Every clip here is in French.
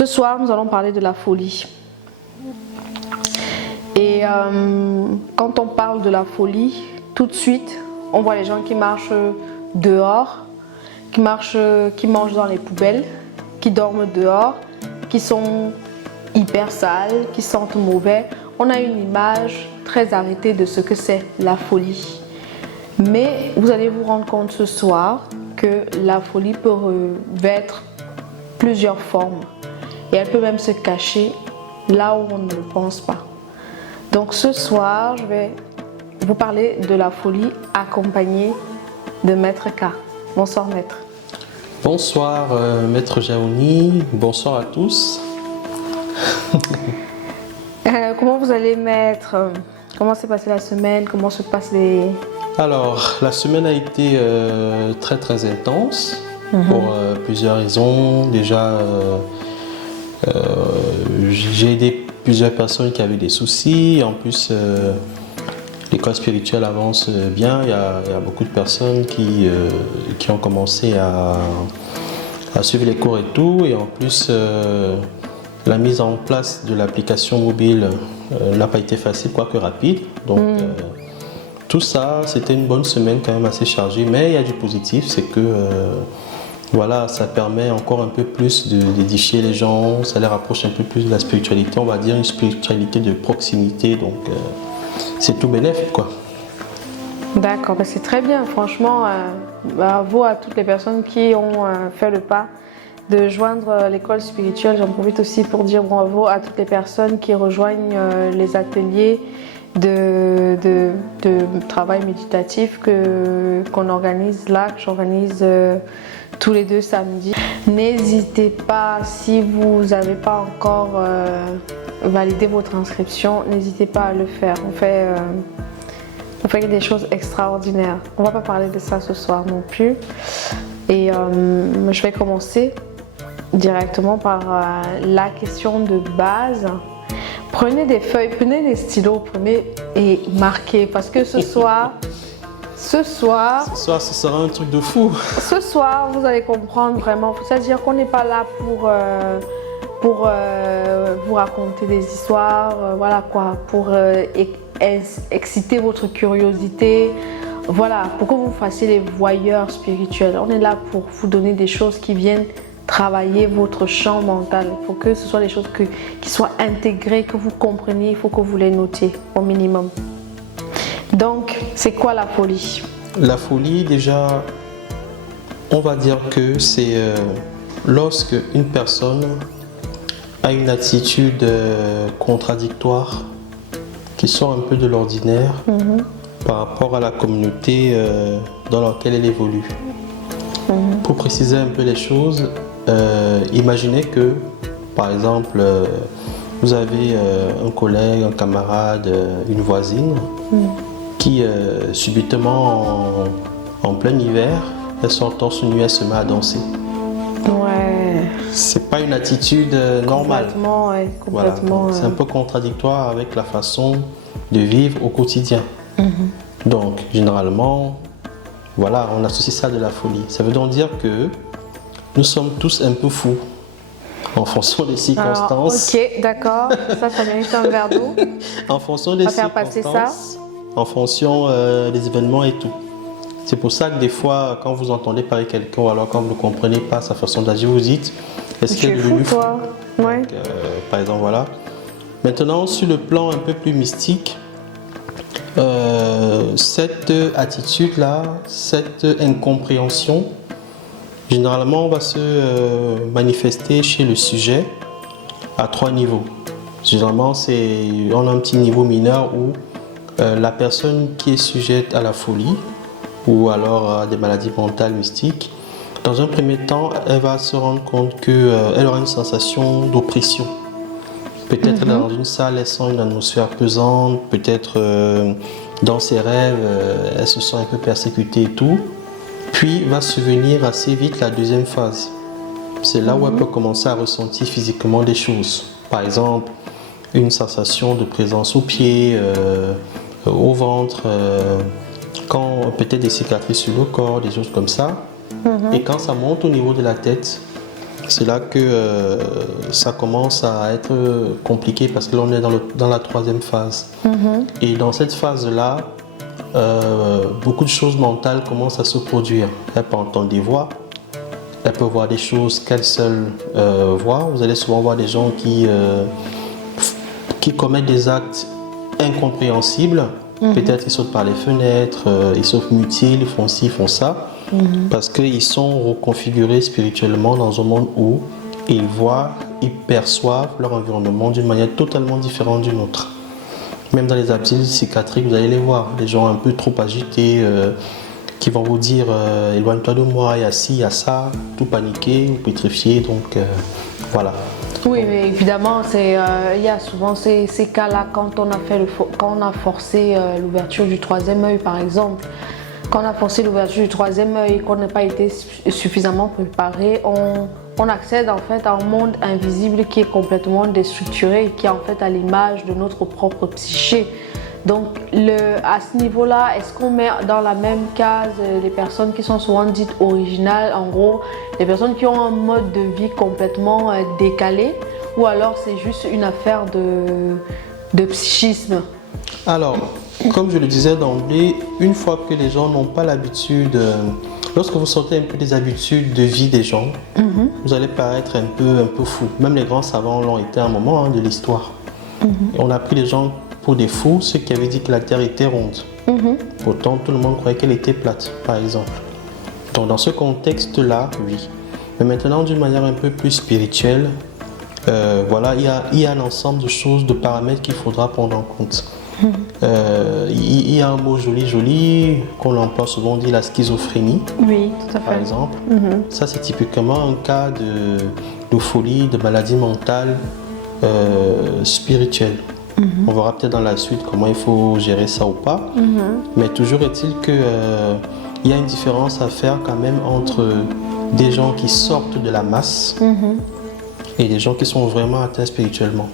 Ce soir, nous allons parler de la folie. Et quand on parle de la folie, tout de suite, on voit les gens qui marchent dehors, qui mangent dans les poubelles, qui dorment dehors, qui sont hyper sales, qui sentent mauvais. On a une image très arrêtée de ce que c'est la folie. Mais vous allez vous rendre compte ce soir que la folie peut revêtre plusieurs formes. Et elle peut même se cacher là où on ne le pense pas. Donc ce soir, je vais vous parler de la folie accompagnée de Maître K. Bonsoir Maître. Bonsoir Maître Jaouni, bonsoir à tous. Comment vous allez Maître? Comment s'est passée la semaine? Comment se passent les... Alors, la semaine a été très intense pour plusieurs raisons. Déjà, j'ai aidé plusieurs personnes qui avaient des soucis. En plus, l'école spirituelle avance bien. Il y a beaucoup de personnes qui ont commencé à suivre les cours et tout. Et en plus, la mise en place de l'application mobile n'a pas été facile, quoique rapide. Donc, tout ça, c'était une bonne semaine quand même assez chargée. Mais il y a du positif, c'est que voilà, ça permet encore un peu plus d'édifier les gens, ça les rapproche un peu plus de la spiritualité, on va dire une spiritualité de proximité, donc c'est tout bénéfique quoi. D'accord, ben c'est très bien, franchement, bravo à toutes les personnes qui ont fait le pas de joindre l'école spirituelle. J'en profite aussi pour dire bravo à toutes les personnes qui rejoignent les ateliers de travail méditatif qu'on organise là, que j'organise tous les 2 samedis. N'hésitez pas, si vous n'avez pas encore validé votre inscription, n'hésitez pas à le faire. On fait des choses extraordinaires. On ne va pas parler de ça ce soir non plus. Et je vais commencer directement par la question de base. Prenez des feuilles, prenez des stylos, prenez et marquez parce que ce soir, ce sera un truc de fou. Ce soir, vous allez comprendre vraiment. C'est-à-dire qu'on n'est pas là pour vous raconter des histoires, voilà quoi, pour exciter votre curiosité, voilà, pour que vous fassiez les voyeurs spirituels. On est là pour vous donner des choses qui viennent travailler votre champ mental. Il faut que ce soit des choses qui soient intégrées, que vous compreniez, il faut que vous les notiez au minimum. Donc, c'est quoi la folie? La folie, déjà, on va dire que c'est lorsque une personne a une attitude contradictoire qui sort un peu de l'ordinaire par rapport à la communauté dans laquelle elle évolue. Pour préciser un peu les choses, imaginez que, par exemple, vous avez un collègue, un camarade, une voisine qui subitement en plein hiver, elle sort torse nu, elle se met à danser. Ouais. C'est pas une attitude normale. Complètement, ouais, complètement. Voilà, c'est un peu contradictoire avec la façon de vivre au quotidien. Donc, généralement, voilà, on associe ça de la folie. Ça veut donc dire que nous sommes tous un peu fous en fonction des circonstances. Alors, ok, d'accord. Ça mérite un verre d'eau. En fonction des circonstances, en fonction des événements et tout. C'est pour ça que des fois, quand vous entendez parler quelqu'un, ou alors quand vous ne comprenez pas sa façon d'agir, vous dites, est-ce qu'elle est devenue fou? Ouais. Donc, par exemple, voilà. Maintenant, sur le plan un peu plus mystique, cette attitude-là, cette incompréhension, généralement, on va se manifester chez le sujet à 3 niveaux. Généralement, on a un petit niveau mineur où la personne qui est sujette à la folie ou alors à des maladies mentales mystiques, dans un premier temps, elle va se rendre compte qu'elle aura une sensation d'oppression. Peut-être dans une salle, elle sent une atmosphère pesante, peut-être dans ses rêves, elle se sent un peu persécutée et tout. Puis va se venir assez vite la deuxième phase. C'est là où elle peut commencer à ressentir physiquement des choses. Par exemple, une sensation de présence aux pieds, au ventre, peut-être des cicatrices sur le corps, des choses comme ça. Et quand ça monte au niveau de la tête, C'est là que ça commence à être compliqué parce que là on est dans la troisième phase. Et dans cette phase-là, beaucoup de choses mentales commencent à se produire. Elle peut entendre des voix, elle peut voir des choses qu'elle seule voit. Vous allez souvent voir des gens qui commettent des actes incompréhensibles. Peut-être ils sautent par les fenêtres, ils se mutilent, ils font ci, ils font ça. Parce qu'ils sont reconfigurés spirituellement dans un monde où ils voient, ils perçoivent leur environnement d'une manière totalement différente d'une autre. Même dans les asiles psychiatriques, vous allez les voir, des gens un peu trop agités, qui vont vous dire éloigne-toi de moi, il y a ci, il y a ça, tout paniqué ou pétrifié, donc voilà. Oui, mais évidemment, il y a souvent ces cas-là quand on a forcé l'ouverture du troisième œil, par exemple. Quand on a forcé l'ouverture du troisième œil et qu'on n'a pas été suffisamment préparé, on accède en fait à un monde invisible qui est complètement déstructuré et qui est en fait à l'image de notre propre psyché. Donc à ce niveau-là, est-ce qu'on met dans la même case les personnes qui sont souvent dites originales, en gros, les personnes qui ont un mode de vie complètement décalé, ou alors c'est juste une affaire de psychisme? Alors, comme je le disais d'emblée, une fois que les gens n'ont pas l'habitude, lorsque vous sortez un peu des habitudes de vie des gens, vous allez paraître un peu fou. Même les grands savants l'ont été à un moment de l'histoire. Et on a pris les gens pour des fous, ceux qui avaient dit que la Terre était ronde. Pourtant, tout le monde croyait qu'elle était plate, par exemple. Donc, dans ce contexte-là, oui. Mais maintenant, d'une manière un peu plus spirituelle, voilà, il y a un ensemble de choses, de paramètres qu'il faudra prendre en compte. Il y a un mot joli qu'on emploie souvent, on dit la schizophrénie. Oui, tout à fait. Par exemple. Ça, c'est typiquement un cas de folie, de maladie mentale spirituelle. On verra peut-être dans la suite comment il faut gérer ça ou pas. Mais toujours est-il qu'il y a une différence à faire quand même entre des gens qui sortent de la masse et des gens qui sont vraiment atteints spirituellement.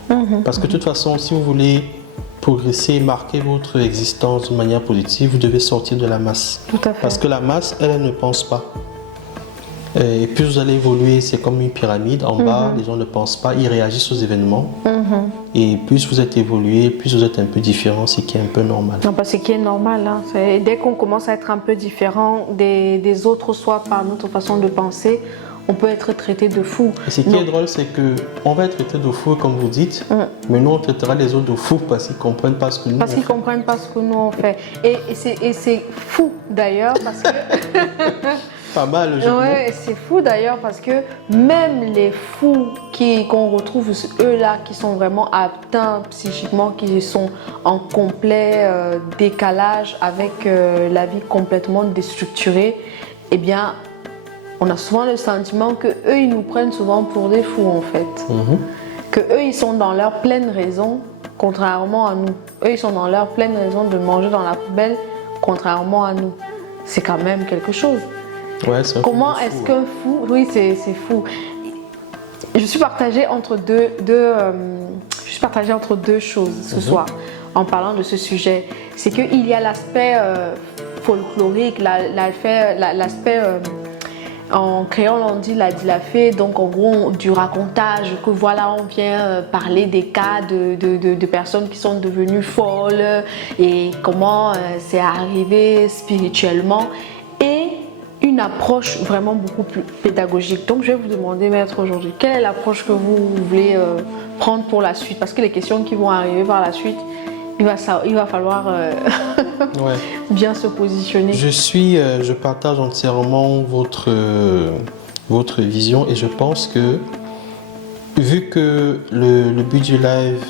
Parce que de toute façon, si vous voulez progresser, marquer votre existence de manière positive, vous devez sortir de la masse. Tout à fait. Parce que la masse, elle ne pense pas. Et plus vous allez évoluer, c'est comme une pyramide. En bas, les gens ne pensent pas, ils réagissent aux événements. Et plus vous êtes évolué, plus vous êtes un peu différent, ce qui est un peu normal. Non, parce que ce qui est normal, hein, dès qu'on commence à être un peu différent des autres, soit par notre façon de penser, on peut être traité de fou. Et ce qui est drôle, c'est qu'on va être traité de fou, comme vous dites, mais nous, on traitera les autres de fous parce qu'ils ne comprennent pas ce que nous Parce qu'ils ne comprennent pas ce que nous on fait. Et c'est fou d'ailleurs parce que... Pas mal, le jeu de mots. Ouais, c'est fou d'ailleurs parce que même les fous qu'on retrouve, eux-là, qui sont vraiment atteints psychiquement, qui sont en complet décalage avec la vie complètement déstructurée, eh bien, on a souvent le sentiment que eux ils nous prennent souvent pour des fous en fait. Que eux ils sont dans leur pleine raison, contrairement à nous. Eux ils sont dans leur pleine raison de manger dans la poubelle, contrairement à nous. C'est quand même quelque chose. Ouais, Comment est-ce qu'un fou... Oui, c'est fou. Je suis partagée entre deux choses ce soir en parlant de ce sujet. C'est qu'il y a l'aspect folklorique, l'aspect... en créole, on dit la dilafée, donc en gros du racontage, que voilà, on vient parler des cas de personnes qui sont devenues folles et comment c'est arrivé spirituellement. Et une approche vraiment beaucoup plus pédagogique. Donc je vais vous demander, maître, aujourd'hui, quelle est l'approche que vous voulez prendre pour la suite? Parce que les questions qui vont arriver par la suite, il va falloir bien se positionner. Je partage entièrement votre vision et je pense que vu que le but du live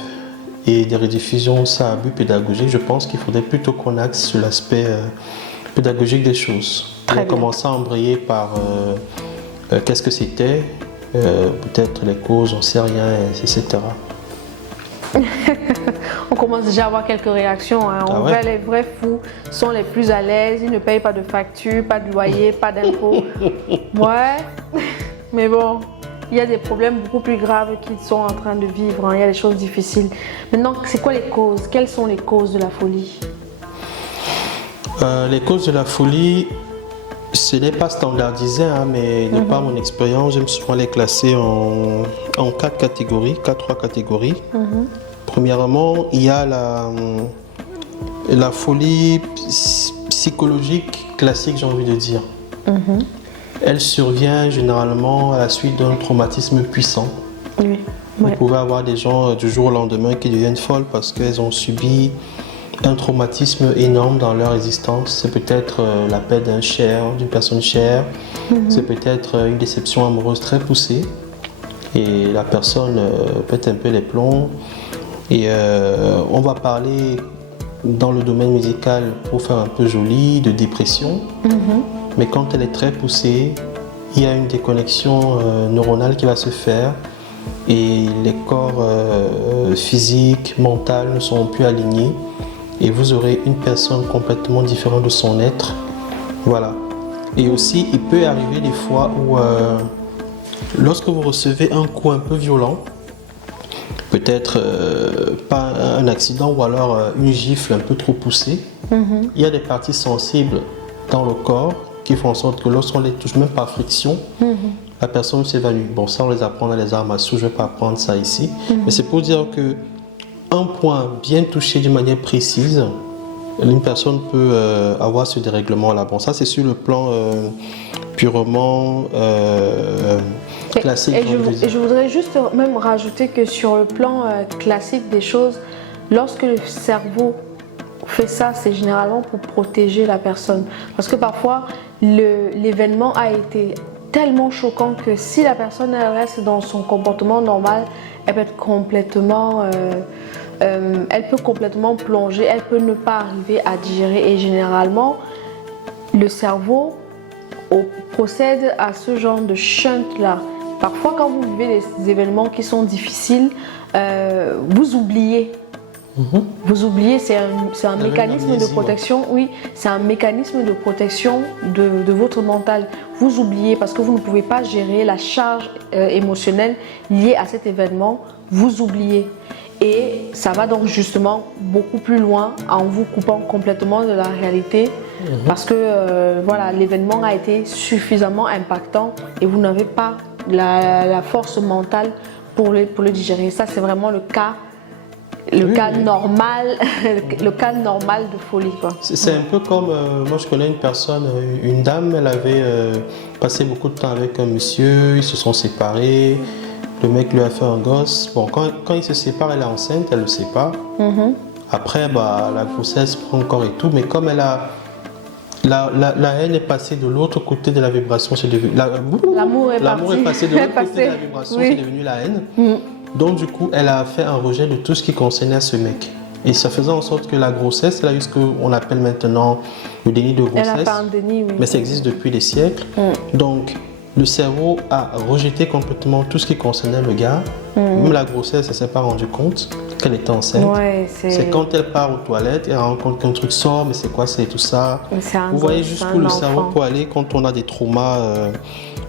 et des rediffusions, ça a un but pédagogique, je pense qu'il faudrait plutôt qu'on axe sur l'aspect pédagogique des choses. On va commencer à embrayer par qu'est-ce que c'était, peut-être les causes, on ne sait rien, etc. On commence déjà à avoir quelques réactions. Hein. Les vrais fous sont les plus à l'aise, ils ne payent pas de facture, pas de loyer, pas d'impôts. Ouais, mais bon, il y a des problèmes beaucoup plus graves qu'ils sont en train de vivre. Hein. Il y a des choses difficiles. Maintenant, c'est quoi les causes? Quelles sont les causes de la folie? Les causes de la folie, Ce n'est pas standardisé, hein, mais de par mon expérience, j'aime souvent les classer en quatre catégories, trois catégories. Premièrement, il y a la folie psychologique classique, j'ai envie de dire. Elle survient généralement à la suite d'un traumatisme puissant. Oui. Vous pouvez avoir des gens du jour au lendemain qui deviennent folles parce qu'elles ont subi un traumatisme énorme dans leur existence. C'est peut-être la perte d'une personne chère, c'est peut-être une déception amoureuse très poussée et la personne pète un peu les plombs. Et on va parler dans le domaine médical, pour faire un peu joli, de dépression. Mais quand elle est très poussée, il y a une déconnexion neuronale qui va se faire et les corps physiques, mentaux ne seront plus alignés et vous aurez une personne complètement différente de son être. Voilà. Et aussi, il peut arriver des fois où lorsque vous recevez un coup un peu violent, peut-être pas un accident ou alors une gifle un peu trop poussée, il y a des parties sensibles dans le corps qui font en sorte que lorsqu'on les touche, même par friction, la personne s'évanouit. Bon, ça on les apprend dans les arts martiaux, je ne vais pas apprendre ça ici, mais c'est pour dire que un point bien touché d'une manière précise, une personne peut avoir ce dérèglement-là. Bon, ça c'est sur le plan purement classique. Et je voudrais juste même rajouter que sur le plan classique des choses, lorsque le cerveau fait ça, c'est généralement pour protéger la personne. Parce que parfois, l'événement a été tellement choquant que si la personne elle reste dans son comportement normal, elle peut être complètement... elle peut complètement plonger, elle peut ne pas arriver à digérer. Et généralement, le cerveau procède à ce genre de shunt-là. Parfois, quand vous vivez des événements qui sont difficiles, vous oubliez. Vous oubliez, c'est un mécanisme de protection, oui, c'est un mécanisme de protection de votre mental. Vous oubliez parce que vous ne pouvez pas gérer la charge émotionnelle liée à cet événement, vous oubliez. Et ça va donc justement beaucoup plus loin en vous coupant complètement de la réalité parce que voilà, l'événement a été suffisamment impactant et vous n'avez pas la force mentale pour le digérer. Ça, c'est vraiment le cas normal, le cas normal de folie, quoi. C'est un peu comme, moi je connais une personne, une dame, elle avait passé beaucoup de temps avec un monsieur, ils se sont séparés, le mec lui a fait un gosse. Bon, quand ils se séparent, elle est enceinte, elle ne le sait pas. Après, bah, la grossesse prend corps et tout, mais comme elle a... La haine est passée de l'autre côté de la vibration, c'est devenu... L'amour est passé de l'autre côté de la vibration, c'est devenu la haine. Donc du coup, elle a fait un rejet de tout ce qui concernait ce mec. Et ça faisait en sorte que la grossesse, elle a eu ce qu'on appelle maintenant le déni de grossesse. Elle a fait un déni, oui. Mais ça existe depuis des siècles. Donc le cerveau a rejeté complètement tout ce qui concernait le gars. Même la grossesse, elle ne s'est pas rendue compte qu'elle était enceinte. Ouais, c'est quand elle part aux toilettes, elle rencontre qu'un truc sort, mais c'est quoi, c'est tout ça. Vous voyez jusqu'où le cerveau peut aller quand on a des traumas.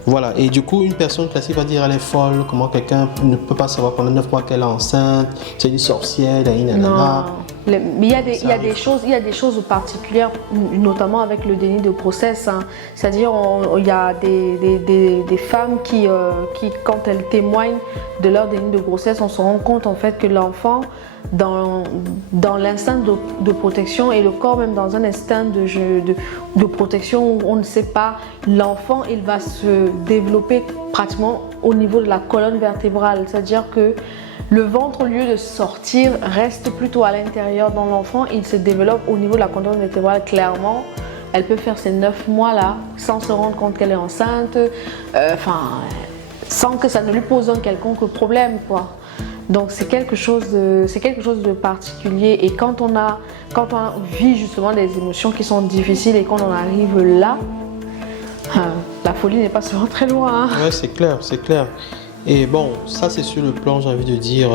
Voilà, et du coup, une personne classique va dire elle est folle, comment quelqu'un ne peut pas savoir pendant 9 mois qu'elle est enceinte, c'est une sorcière, nanana. Mais il y a des choses particulières, notamment avec le déni de grossesse. Hein. C'est-à-dire, il y a des femmes qui, quand elles témoignent de leur déni de grossesse, on se rend compte en fait que l'enfant, dans l'instinct de protection et le corps même dans un instinct de protection où on ne sait pas, l'enfant il va se développer pratiquement au niveau de la colonne vertébrale. C'est-à-dire que le ventre, au lieu de sortir, reste plutôt à l'intérieur dans l'enfant. Il se développe au niveau de la colonne vertébrale. Clairement, elle peut faire ces 9 mois-là sans se rendre compte qu'elle est enceinte, sans que ça ne lui pose un quelconque problème, quoi. Donc c'est quelque chose de particulier. Et quand on vit justement des émotions qui sont difficiles et qu'on en arrive là, la folie n'est pas souvent très loin. Hein. Ouais, c'est clair, c'est clair. Et bon, ça c'est sur le plan, j'ai envie de dire,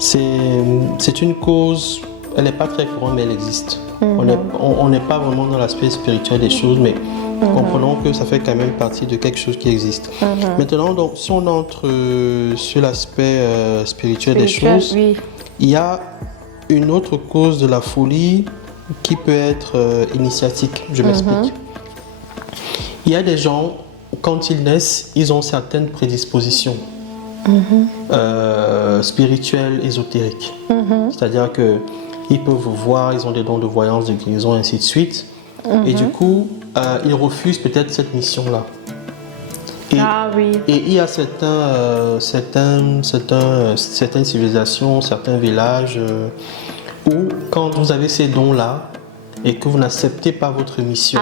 c'est une cause, elle n'est pas très courante, mais elle existe. On n'est pas vraiment dans l'aspect spirituel des choses, mais comprenons que ça fait quand même partie de quelque chose qui existe. Maintenant, donc, si on entre sur l'aspect spirituel des choses, oui. Il y a une autre cause de la folie qui peut être initiatique. Je m'explique. Il y a des gens, quand ils naissent, ils ont certaines prédispositions spirituelles, ésotériques. C'est-à-dire qu'ils peuvent vous voir, ils ont des dons de voyance, de guérison, ainsi de suite. Et du coup, ils refusent peut-être cette mission-là. Et il y a certaines civilisations, certains villages où quand vous avez ces dons-là et que vous n'acceptez pas votre mission,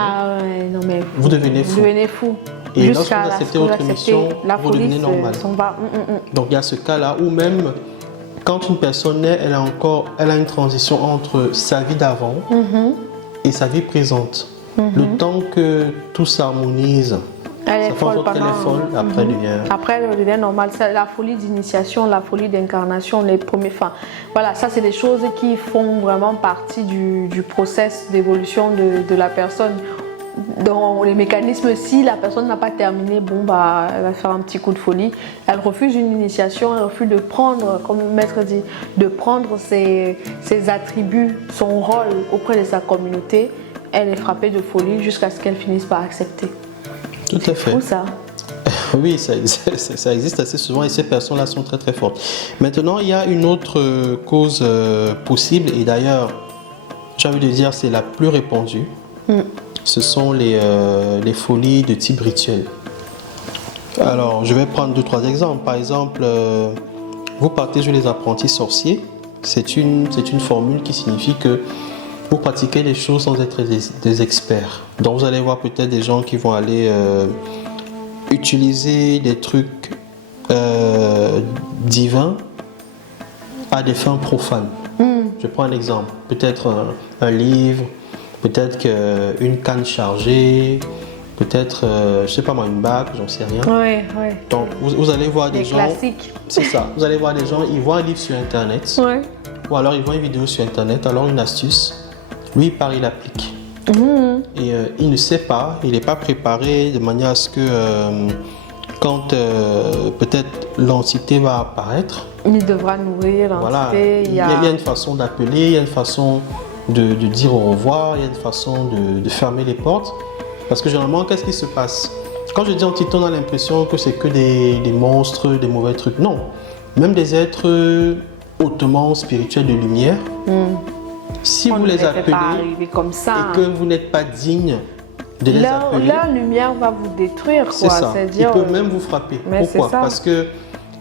vous devenez fou. Et lorsque vous acceptez votre mission, vous devenez normal. Donc il y a ce cas-là où même quand une personne naît, elle a une transition entre sa vie d'avant et sa vie présente. Le temps que tout s'harmonise, elle est folle après elle devient normale. C'est la folie d'initiation, la folie d'incarnation, les premiers. Enfin, voilà, ça c'est des choses qui font vraiment partie du process d'évolution de la personne. Dans les mécanismes, si la personne n'a pas terminé, elle va faire un petit coup de folie. Elle refuse une initiation, elle refuse de prendre, comme le maître dit, de prendre ses attributs, son rôle auprès de sa communauté. Elle est frappée de folie jusqu'à ce qu'elle finisse par accepter. Tout à fait. C'est fou ça. Oui, ça existe assez souvent et ces personnes-là sont très très fortes. Maintenant, il y a une autre cause possible et d'ailleurs, j'ai envie de dire c'est la plus répandue. Ce sont les folies de type rituel. Alors, je vais prendre 2-3 exemples. Par exemple, vous partez chez les apprentis sorciers. C'est une formule qui signifie que vous pratiquez les choses sans être des experts. Donc vous allez voir peut-être des gens qui vont aller utiliser des trucs divins à des fins profanes. Je prends un exemple. Peut-être un livre, peut-être une canne chargée, peut-être, je sais pas moi, une bague, j'en sais rien. Oui. Donc vous allez voir des gens... classiques. C'est ça. Vous allez voir des gens, ils voient un livre sur Internet. Ou alors ils voient une vidéo sur Internet, alors une astuce. Lui, il part, il applique. Et il ne sait pas, il n'est pas préparé de manière à ce que quand peut-être l'entité va apparaître, il devra nourrir l'entité. Voilà, il y a une façon d'appeler, il y a une façon de dire au revoir, il y a une façon de fermer les portes. Parce que généralement, qu'est-ce qui se passe? Quand je dis entité, on a l'impression que c'est que des monstres, des mauvais trucs. Non, même des êtres hautement spirituels de lumière. Si vous les appelez comme ça, et que vous n'êtes pas digne de les appeler, leur lumière va vous détruire. C'est ça. Il peut même vous frapper. Pourquoi? Parce que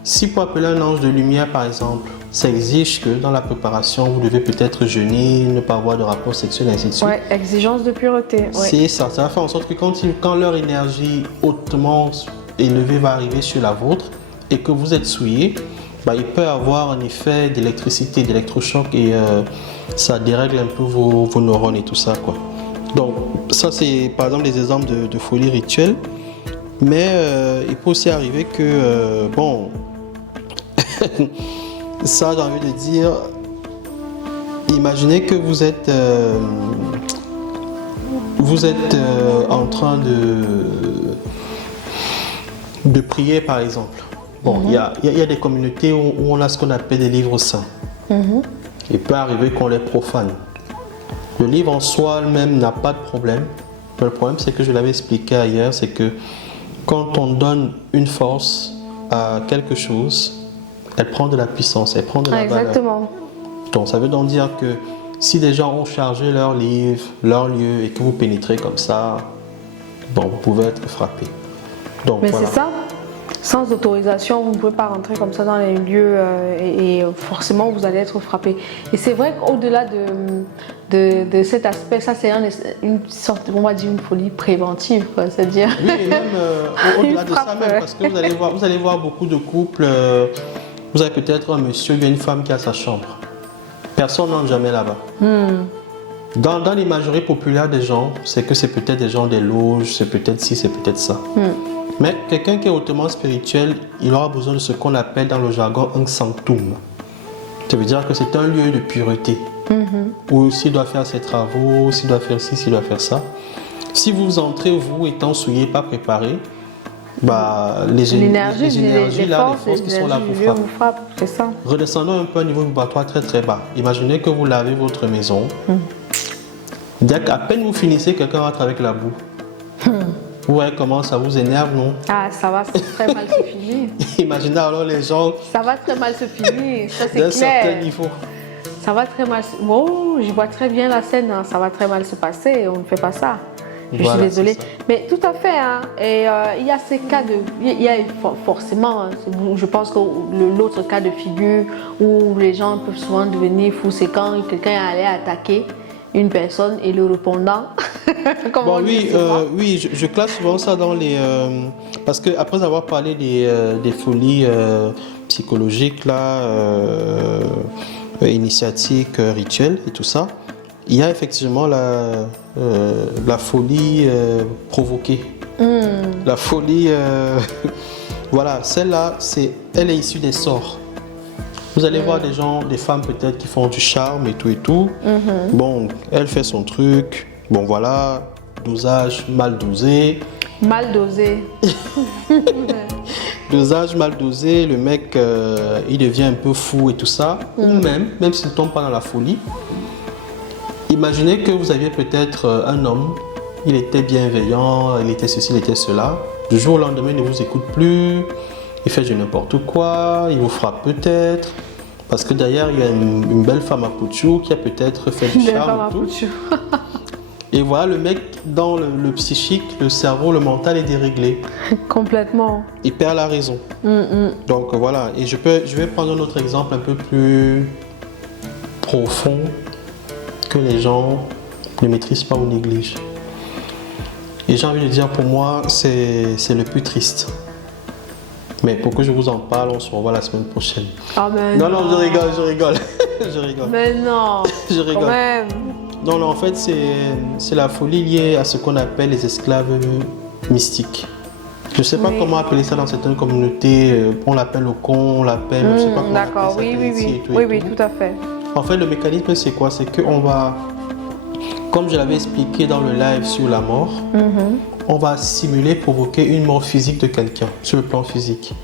si pour appeler un ange de lumière, par exemple, ça exige que dans la préparation, vous devez peut-être jeûner, ne pas avoir de rapport sexuel, ainsi de suite. Oui, exigence de pureté. C'est ça. Ça va faire en sorte que quand leur énergie hautement élevée va arriver sur la vôtre et que vous êtes souillé, il peut avoir un effet d'électricité, d'électrochoc et ça dérègle un peu vos neurones et tout ça, quoi. Donc ça c'est par exemple des exemples de folie rituelle, mais il peut aussi arriver que ça j'ai envie de dire, imaginez que vous êtes en train de prier par exemple. Il y a des communautés où on a ce qu'on appelle des livres saints. Il peut arriver qu'on les profane. Le livre en soi même n'a pas de problème. Mais le problème, c'est que je l'avais expliqué ailleurs, c'est que quand on donne une force à quelque chose, elle prend de la puissance, elle prend de la valeur. Exactement. Donc ça veut donc dire que si des gens ont chargé leur livre, leur lieu, et que vous pénétrez comme ça, vous pouvez être frappé. Donc, mais voilà. C'est ça. Sans autorisation, vous ne pouvez pas rentrer comme ça dans les lieux et forcément vous allez être frappé. Et c'est vrai qu'au-delà de cet aspect, ça c'est une sorte, on va dire une folie préventive, c'est-à-dire. Oui, et même au-delà de ça même, parce que vous allez voir beaucoup de couples, vous avez peut-être un monsieur ou une femme qui a sa chambre. Personne n'entre jamais là-bas. Dans l'imagerie populaire des gens, c'est que c'est peut-être des gens des loges, c'est peut-être ci, c'est peut-être ça. Mais quelqu'un qui est hautement spirituel, il aura besoin de ce qu'on appelle dans le jargon un sanctum. Ça veut dire que c'est un lieu de pureté. Où s'il doit faire ses travaux, s'il doit faire ci, s'il doit faire ça. Si vous entrez, vous étant souillé, pas préparé, les énergies là, les forces qui sont là vous frappent. C'est ça. Redescendons un peu à un niveau vibratoire très très bas. Imaginez que vous lavez votre maison. Dès qu'à peine vous finissez, quelqu'un rentre avec la boue. Ouais, comment ça vous énerve, non? Ah, ça va très mal se finir. Imaginez alors les gens Ça va très mal se finir, ça c'est d'un clair. certain niveau. Ça va très mal se... Oh, je vois très bien la scène, hein. Ça va très mal se passer, on ne fait pas ça. Je Voilà, suis désolée. c'est ça. Mais tout à fait, hein. Et il y a ces cas de... Il y a forcément, hein, je pense que l'autre cas de figure où les gens peuvent souvent devenir fous, c'est quand quelqu'un est allé attaquer une personne et le répondant... comme on dit souvent. Oui, je classe souvent ça dans les... parce que après avoir parlé des folies psychologiques, là, initiatiques, rituelles et tout ça, il y a effectivement la folie provoquée. La folie, voilà, celle-là, elle est issue des sorts. Vous allez voir des gens, des femmes peut-être qui font du charme et tout. Bon, elle fait son truc. Bon, voilà, dosage mal dosé. Mal dosé. Dosage mal dosé, le mec, il devient un peu fou et tout ça. Ou même s'il ne tombe pas dans la folie, imaginez que vous aviez peut-être un homme, il était bienveillant, il était ceci, il était cela. Du jour au lendemain, il ne vous écoute plus, il fait du n'importe quoi, il vous frappe peut-être. Parce que derrière, il y a une belle femme à Poutchou qui a peut-être fait du charme et tout. Et voilà, le mec, dans le psychique, le cerveau, le mental est déréglé. Complètement. Il perd la raison. Donc voilà, et je vais prendre un autre exemple un peu plus profond que les gens ne maîtrisent pas ou négligent. Et j'ai envie de dire, pour moi, c'est le plus triste. Mais pour que je vous en parle, on se revoit la semaine prochaine. Ah ben non, je rigole. Je rigole. Mais non, Je rigole. quand même. Non, en fait, c'est la folie liée à ce qu'on appelle les esclaves mystiques. Je ne sais pas comment appeler ça dans certaines communautés. On l'appelle au con, on l'appelle... je sais pas comment D'accord, appeler ça, oui, tout à fait. En fait, le mécanisme, c'est quoi? C'est qu'on va, comme je l'avais expliqué dans le live sur la mort, on va simuler, provoquer une mort physique de quelqu'un, sur le plan physique.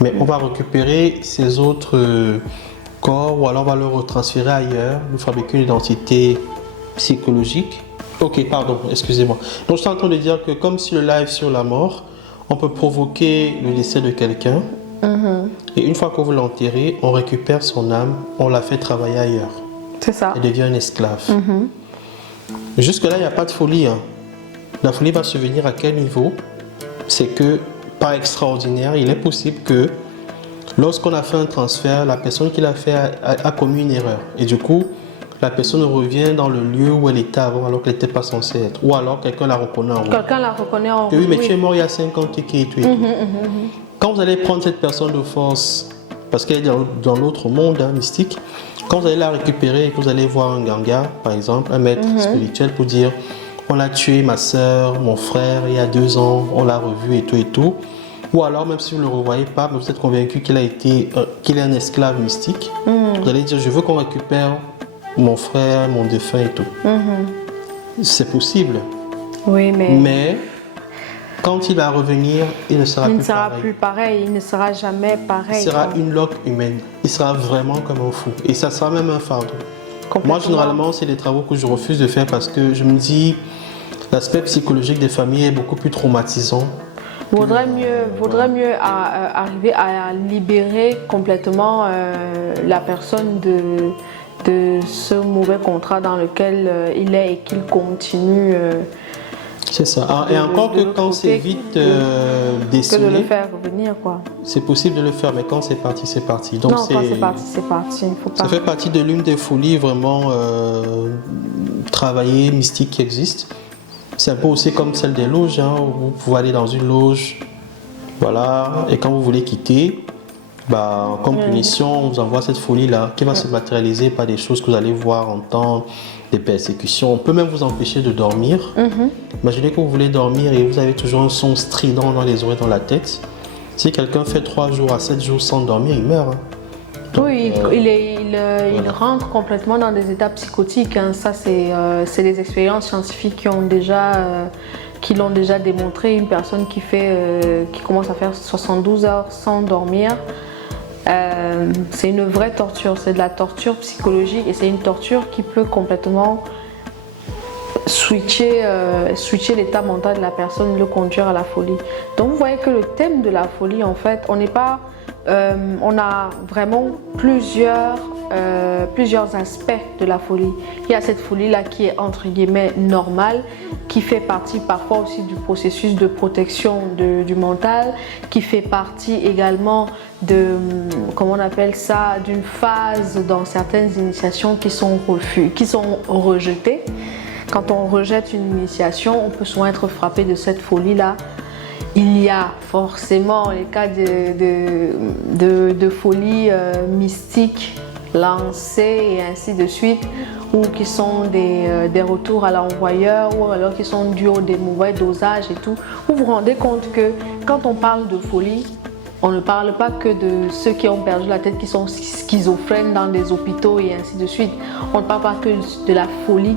Mais on va récupérer ses autres corps, ou alors on va le retransférer ailleurs, lui fabriquer une identité psychologique. Ok, pardon, excusez-moi. Donc, je suis en train de dire que comme sur le live sur la mort, on peut provoquer le décès de quelqu'un. Et une fois que vous l'enterrez, on récupère son âme, on la fait travailler ailleurs. C'est ça. Elle devient un esclave. Jusque-là, il n'y a pas de folie. Hein. La folie va se venir à quel niveau? C'est que, par extraordinaire, il est possible que lorsqu'on a fait un transfert, la personne qui l'a fait a commis une erreur. Et du coup, la personne revient dans le lieu où elle était avant, alors qu'elle n'était pas censée être. Ou alors quelqu'un la reconnaît en route. Quelqu'un la reconnaît en route. Oui, mais tu es mort il y a 50 et tout. Quand vous allez prendre cette personne de force, parce qu'elle est dans l'autre monde mystique, quand vous allez la récupérer et que vous allez voir un ganga, par exemple, un maître spirituel pour dire on a tué ma soeur, mon frère il y a 2 ans, on l'a revu et tout. Ou alors même si vous ne le revoyez pas, mais vous êtes convaincu qu'il est un esclave mystique, vous allez dire je veux qu'on récupère mon frère, mon défunt et tout. C'est possible. Oui, Mais quand il va revenir, il ne sera plus pareil. Il ne sera jamais pareil. Il sera une loque humaine. Il sera vraiment comme un fou. Et ça sera même un fardeau. Moi, généralement, c'est des travaux que je refuse de faire parce que je me dis l'aspect psychologique des familles est beaucoup plus traumatisant. Vaudrait mieux arriver à libérer complètement la personne de ce mauvais contrat dans lequel il est et qu'il continue. C'est ça. Et encore que quand c'est vite décelé, que de le faire revenir, quoi. C'est possible de le faire, mais quand c'est parti, c'est parti. Donc non, quand c'est parti, c'est parti. Faut pas. Ça fait partie de l'une des folies vraiment travaillées, mystiques qui existent. C'est un peu aussi comme celle des loges, hein, où vous pouvez aller dans une loge, voilà, et quand vous voulez quitter, bah, comme punition, on vous envoie cette folie-là qui va se matérialiser par des choses que vous allez voir, entendre, des persécutions. On peut même vous empêcher de dormir. Imaginez que vous voulez dormir et vous avez toujours un son strident dans les oreilles, dans la tête. Si quelqu'un fait 3 jours à 7 jours sans dormir, il meurt. Hein. Donc, oui, il rentre complètement dans des états psychotiques. Hein. Ça, c'est des expériences scientifiques qui l'ont déjà démontré. Une personne qui commence à faire 72 heures sans dormir, c'est une vraie torture. C'est de la torture psychologique et c'est une torture qui peut complètement switcher l'état mental de la personne et le conduire à la folie. Donc vous voyez que le thème de la folie, en fait, on a vraiment plusieurs aspects de la folie. Il y a cette folie-là qui est entre guillemets normale, qui fait partie parfois aussi du processus de protection du mental, qui fait partie également comment on appelle ça, d'une phase dans certaines initiations qui sont rejetées. Quand on rejette une initiation, on peut souvent être frappé de cette folie-là. Il y a forcément les cas de folie mystique lancée et ainsi de suite, ou qui sont des retours à l'envoyeur, ou alors qui sont dus aux des mauvais dosages et tout. Vous vous rendez compte que quand on parle de folie, on ne parle pas que de ceux qui ont perdu la tête, qui sont schizophrènes dans des hôpitaux et ainsi de suite. On ne parle pas que de la folie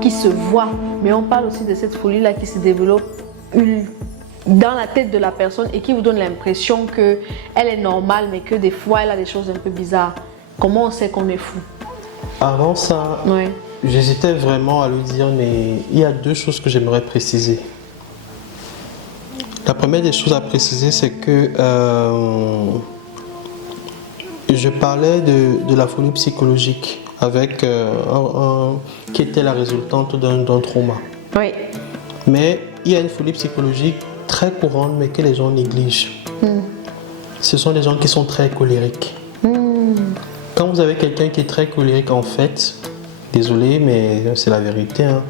qui se voit, mais on parle aussi de cette folie-là qui se développe dans la tête de la personne et qui vous donne l'impression qu'elle est normale, mais que des fois elle a des choses un peu bizarres. Comment on sait qu'on est fou? Avant ça, Oui. j'hésitais vraiment à le dire, mais il y a deux choses que j'aimerais préciser. La première des choses à préciser, c'est que je parlais de la folie psychologique avec qui était la résultante d'un trauma. Oui. Mais il y a une folie psychologique très courante, mais que les gens négligent. Ce sont des gens qui sont très colériques. Quand vous avez quelqu'un qui est très colérique, en fait, désolé, mais c'est la vérité, hein,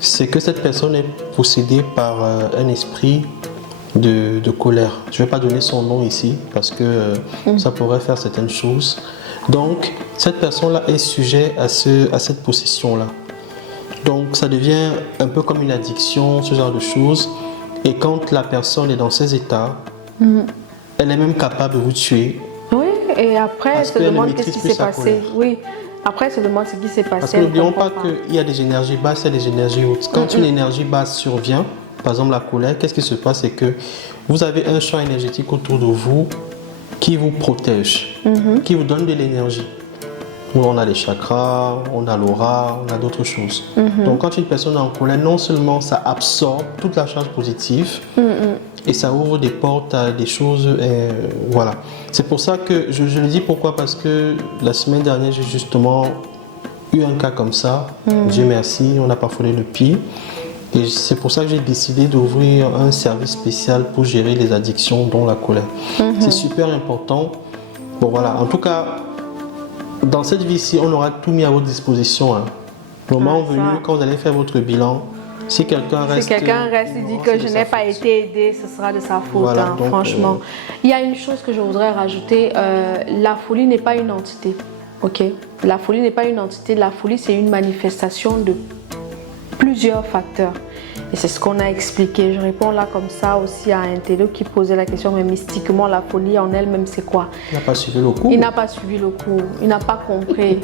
c'est que cette personne est possédée par un esprit de colère. Je ne vais pas donner son nom ici parce que ça pourrait faire certaines choses. Donc, cette personne-là est sujet à cette possession-là. Donc, ça devient un peu comme une addiction, ce genre de choses. Et quand la personne est dans ces états, elle est même capable de vous tuer. Oui, et après, elle se demande qu'est-ce qui s'est passé. Oui, après, elle se demande ce qui s'est passé. Parce que n'oublions pas qu'il y a des énergies basses et des énergies hautes. Quand une énergie basse survient, par exemple la colère, qu'est-ce qui se passe? C'est que vous avez un champ énergétique autour de vous qui vous protège, qui vous donne de l'énergie. On a les chakras, on a l'aura, on a d'autres choses. Donc quand une personne est en colère, non seulement ça absorbe toute la charge positive et ça ouvre des portes à des choses, voilà. C'est pour ça que je le dis pourquoi, parce que la semaine dernière, j'ai justement eu un cas comme ça. Dieu merci, on n'a pas foulé le pied. Et c'est pour ça que j'ai décidé d'ouvrir un service spécial pour gérer les addictions, dont la colère. C'est super important. Bon voilà, en tout cas, dans cette vie-ci, on aura tout mis à votre disposition. Hein. Le moment venu, quand vous allez faire votre bilan, si quelqu'un reste... et dit que je n'ai pas été aidé, ce sera de sa faute, voilà, donc, franchement. Il y a une chose que je voudrais rajouter, la folie n'est pas une entité. Ok, la folie n'est pas une entité, la folie c'est une manifestation de plusieurs facteurs. Et c'est ce qu'on a expliqué. Je réponds là comme ça aussi à un télo qui posait la question, mais mystiquement, la folie en elle-même, c'est quoi? Il n'a pas suivi le cours. Il n'a pas suivi le cours. Il n'a pas compris.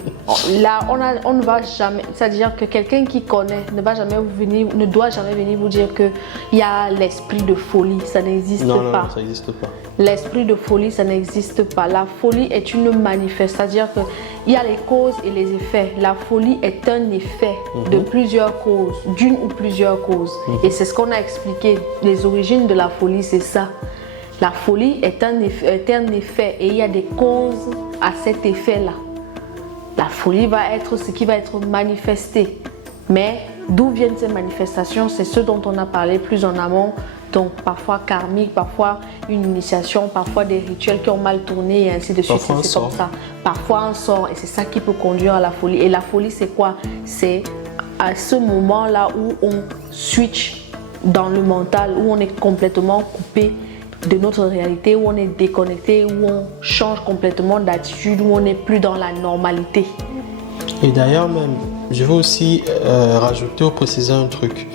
Là, on ne va jamais... C'est-à-dire que quelqu'un qui connaît ne doit jamais venir vous dire qu'il y a l'esprit de folie. Ça n'existe pas. Non, ça n'existe pas. L'esprit de folie, ça n'existe pas. La folie est une manifestation. C'est-à-dire qu'il y a les causes et les effets. La folie est un effet de plusieurs causes, d'une ou plusieurs causes. Et c'est ce qu'on a expliqué. Les origines de la folie, c'est ça. La folie est un effet et il y a des causes à cet effet-là. La folie va être ce qui va être manifesté. Mais d'où viennent ces manifestations? C'est ce dont on a parlé plus en amont. Donc parfois karmique, parfois une initiation, parfois des rituels qui ont mal tourné et ainsi de suite. C'est comme ça. Parfois un sort et c'est ça qui peut conduire à la folie. Et la folie, c'est quoi? C'est à ce moment-là où on switch dans le mental, où on est complètement coupé de notre réalité, où on est déconnecté, où on change complètement d'attitude, où on n'est plus dans la normalité. Et d'ailleurs même, je veux aussi rajouter ou préciser un truc.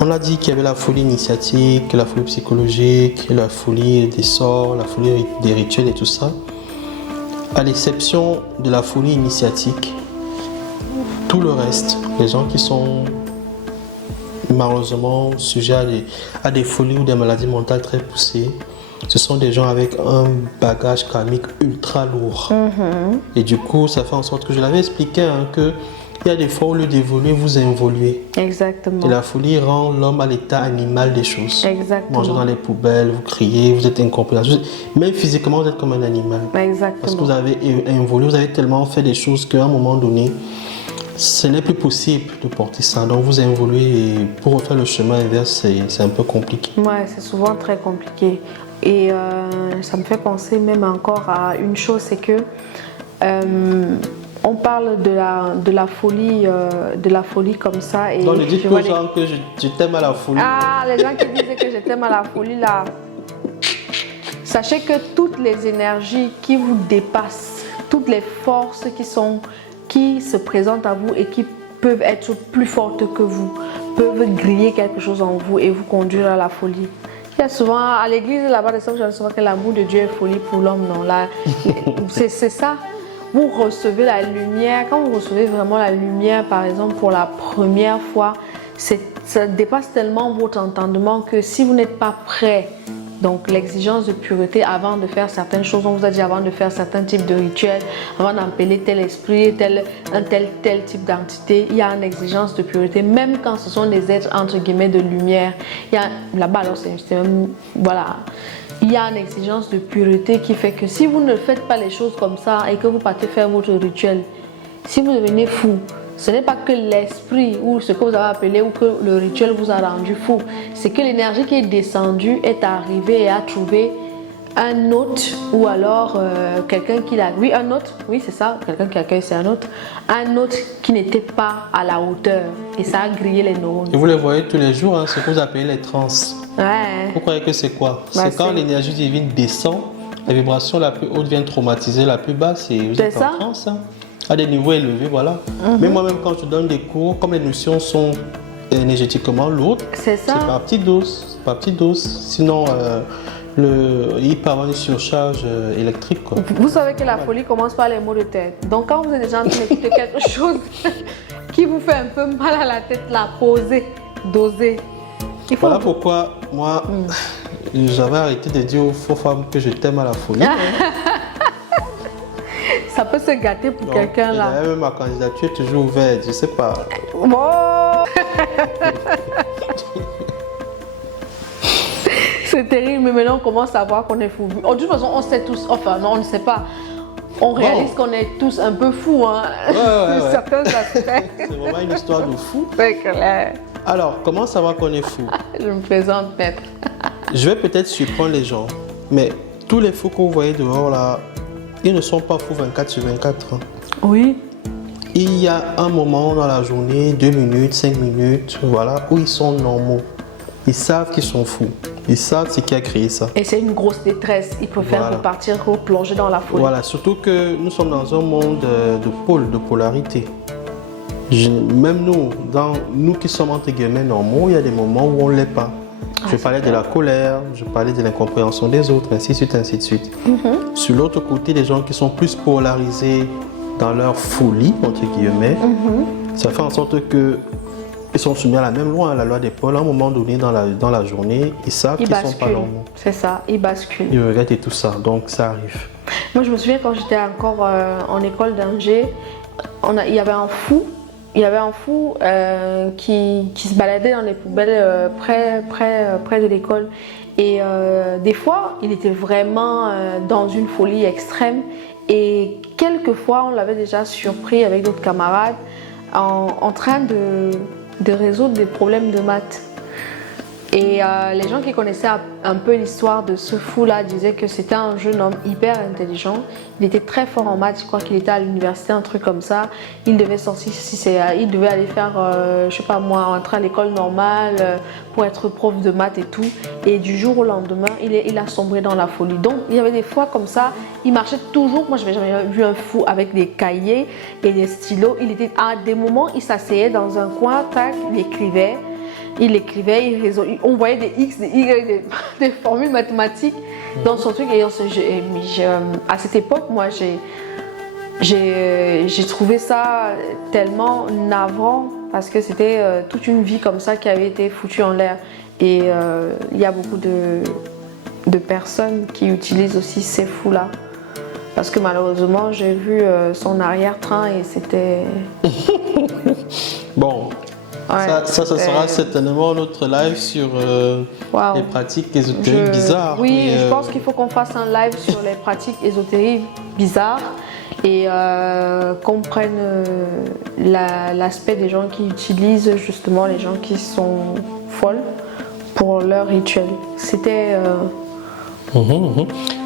On a dit qu'il y avait la folie initiatique, la folie psychologique, la folie des sorts, la folie des rituels et tout ça. À l'exception de la folie initiatique, tout le reste, les gens qui sont malheureusement sujets à des folies ou des maladies mentales très poussées, ce sont des gens avec un bagage karmique ultra lourd. Et du coup, ça fait en sorte que je l'avais expliqué, hein, que il y a des fois où, au lieu d'évoluer, vous évoluez. Exactement. Et la folie rend l'homme à l'état animal des choses. Exactement. Mangez dans les poubelles, vous criez, vous êtes incompréhensible. Même physiquement, vous êtes comme un animal. Exactement. Parce que vous avez évolué, vous avez tellement fait des choses qu'à un moment donné, ce n'est plus possible de porter ça. Donc vous évoluez et pour refaire le chemin inverse, c'est un peu compliqué. Ouais, c'est souvent très compliqué. Et ça me fait penser même encore à une chose, c'est que on parle de la folie comme ça. Et donc ne dites pas aux gens que je t'aime à la folie. Ah, les gens qui disaient que je t'aime à la folie là. Sachez que toutes les énergies qui vous dépassent, toutes les forces qui se présentent à vous et qui peuvent être plus fortes que vous, peuvent griller quelque chose en vous et vous conduire à la folie. Il y a souvent, à l'église là-bas, j'entends souvent que l'amour de Dieu est folie pour l'homme. Non, là, c'est ça. Vous recevez la lumière. Quand vous recevez vraiment la lumière, par exemple, pour la première fois, ça dépasse tellement votre entendement que si vous n'êtes pas prêt, donc l'exigence de pureté avant de faire certaines choses, on vous a dit avant de faire certains types de rituels, avant d'appeler tel esprit, tel type d'entité, il y a une exigence de pureté, même quand ce sont des êtres entre guillemets de lumière. Il y a là-bas, alors c'est même, voilà. Il y a une exigence de pureté qui fait que si vous ne faites pas les choses comme ça et que vous partez faire votre rituel, si vous devenez fou, ce n'est pas que l'esprit ou ce que vous avez appelé ou que le rituel vous a rendu fou. C'est que l'énergie qui est descendue est arrivée et a trouvé un hôte ou alors quelqu'un qui l'a... Oui, un hôte, oui c'est ça, quelqu'un qui accueille c'est un hôte. Un hôte qui n'était pas à la hauteur et ça a grillé les neurones. Et vous les voyez tous les jours, hein, ce que vous appelez les trans. Ouais. Vous croyez que c'est quoi? Bah, c'est quand l'énergie divine descend, la vibration la plus haute vient traumatiser la plus basse et vous êtes en transe. Hein. À des niveaux élevés, voilà. Mais moi-même, quand je donne des cours, comme les notions sont énergétiquement lourdes, c'est par petite dose. Par petite dose. Sinon, il peut y avoir une surcharge électrique. Quoi. Vous savez que la folie commence par les maux de tête. Donc, quand vous êtes déjà en train d'écouter quelque chose qui vous fait un peu mal à la tête, la posez, dosez. Voilà pourquoi, moi, j'avais arrêté de dire aux femmes que je t'aime à la folie. Ça peut se gâter pour quelqu'un là. D'ailleurs, ma candidature est toujours ouverte, je sais pas. Oh c'est terrible, mais maintenant on commence à voir qu'on est fou. De toute façon, on sait tous, enfin non, on ne sait pas. On réalise qu'on est tous un peu fous, hein. Ouais. Certains aspects. C'est vraiment une histoire de fou. C'est clair. Alors, comment savoir qu'on est fou? Je me présente, maître. Je vais peut-être surprendre les gens, mais tous les fous que vous voyez dehors là, ils ne sont pas fous 24 sur 24. Hein. Oui. Il y a un moment dans la journée, 2 minutes, 5 minutes, voilà, où ils sont normaux. Ils savent qu'ils sont fous. Ils savent ce qui a créé ça. Et c'est une grosse détresse. Ils préfèrent repartir ou plonger dans la folie. Voilà, surtout que nous sommes dans un monde de pôle, de polarité. Même nous qui sommes entre guillemets normaux, il y a des moments où on ne l'est pas. Je parlais de la colère, je parlais de l'incompréhension des autres, ainsi de suite, ainsi de suite. Sur l'autre côté, les gens qui sont plus polarisés dans leur folie, entre guillemets, ça fait en sorte que ils sont soumis à la même loi, la loi des pôles. À un moment donné dans la journée, ils savent qu'ils ne sont pas normaux. C'est ça, ils basculent. Ils regrettent et tout ça, donc ça arrive. Moi, je me souviens quand j'étais encore en école d'Angers, il y avait un fou. Il y avait un fou qui se baladait dans les poubelles près de l'école. Et des fois, il était vraiment dans une folie extrême. Et quelquefois, on l'avait déjà surpris avec d'autres camarades en train de résoudre des problèmes de maths. Et les gens qui connaissaient un peu l'histoire de ce fou-là disaient que c'était un jeune homme hyper intelligent. Il était très fort en maths, je crois qu'il était à l'université, un truc comme ça. Il devait sortir, il devait aller faire, je sais pas moi, entrer à l'école normale pour être prof de maths et tout. Et du jour au lendemain, il a sombré dans la folie. Donc il y avait des fois comme ça, il marchait toujours. Moi, je n'avais jamais vu un fou avec des cahiers et des stylos. À des moments, il s'asseyait dans un coin, tac, il écrivait. Il résolvait, on voyait des X, des Y, des formules mathématiques dans son truc. Et à cette époque, moi, j'ai trouvé ça tellement navrant parce que c'était toute une vie comme ça qui avait été foutue en l'air. Et il y a beaucoup de personnes qui utilisent aussi ces fous-là Parce que malheureusement, j'ai vu son arrière-train et c'était... Bon, Ouais, ça sera certainement notre live sur Wow. les pratiques ésotériques bizarres. Oui, mais, je pense qu'il faut qu'on fasse un live sur les pratiques ésotériques bizarres et qu'on prenne l'aspect des gens qui utilisent justement les gens qui sont folles pour leur rituel. C'était...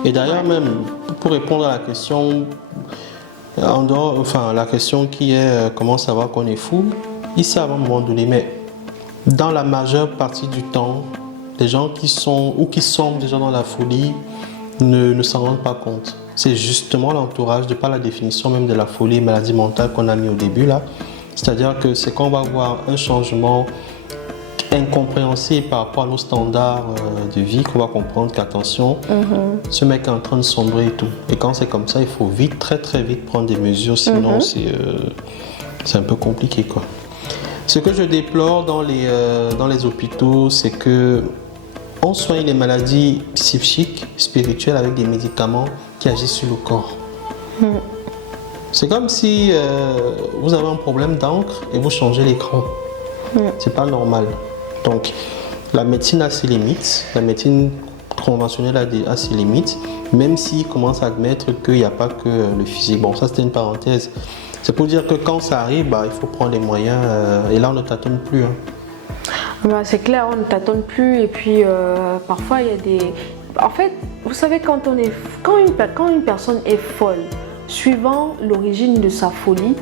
Et d'ailleurs même, pour répondre à la question, en dehors, enfin la question qui est comment savoir qu'on est fou, ils savent à un moment donné, mais dans la majeure partie du temps, les gens qui sont ou qui sont déjà dans la folie ne s'en rendent pas compte. C'est justement l'entourage, de par la définition même de la folie, maladie mentale qu'on a mis au début là. C'est-à-dire que c'est qu'on va voir un changement incompréhensible par rapport à nos standards de vie, qu'on va comprendre qu'attention, ce mec est en train de sombrer et tout. Et quand c'est comme ça, il faut vite, très très vite prendre des mesures, sinon c'est un peu compliqué quoi. Ce que je déplore dans les hôpitaux, c'est que on soigne les maladies psychiques, spirituelles avec des médicaments qui agissent sur le corps. C'est comme si vous avez un problème d'encre et vous changez l'écran. C'est pas normal. Donc, la médecine a ses limites, la médecine conventionnelle a ses limites, même s'il commence à admettre qu'il n'y a pas que le physique. Bon, ça c'était une parenthèse. C'est pour dire que quand ça arrive, il faut prendre les moyens et là on ne tâtonne plus. c'est clair, on ne tâtonne plus et puis parfois il y a des... En fait, vous savez, quand une personne est folle, suivant l'origine de sa folie,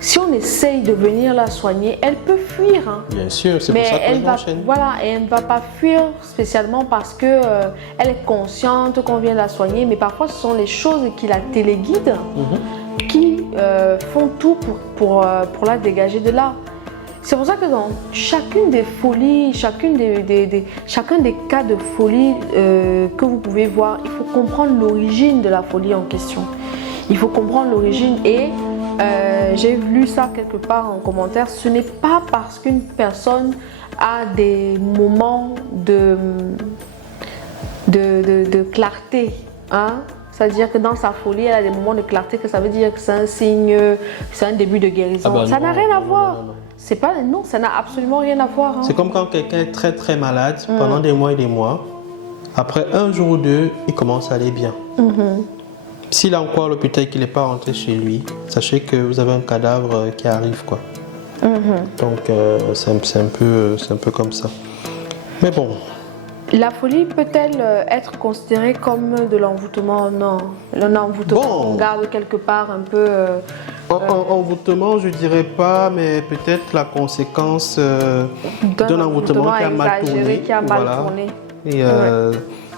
si on essaye de venir la soigner, elle peut fuir. Bien sûr, c'est pour ça qu'on enchaîne. Voilà, et elle ne va pas fuir spécialement parce que elle est consciente qu'on vient la soigner, mais parfois ce sont les choses qui la téléguident qui font tout pour la dégager de là. C'est pour ça que dans chacune des folies, chacun des cas de folie que vous pouvez voir, il faut comprendre l'origine de la folie en question. Il faut comprendre l'origine et j'ai lu ça quelque part en commentaire. Ce n'est pas parce qu'une personne a des moments de clarté, c'est-à-dire que dans sa folie, elle a des moments de clarté, que ça veut dire que c'est un signe, c'est un début de guérison. Ça n'a rien à voir. C'est pas, non, ça n'a absolument rien à voir. C'est comme quand quelqu'un est très très malade pendant des mois et des mois. Après un jour ou deux, il commence à aller bien. S'il est encore à l'hôpital et qu'il n'est pas rentré chez lui, sachez que vous avez un cadavre qui arrive, quoi. Donc c'est un peu comme ça. Mais bon. La folie peut-elle être considérée comme de l'envoûtement? Non. L'envoûtement, on garde quelque part un peu... Envoûtement, je dirais pas, mais peut-être la conséquence d'un envoûtement qui a mal tourné. Et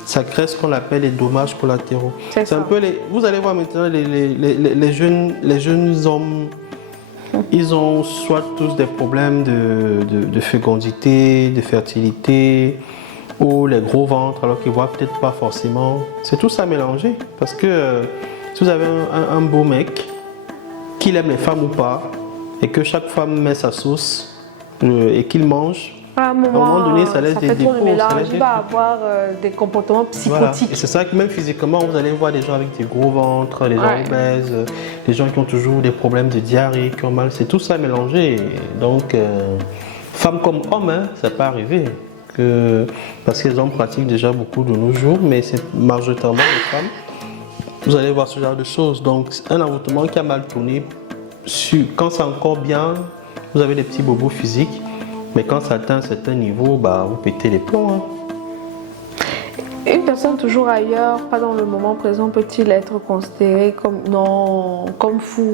ça crée ce qu'on appelle les dommages collatéraux. C'est un peu vous allez voir maintenant les jeunes hommes, ils ont soit tous des problèmes de fécondité, de fertilité, ou les gros ventres alors qu'ils voient peut-être pas forcément. C'est tout ça mélangé. Parce que si vous avez un beau mec, qu'il aime les femmes ou pas, et que chaque femme met sa sauce et qu'il mange, à un moment donné, ça laisse des dépôts. Il va avoir des comportements psychotiques. Voilà. Et c'est ça que même physiquement, vous allez voir des gens avec des gros ventres, des gens obèses, des gens qui ont toujours des problèmes de diarrhée, qui ont mal. C'est tout ça mélangé. Donc, femmes comme hommes, ça peut arriver. Parce que les hommes pratiquent déjà beaucoup de nos jours, mais c'est majoritairement les femmes. Vous allez voir ce genre de choses. Donc, un envoûtement qui a mal tourné, quand c'est encore bien, vous avez des petits bobos physiques, mais quand ça atteint un certain niveau, vous pétez les plombs. Une personne toujours ailleurs, pas dans le moment présent, peut-il être considérée comme fou?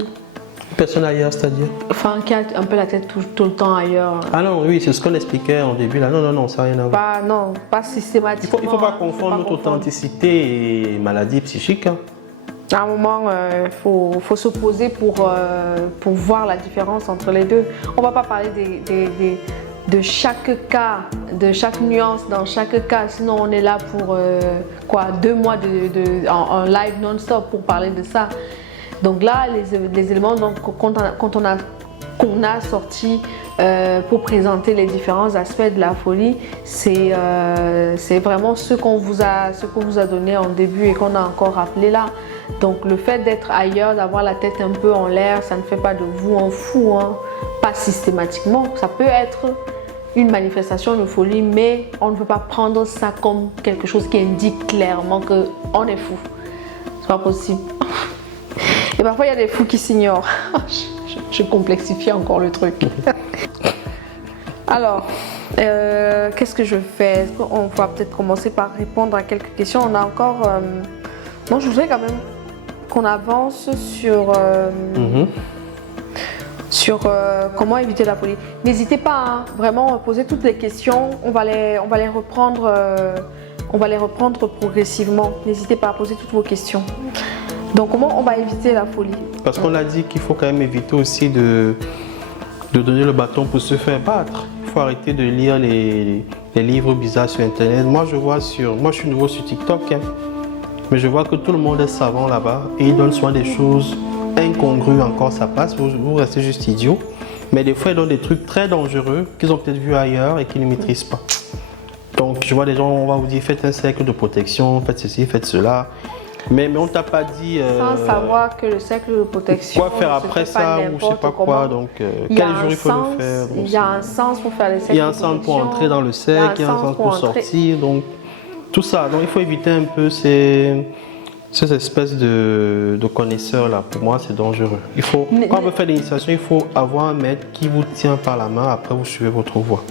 Personne ailleurs, c'est-à-dire? Enfin, qui a un peu la tête tout le temps ailleurs. Ah non, oui, c'est ce qu'on expliquait en début là. Non, ça n'a rien à voir. Non, pas systématiquement. Il ne faut pas confondre notre authenticité et maladie psychique. À un moment, il faut se poser pour voir la différence entre les deux. On ne va pas parler de chaque cas, de chaque nuance dans chaque cas. Sinon, on est là pour 2 mois en live non-stop pour parler de ça. Donc là, les éléments qu'on a sortis pour présenter les différents aspects de la folie, c'est vraiment ce qu'on vous a donné en début et qu'on a encore rappelé là. Donc le fait d'être ailleurs, d'avoir la tête un peu en l'air, ça ne fait pas de vous un fou, hein. Pas systématiquement. Ça peut être une manifestation de folie, mais on ne peut pas prendre ça comme quelque chose qui indique clairement qu'on est fou. C'est pas possible. Et parfois il y a des fous qui s'ignorent. Je complexifie encore le truc. Alors, qu'est-ce que je fais? On va peut-être commencer par répondre à quelques questions. On a encore... Moi, je voudrais quand même qu'on avance sur comment éviter la folie. N'hésitez pas à vraiment poser toutes les questions. On va les reprendre progressivement. N'hésitez pas à poser toutes vos questions. Donc, comment on va éviter la folie? Parce qu'on a dit qu'il faut quand même éviter aussi de donner le bâton pour se faire battre. Il faut arrêter de lire les livres bizarres sur Internet. Moi, je suis nouveau sur TikTok, hein, mais je vois que tout le monde est savant là-bas et ils donnent souvent des choses incongrues encore, ça passe. Vous restez juste idiot. Mais des fois, ils donnent des trucs très dangereux qu'ils ont peut-être vus ailleurs et qu'ils ne maîtrisent pas. Donc, je vois des gens, on va vous dire, faites un cercle de protection, faites ceci, faites cela. Mais on t'a pas dit... Sans savoir que le cercle de protection... Quoi faire après ça ou je sais pas quoi, donc quel jour il faut le faire. Il y a un sens pour faire les cercles de protection. Il y a un sens pour entrer dans le cercle, il y a un sens pour sortir, donc tout ça. Donc il faut éviter un peu ces espèces de connaisseurs là. Pour moi, c'est dangereux. Quand on veut faire l'initiation, il faut avoir un maître qui vous tient par la main, après vous suivez votre voie.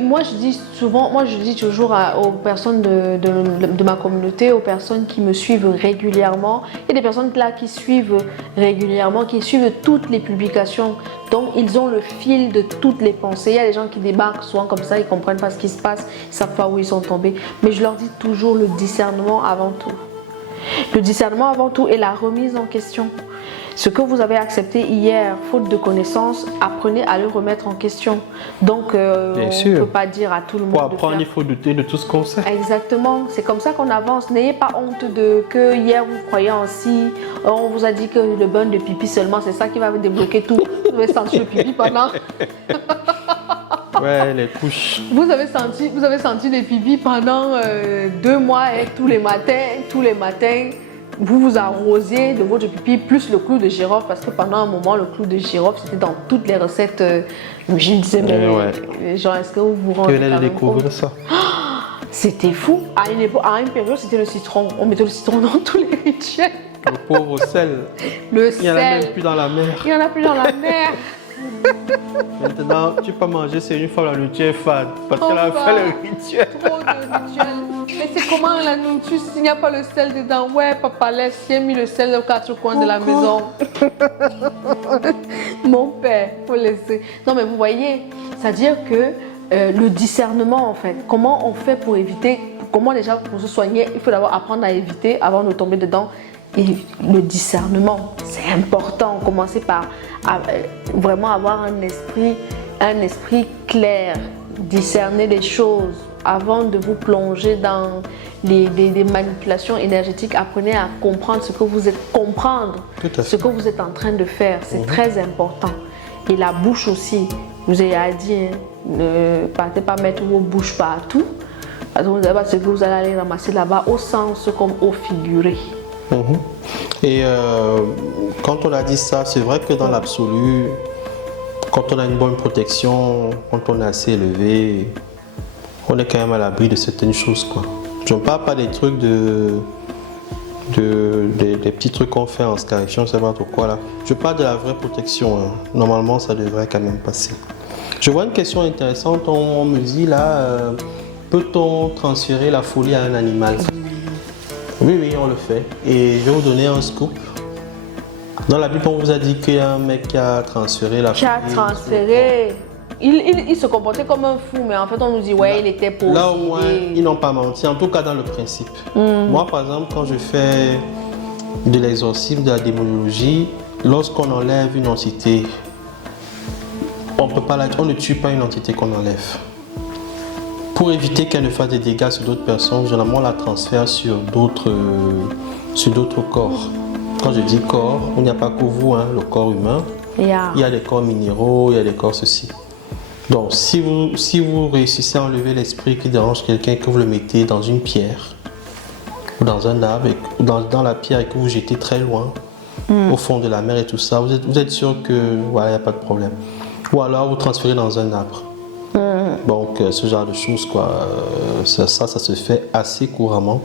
Moi je dis toujours aux personnes de ma communauté, aux personnes qui me suivent régulièrement, il y a des personnes là qui suivent régulièrement, qui suivent toutes les publications, donc ils ont le fil de toutes les pensées. Il y a des gens qui débarquent souvent comme ça, ils ne comprennent pas ce qui se passe, ils ne savent pas où ils sont tombés, mais je leur dis toujours le discernement avant tout. Le discernement avant tout et la remise en question. Ce que vous avez accepté hier, faute de connaissances, apprenez à le remettre en question. Donc, on ne peut pas dire à tout le monde. Pour apprendre, il faut douter de tout ce qu'on sait. Exactement, c'est comme ça qu'on avance. N'ayez pas honte que hier vous croyez en si. On vous a dit que le bain de pipi seulement, c'est ça qui va vous débloquer tout. Vous avez senti le pipi pendant. Ouais, les couches. Vous avez senti les pipis pendant 2 mois et tous les matins. Vous vous arrosiez de votre pipi plus le clou de girofle parce que pendant un moment le clou de girofle c'était dans toutes les recettes. Je me disais mais genre est-ce que vous vous rendez compte de découvrir ça? C'était fou. À une période c'était le citron. On mettait le citron dans tous les rituels. Le pauvre sel. Le sel. Il n'y en a même plus dans la mer. Il n'y en a plus dans la mer. Maintenant, tu peux manger, c'est une fois la nourriture est fade parce qu'elle a fait le rituel. Trop de rituels. Mais c'est comment la nourriture s'il n'y a pas le sel dedans? Ouais, papa, laisse, j'ai mis le sel aux 4 coins de la maison. Mon père, faut laisser. Non, mais vous voyez, c'est-à-dire que le discernement, en fait, comment on fait pour éviter, comment déjà pour se soigner, il faut d'abord apprendre à éviter avant de tomber dedans. Et le discernement, c'est important. Commencez par vraiment avoir un esprit clair, discerner les choses avant de vous plonger dans des manipulations énergétiques. Apprenez à comprendre ce que vous êtes en train de faire. C'est très important. Et la bouche aussi, vous avez dit, hein, ne partez pas mettre vos bouches partout. Parce que vous ne savez pas ce que vous allez aller ramasser là-bas au sens comme au figuré. Et quand on a dit ça, c'est vrai que dans l'absolu, quand on a une bonne protection, quand on est assez élevé, on est quand même à l'abri de certaines choses, quoi. Je ne parle pas des trucs des petits trucs qu'on fait en scarifiant, je sais pas trop quoi là. Je parle de la vraie protection, hein. Normalement ça devrait quand même passer. Je vois une question intéressante, on me dit là, peut-on transférer la folie à un animal? Oui, on le fait. Et je vais vous donner un scoop. Dans la Bible, on vous a dit qu'il y a un mec qui a transféré la folie. Qui a transféré. Il se comportait comme un fou, mais en fait, on nous dit, ouais, il était pauvre. Là, au moins, ils n'ont pas menti. En tout cas, dans le principe. Moi, par exemple, quand je fais de l'exorcisme, de la démonologie, lorsqu'on enlève une entité, on ne tue pas une entité qu'on enlève. Pour éviter qu'elle ne fasse des dégâts sur d'autres personnes, généralement on la transfère sur d'autres corps. Quand je dis corps, il n'y a pas que vous, hein, le corps humain. Il Il y a des corps minéraux, il y a des corps ceci. Donc, si vous réussissez à enlever l'esprit qui dérange quelqu'un, que vous le mettez dans une pierre, ou dans un arbre, ou dans la pierre et que vous jetez très loin, au fond de la mer et tout ça, vous êtes sûr que voilà, il n'y a pas de problème. Ou alors vous transférez dans un arbre. Donc, ce genre de choses, quoi, ça se fait assez couramment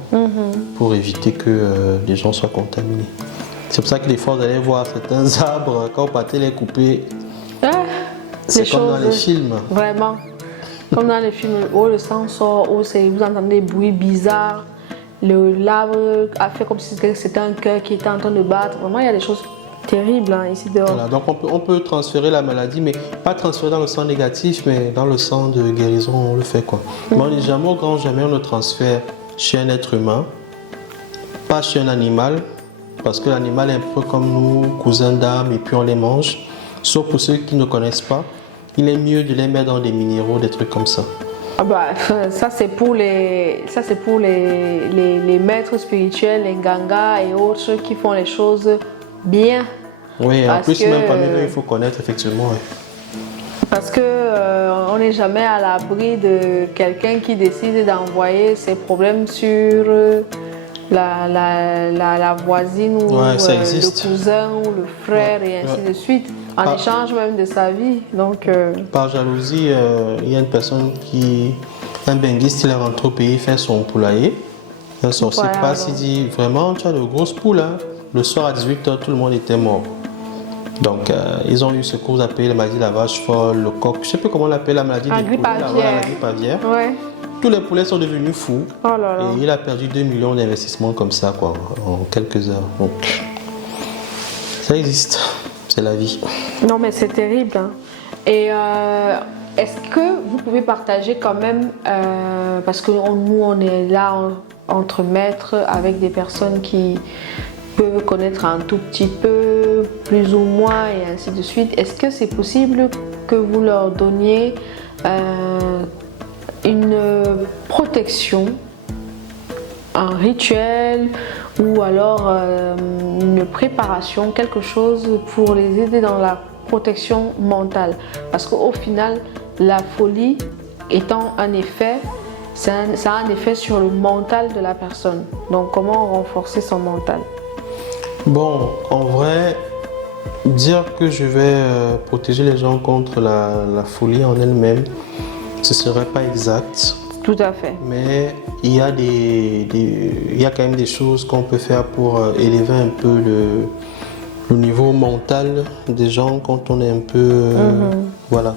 pour éviter que les gens soient contaminés. C'est pour ça que des fois, vous allez voir certains arbres, quand vous partez les couper, c'est comme dans les films. Vraiment. Comme dans les films où le sang sort, où vous entendez des bruits bizarres. L'arbre a fait comme si c'était un cœur qui était en train de battre. Vraiment, il y a des choses terribles ici dehors. Voilà, donc on peut transférer la maladie, mais pas transférer dans le sang négatif, mais dans le sang de guérison, on le fait quoi. Mais on n'est jamais au grand jamais, on le transfère chez un être humain, pas chez un animal, parce que l'animal est un peu comme nous, cousins d'âme, et puis on les mange. Sauf pour ceux qui ne connaissent pas, il est mieux de les mettre dans des minéraux, des trucs comme ça. Ah bah, ça c'est pour les maîtres spirituels, les gangas et autres qui font les choses bien. Oui, en plus même parmi eux, il faut connaître effectivement. Ouais. Parce que on n'est jamais à l'abri de quelqu'un qui décide d'envoyer ses problèmes sur la voisine ou le cousin ou le frère et ainsi de suite. En échange même de sa vie. Donc, par jalousie, il y a une personne un benguiste, il est rentré au pays faire son poulailler. Un sorcier passe, il dit vraiment, tu as de grosses poules. Hein. Le soir à 18h, tout le monde était mort. Donc, ils ont eu ce qu'on appelle la maladie de la vache folle, le coq, je ne sais plus comment on l'appelle, la maladie des grippe aviaire. La grippe aviaire. Ouais. Tous les poulets sont devenus fous. Oh là là. Et il a perdu 2 millions d'investissements comme ça, quoi, en quelques heures. Donc, ça existe. C'est la vie. Non, mais c'est terrible. Hein. Et est-ce que vous pouvez partager quand même, parce que nous, on est là entre maîtres avec des personnes qui peuvent connaître un tout petit peu, plus ou moins, et ainsi de suite. Est-ce que c'est possible que vous leur donniez une protection, un rituel ou alors une préparation, quelque chose pour les aider dans la protection mentale? Parce qu'au final, la folie étant un effet, ça a un effet sur le mental de la personne. Donc comment renforcer son mental? Bon, en vrai, dire que je vais protéger les gens contre la folie en elle-même, ce ne serait pas exact. Tout à fait. Mais il y a il y a quand même des choses qu'on peut faire pour élever un peu le niveau mental des gens quand on est un peu... Voilà.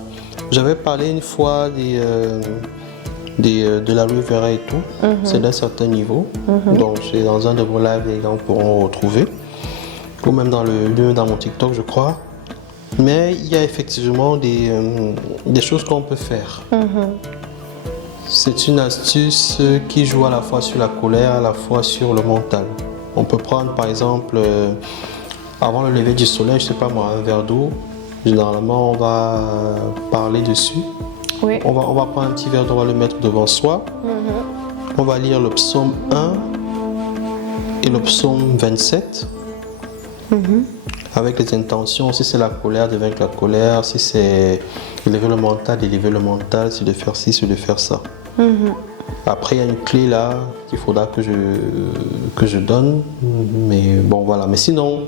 J'avais parlé une fois de la Aloe Vera et tout. C'est d'un certain niveau. Donc c'est dans un de vos lives, les gens pourront retrouver. Ou même dans mon TikTok, je crois. Mais il y a effectivement des choses qu'on peut faire. C'est une astuce qui joue à la fois sur la colère, à la fois sur le mental. On peut prendre par exemple, avant le lever du soleil, je sais pas moi, un verre d'eau. Généralement, on va parler dessus. Oui. On va prendre un petit verre d'eau, on va le mettre devant soi. On va lire le psaume 1 et le psaume 27. Avec les intentions, si c'est la colère, de vaincre la colère, si c'est élever le mental, c'est de faire ci, c'est de faire ça. Après, il y a une clé là qu'il faudra que je donne, mais bon voilà. Mais sinon,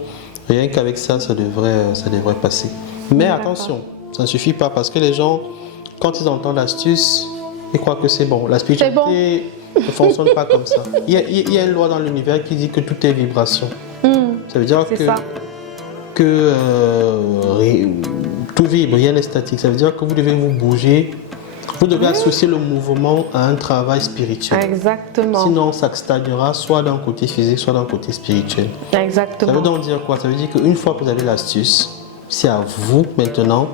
rien qu'avec ça, ça devrait passer. Mais attention, ça ne suffit pas parce que les gens, quand ils entendent l'astuce, ils croient que c'est bon. La spiritualité ne fonctionne pas comme ça. Il y a une loi dans l'univers qui dit que tout est vibration. Ça veut dire que tout vibre, rien n'est statique. Ça veut dire que vous devez vous bouger. Vous devez associer le mouvement à un travail spirituel. Exactement. Sinon, ça stagnera soit d'un côté physique, soit d'un côté spirituel. Exactement. Ça veut donc dire quoi? Ça veut dire qu'une fois que vous avez l'astuce, c'est à vous maintenant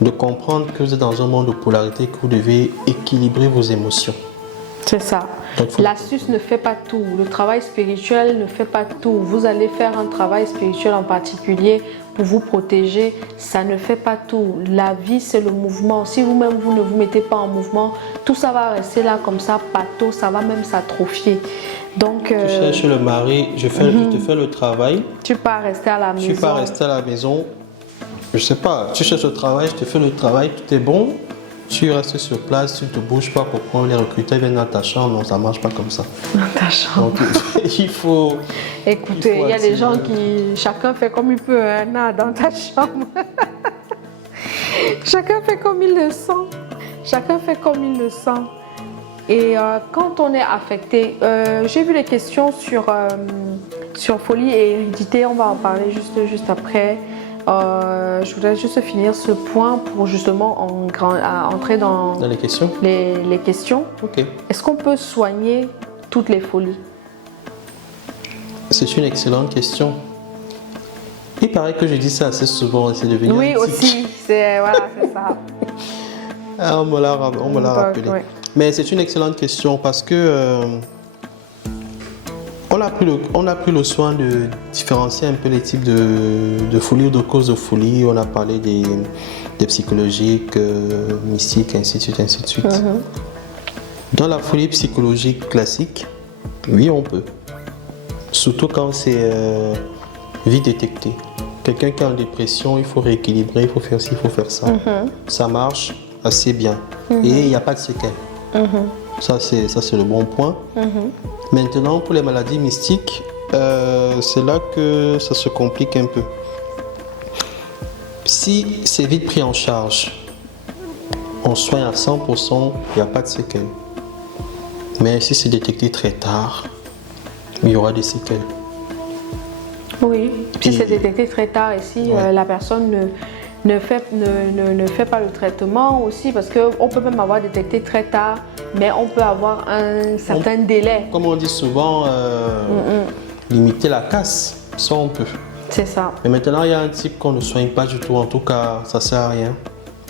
de comprendre que vous êtes dans un monde de polarité, que vous devez équilibrer vos émotions. C'est ça. L'astuce ne fait pas tout. Le travail spirituel ne fait pas tout. Vous allez faire un travail spirituel en particulier pour vous protéger. Ça ne fait pas tout. La vie, c'est le mouvement. Si vous-même, vous ne vous mettez pas en mouvement, tout ça va rester là comme ça, pâteau. Ça va même s'atrophier. Donc, tu cherches le mari, je te fais le travail. Tu ne peux pas rester à la maison. Je ne suis pas resté à la maison. je sais pas, tu cherches le travail, je te fais le travail, tout est bon, tu restes sur place, tu ne te bouges pas pour prendre les recruteurs viennent dans ta chambre, non, ça marche pas comme ça. Dans ta chambre. Donc, il faut... Écoutez, il y a des gens qui, chacun fait comme il peut, hein, dans ta chambre. Chacun fait comme il le sent. Chacun fait comme il le sent. Et quand on est affecté, j'ai vu les questions sur folie et hérédité, on va en parler juste après. Je voudrais juste finir ce point pour justement entrer dans les questions. Les questions. Ok. Est-ce qu'on peut soigner toutes les folies? C'est une excellente question. Il paraît que je dis ça assez souvent, c'est devenu oui, antique. aussi, c'est ça. Ah, on me l'a rappelé. Ouais. Mais c'est une excellente question parce que on a pris le soin de différencier un peu les types de folie ou de causes de folie. On a parlé des psychologiques, mystiques, ainsi de suite, ainsi de suite. Dans la folie psychologique classique, oui, on peut. Surtout quand c'est vite détecté. Quelqu'un qui est en dépression, il faut rééquilibrer, il faut faire ci, il faut faire ça. Ça marche assez bien. Et il n'y a pas de séquelles. Ça, c'est le bon point. Maintenant, pour les maladies mystiques, c'est là que ça se complique un peu. Si c'est vite pris en charge, on soigne à 100%, il n'y a pas de séquelles. Mais si c'est détecté très tard, il y aura des séquelles. Oui, si c'est détecté très tard et si la personne ne fait pas le traitement aussi, parce qu'on peut même avoir détecté très tard, mais on peut avoir un certain délai. Comme on dit souvent, limiter la casse, ça on peut. C'est ça. Mais maintenant, il y a un type qu'on ne soigne pas du tout, en tout cas, ça ne sert à rien.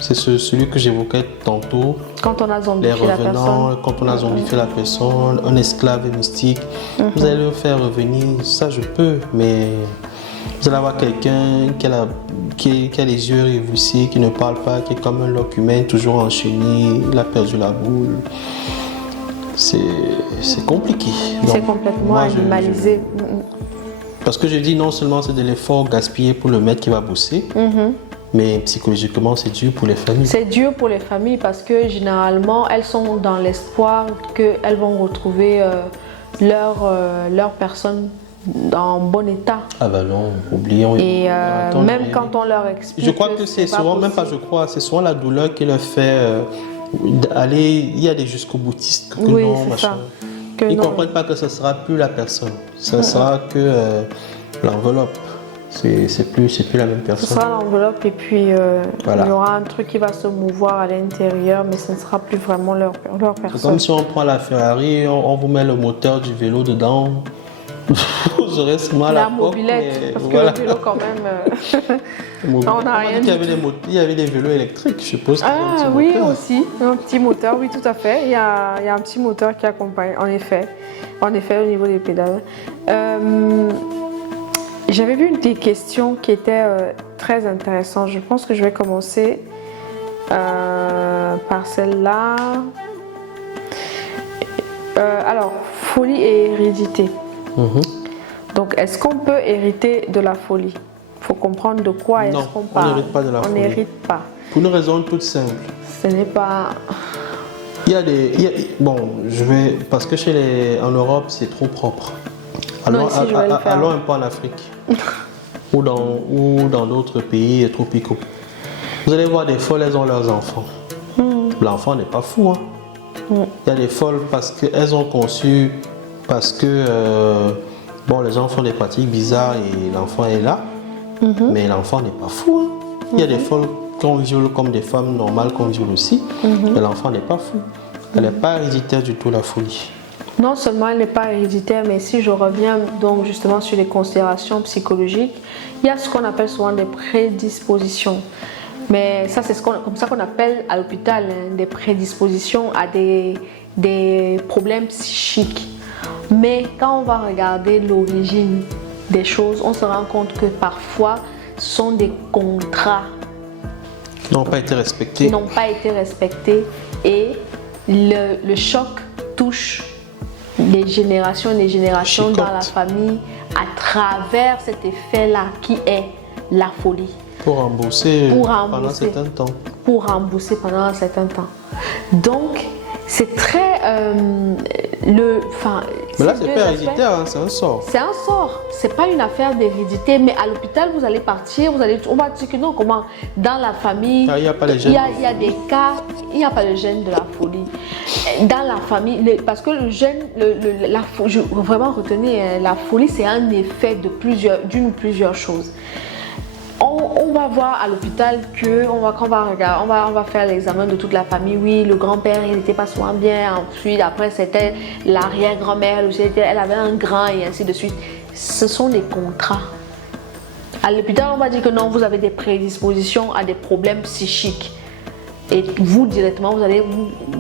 C'est celui que j'évoquais tantôt. Quand on a zombifié la personne. Quand on a zombifié la personne, un esclave mystique, vous allez le faire revenir, ça je peux, mais vous allez avoir quelqu'un qui a les yeux révulsés, qui ne parle pas, qui est comme un loc humain, toujours enchaîné, il a perdu la boule. C'est compliqué. C'est complètement animalisé. Parce que je dis non seulement c'est de l'effort gaspillé pour le maître qui va bosser, mais psychologiquement, c'est dur pour les familles. C'est dur pour les familles parce que généralement, elles sont dans l'espoir qu'elles vont retrouver leur personne en bon état. Ah ben non, oublions. Et même quand on leur explique. Je crois que c'est souvent, même pas je crois, c'est souvent la douleur qui leur fait y aller jusqu'au boutiste. Oui, c'est ça. Ils ne comprennent pas que ce ne sera plus la personne. Ce sera que l'enveloppe. C'est plus la même personne. Ce sera l'enveloppe et puis il y aura un truc qui va se mouvoir à l'intérieur, mais ce ne sera plus vraiment leur personne. C'est comme si on prend la Ferrari, on vous met le moteur du vélo dedans. Vous aurez sûrement la mobilette, parce que le vélo quand même... on a rien dit. Il y avait des vélos électriques, je suppose. Ah oui, moteur. Aussi, un petit moteur, oui tout à fait. Il y a un petit moteur qui accompagne, en effet au niveau des pédales. J'avais vu des questions qui étaient très intéressantes. Je pense que je vais commencer par celle-là. Alors, folie et hérédité. Donc, est-ce qu'on peut hériter de la folie? Il faut comprendre de quoi est-ce qu'on parle. On n'hérite pas de la folie. On n'hérite pas. Pour une raison toute simple. Ce n'est pas... parce que en Europe, c'est trop propre. Allons un peu en Afrique ou dans d'autres pays tropicaux. Vous allez voir des folles, elles ont leurs enfants. L'enfant n'est pas fou. Il y a des folles parce qu'elles ont conçu, parce que les gens font des pratiques bizarres et l'enfant est là. Mais l'enfant n'est pas fou. Il y a des folles qu'on viole comme des femmes normales qu'on viole aussi. Mais l'enfant n'est pas fou. Elle n'est pas héréditaire du tout, la folie. Non seulement elle n'est pas héréditaire, mais si je reviens donc justement sur les considérations psychologiques, il y a ce qu'on appelle souvent des prédispositions. Mais ça, c'est comme ça qu'on appelle à l'hôpital des prédispositions à des problèmes psychiques. Mais quand on va regarder l'origine des choses, on se rend compte que parfois, ce sont des contrats qui n'ont pas été respectés. Et le choc touche les générations dans la famille à travers cet effet-là qui est la folie. Pour rembourser, Pour pendant un rembourser. certain temps. Pour rembourser pendant un certain temps. Donc, c'est très... Mais là, c'est pas héréditaire, hein, c'est un sort. C'est un sort, c'est pas une affaire d'hérédité, mais à l'hôpital, vous allez partir, on va dire que non, comment, dans la famille, Il n'y a pas les gènes. il y a des cas, il n'y a pas le gène de la folie. Dans la famille, parce que le gène, je veux vraiment retenir, la folie, c'est un effet d'une ou plusieurs choses. On va voir à l'hôpital qu'on va faire l'examen de toute la famille. Oui, le grand-père, il n'était pas souvent bien. Ensuite, après, c'était l'arrière-grand-mère. Elle avait un grand et ainsi de suite. Ce sont des contrats. À l'hôpital, on va dire que non, vous avez des prédispositions à des problèmes psychiques. Et vous, directement, vous allez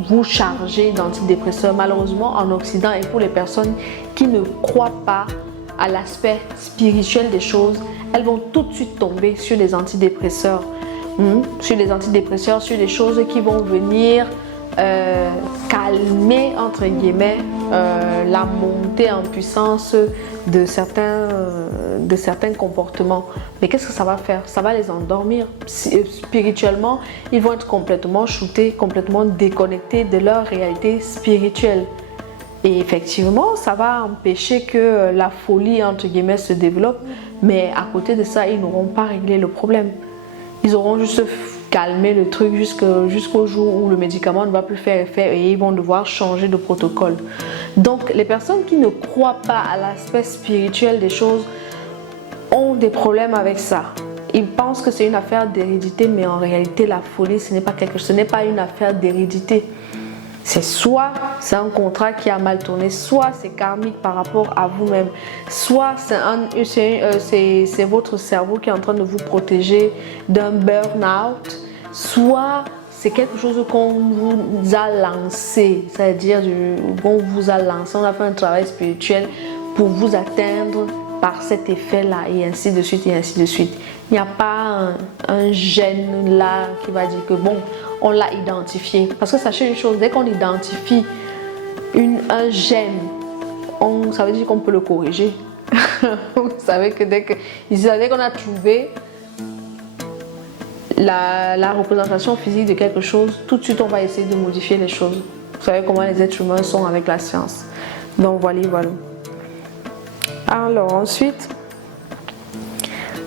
vous charger d'antidépresseurs. Malheureusement, en Occident, et pour les personnes qui ne croient pas à l'aspect spirituel des choses, elles vont tout de suite tomber sur les antidépresseurs, sur des choses qui vont venir calmer, entre guillemets, la montée en puissance de certains comportements. Mais qu'est-ce que ça va faire? Ça va les endormir. Spirituellement, ils vont être complètement shootés, complètement déconnectés de leur réalité spirituelle. Et effectivement, ça va empêcher que la folie, entre guillemets, se développe. Mais à côté de ça, ils n'auront pas réglé le problème. Ils auront juste calmé le truc jusqu'au jour où le médicament ne va plus faire effet et ils vont devoir changer de protocole. Donc, les personnes qui ne croient pas à l'aspect spirituel des choses ont des problèmes avec ça. Ils pensent que c'est une affaire d'hérédité, mais en réalité, la folie, ce n'est pas une affaire d'hérédité. C'est soit c'est un contrat qui a mal tourné, soit c'est karmique par rapport à vous-même, soit c'est votre cerveau qui est en train de vous protéger d'un burn-out, soit c'est quelque chose qu'on vous a lancé, c'est-à-dire qu'on vous a lancé, on a fait un travail spirituel pour vous atteindre par cet effet-là et ainsi de suite et ainsi de suite. Il n'y a pas un gène là qui va dire que bon, on l'a identifié. Parce que sachez une chose, dès qu'on identifie un gène, ça veut dire qu'on peut le corriger. Vous savez que dès qu'on a trouvé la représentation physique de quelque chose, tout de suite on va essayer de modifier les choses. Vous savez comment les êtres humains sont avec la science. Donc voilà. Alors ensuite,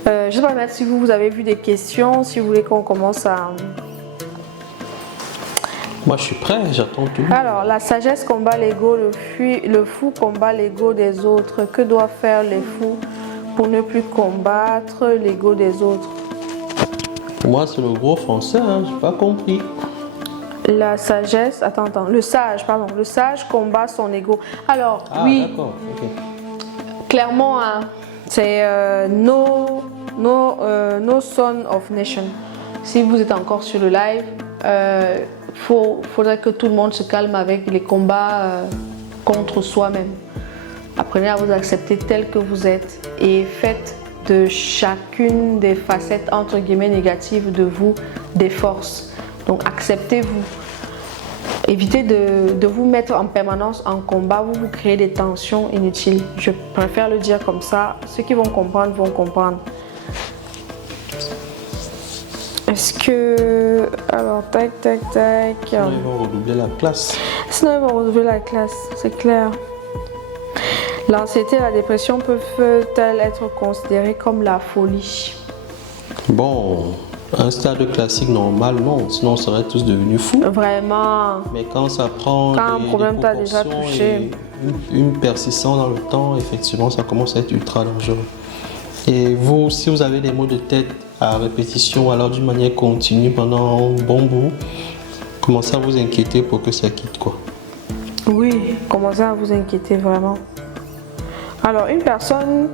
je vais mettre si vous avez vu des questions, si vous voulez qu'on commence à... Moi je suis prêt, j'attends tout. Alors, la sagesse combat l'ego, le fou combat l'ego des autres. Que doivent faire les fous pour ne plus combattre l'ego des autres? Moi c'est le gros français, hein, j'ai pas compris. La sagesse, le sage combat son ego. Alors, oui, d'accord, ok. Clairement, hein, c'est no son of nation. Si vous êtes encore sur le live, faudrait que tout le monde se calme avec les combats contre soi-même. Apprenez à vous accepter tel que vous êtes et faites de chacune des facettes entre guillemets négatives de vous des forces. Donc acceptez-vous. Évitez de vous mettre en permanence en combat, vous créez des tensions inutiles. Je préfère le dire comme ça. Ceux qui vont comprendre vont comprendre. Est-ce que... Alors, tac. Sinon, ils vont redoubler la classe. C'est clair. L'anxiété et la dépression peuvent-elles être considérées comme la folie? Bon, un stade classique normal, non. Sinon, on serait tous devenus fous. Vraiment. Mais quand ça prend un problème t'a déjà touché, une persistance dans le temps, effectivement, ça commence à être ultra dangereux. Et vous, si vous avez des maux de tête à répétition, alors d'une manière continue pendant un bon bout, commencez à vous inquiéter pour que ça quitte, quoi. Oui, commencez à vous inquiéter vraiment. Alors, une personne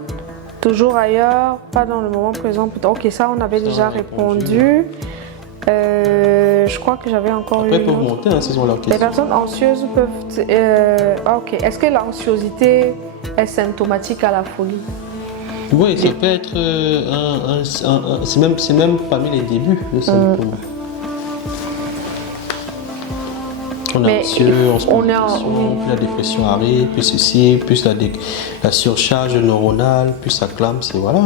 toujours ailleurs, pas dans le moment présent. Ok, ça on avait déjà répondu. Je crois que j'avais encore Après, eu. ils peuvent monter, hein, s'ils ont leur question. Les personnes anxieuses peuvent. Ok, est-ce que l'anxiosité est symptomatique à la folie? Oui, ça peut être c'est même parmi les débuts de symptômes. On est anxieux, on se pose des questions, plus la dépression arrive, plus ceci, plus la surcharge neuronale, plus ça clame, c'est voilà.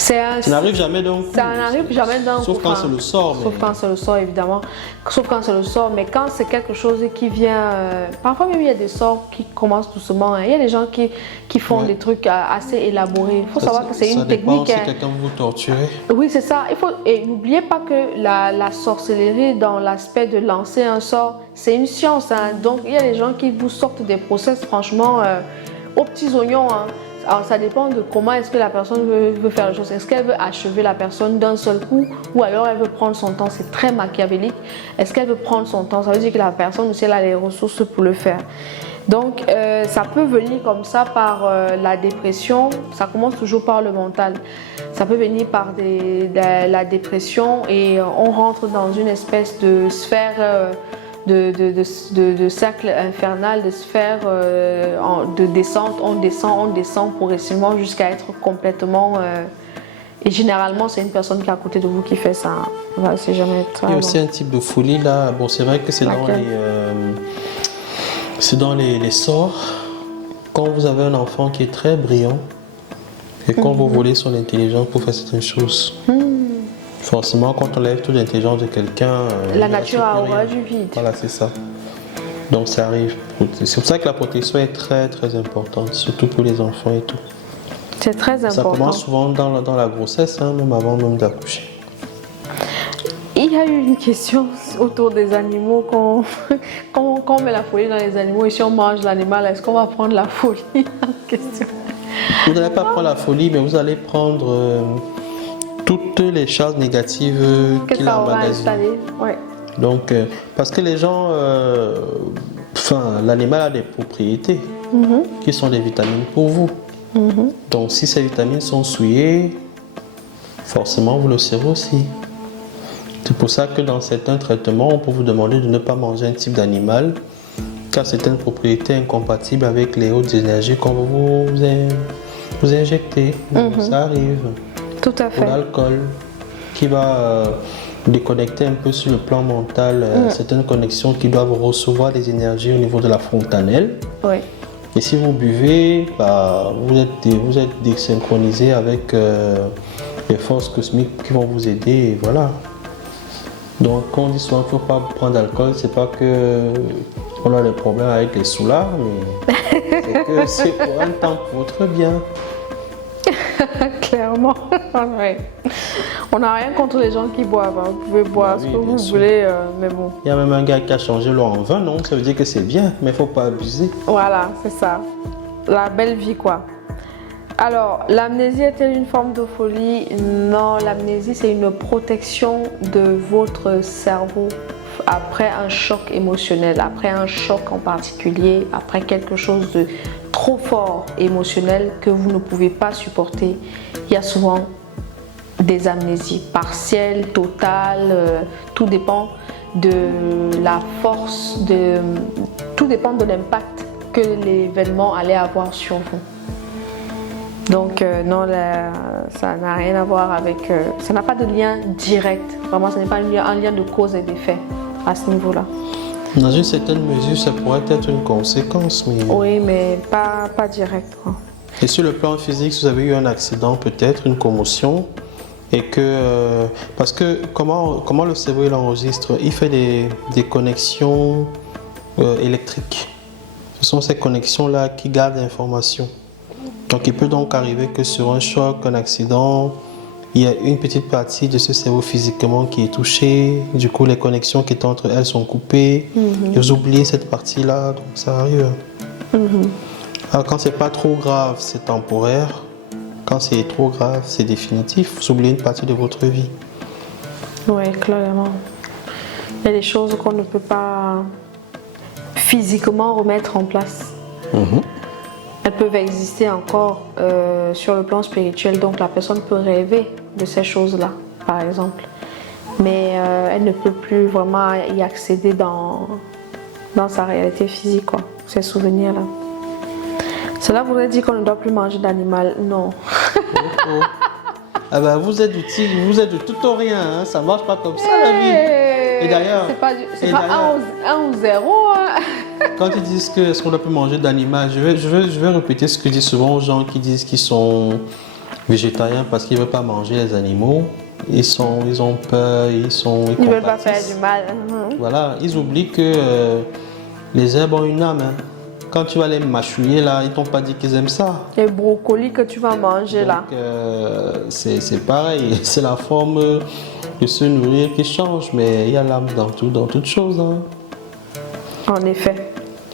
Ça n'arrive jamais d'un coup. Ça n'arrive jamais d'un coup. Sauf quand c'est le sort. Sauf quand c'est le sort, évidemment. Sauf quand c'est le sort. Mais quand c'est quelque chose qui vient... parfois même, il y a des sorts qui commencent doucement. Hein. Il y a des gens qui font des trucs assez élaborés. Il faut savoir que c'est une technique... Si quelqu'un vous torturez. Oui, c'est ça. Et n'oubliez pas que la sorcellerie, dans l'aspect de lancer un sort, c'est une science. Hein. Donc, il y a des gens qui vous sortent des process, franchement, aux petits oignons. Hein. Alors, ça dépend de comment est-ce que la personne veut faire les choses. Est-ce qu'elle veut achever la personne d'un seul coup ou alors elle veut prendre son temps? C'est très machiavélique. Est-ce qu'elle veut prendre son temps? Ça veut dire que la personne aussi elle a les ressources pour le faire. Donc, ça peut venir comme ça par la dépression. Ça commence toujours par le mental. Ça peut venir par la dépression et on rentre dans une espèce de sphère... de cercle infernal, de sphère de descente, on descend progressivement jusqu'à être complètement... et généralement, c'est une personne qui est à côté de vous qui fait ça. Voilà, c'est jamais très Il y a aussi un type de folie là. Bon, c'est vrai que c'est dans les sorts. Quand vous avez un enfant qui est très brillant et quand vous volez son intelligence pour faire certaines choses. Forcément, quand on lève toute l'intelligence de quelqu'un... la nature a horreur du vide. Voilà, c'est ça. Donc ça arrive. C'est pour ça que la protection est très très importante, surtout pour les enfants et tout. C'est très important. Ça commence souvent dans la grossesse, hein, même avant même d'accoucher. Il y a eu une question autour des animaux. Quand on met la folie dans les animaux et si on mange l'animal, est-ce qu'on va prendre la folie en question? Vous n'allez pas prendre la folie, mais vous allez prendre... toutes les choses négatives qu'il a emmagasinées. Ouais. Donc, parce que les gens, l'animal a des propriétés qui sont des vitamines pour vous. Donc, si ces vitamines sont souillées, forcément, vous le serez aussi. C'est pour ça que dans certains traitements, on peut vous demander de ne pas manger un type d'animal car certaines propriétés incompatibles avec les hautes énergies qu'on va vous injecter. Ça arrive. Tout à fait. L'alcool qui va déconnecter un peu sur le plan mental certaines connexions qui doivent recevoir des énergies au niveau de la fontanelle. Oui. Et si vous buvez, vous êtes désynchronisé avec les forces cosmiques qui vont vous aider. Et voilà. Donc quand on dit souvent qu'il ne faut pas prendre d'alcool, c'est pas que on a des problèmes avec les soulards, mais c'est que c'est pour un temps pour votre bien. Clairement, ouais. On n'a rien contre les gens qui boivent. Hein. Vous pouvez boire ce que vous voulez, mais bon. Il y a même un gars qui a changé l'eau en vin, non? Ça veut dire que c'est bien, mais il ne faut pas abuser. Voilà, c'est ça. La belle vie, quoi. Alors, l'amnésie est-elle une forme de folie? Non, l'amnésie, c'est une protection de votre cerveau après un choc émotionnel, après un choc en particulier, après quelque chose de trop fort émotionnel que vous ne pouvez pas supporter. Il y a souvent des amnésies partielles, totales, tout dépend de la force, tout dépend de l'impact que l'événement allait avoir sur vous. Donc non, ça n'a rien à voir avec... ça n'a pas de lien direct. Vraiment, ce n'est pas un lien de cause et d'effet à ce niveau-là. Dans une certaine mesure, ça pourrait être une conséquence, mais... Oui, mais pas direct, quoi. Et sur le plan physique, si vous avez eu un accident, peut-être une commotion, et que... parce que comment le cerveau il enregistre? Il fait des connexions électriques. Ce sont ces connexions-là qui gardent l'information. Donc il peut donc arriver que sur un choc, un accident, il y a une petite partie de ce cerveau physiquement qui est touchée. Du coup, les connexions qui étaient entre elles sont coupées. Et vous oubliez cette partie-là, donc ça arrive. Alors quand c'est pas trop grave, c'est temporaire. Quand c'est trop grave, c'est définitif. Vous oubliez une partie de votre vie. Oui, clairement. Il y a des choses qu'on ne peut pas physiquement remettre en place. Elles peuvent exister encore sur le plan spirituel, donc la personne peut rêver de ces choses-là, par exemple. Mais elle ne peut plus vraiment y accéder dans sa réalité physique, quoi, ces souvenirs-là. Cela voudrait dire qu'on ne doit plus manger d'animal, non. Ah bah vous êtes de tout au rien, hein. Ça marche pas comme ça la vie. Et d'ailleurs, c'est pas 1 ou 0. Hein. Quand ils disent est-ce qu'on ne doit plus manger d'animal, je vais répéter ce que je dis souvent aux gens qui disent qu'ils sont végétariens parce qu'ils ne veulent pas manger les animaux. Ils ont peur, ils Ils veulent pas faire compatissent. du mal. Voilà, ils oublient que les herbes ont une âme, hein. Quand tu vas les mâchouiller là, ils t'ont pas dit qu'ils aiment ça. Les brocolis que tu vas manger là. Donc, c'est pareil, c'est la forme de se nourrir qui change, mais il y a l'âme dans toute chose, hein. En effet.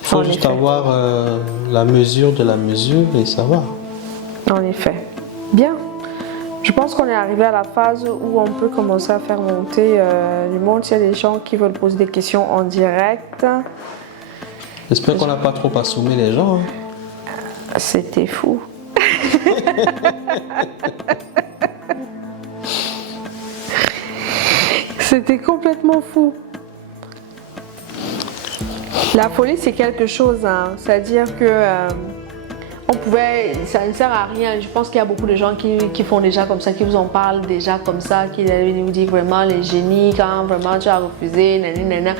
Il faut En juste effet. avoir la mesure de la mesure et ça va. En effet. Bien. Je pense qu'on est arrivé à la phase où on peut commencer à faire monter du monde. S'il y a des gens qui veulent poser des questions en direct. J'espère qu'on n'a pas trop assommé les gens, hein. C'était fou. C'était complètement fou. La folie, c'est quelque chose, hein. C'est-à-dire que ça ne sert à rien. Je pense qu'il y a beaucoup de gens qui font déjà comme ça, qui vous en parlent déjà comme ça, qui vous disent vraiment les génies, quand vraiment tu as refusé, nanana.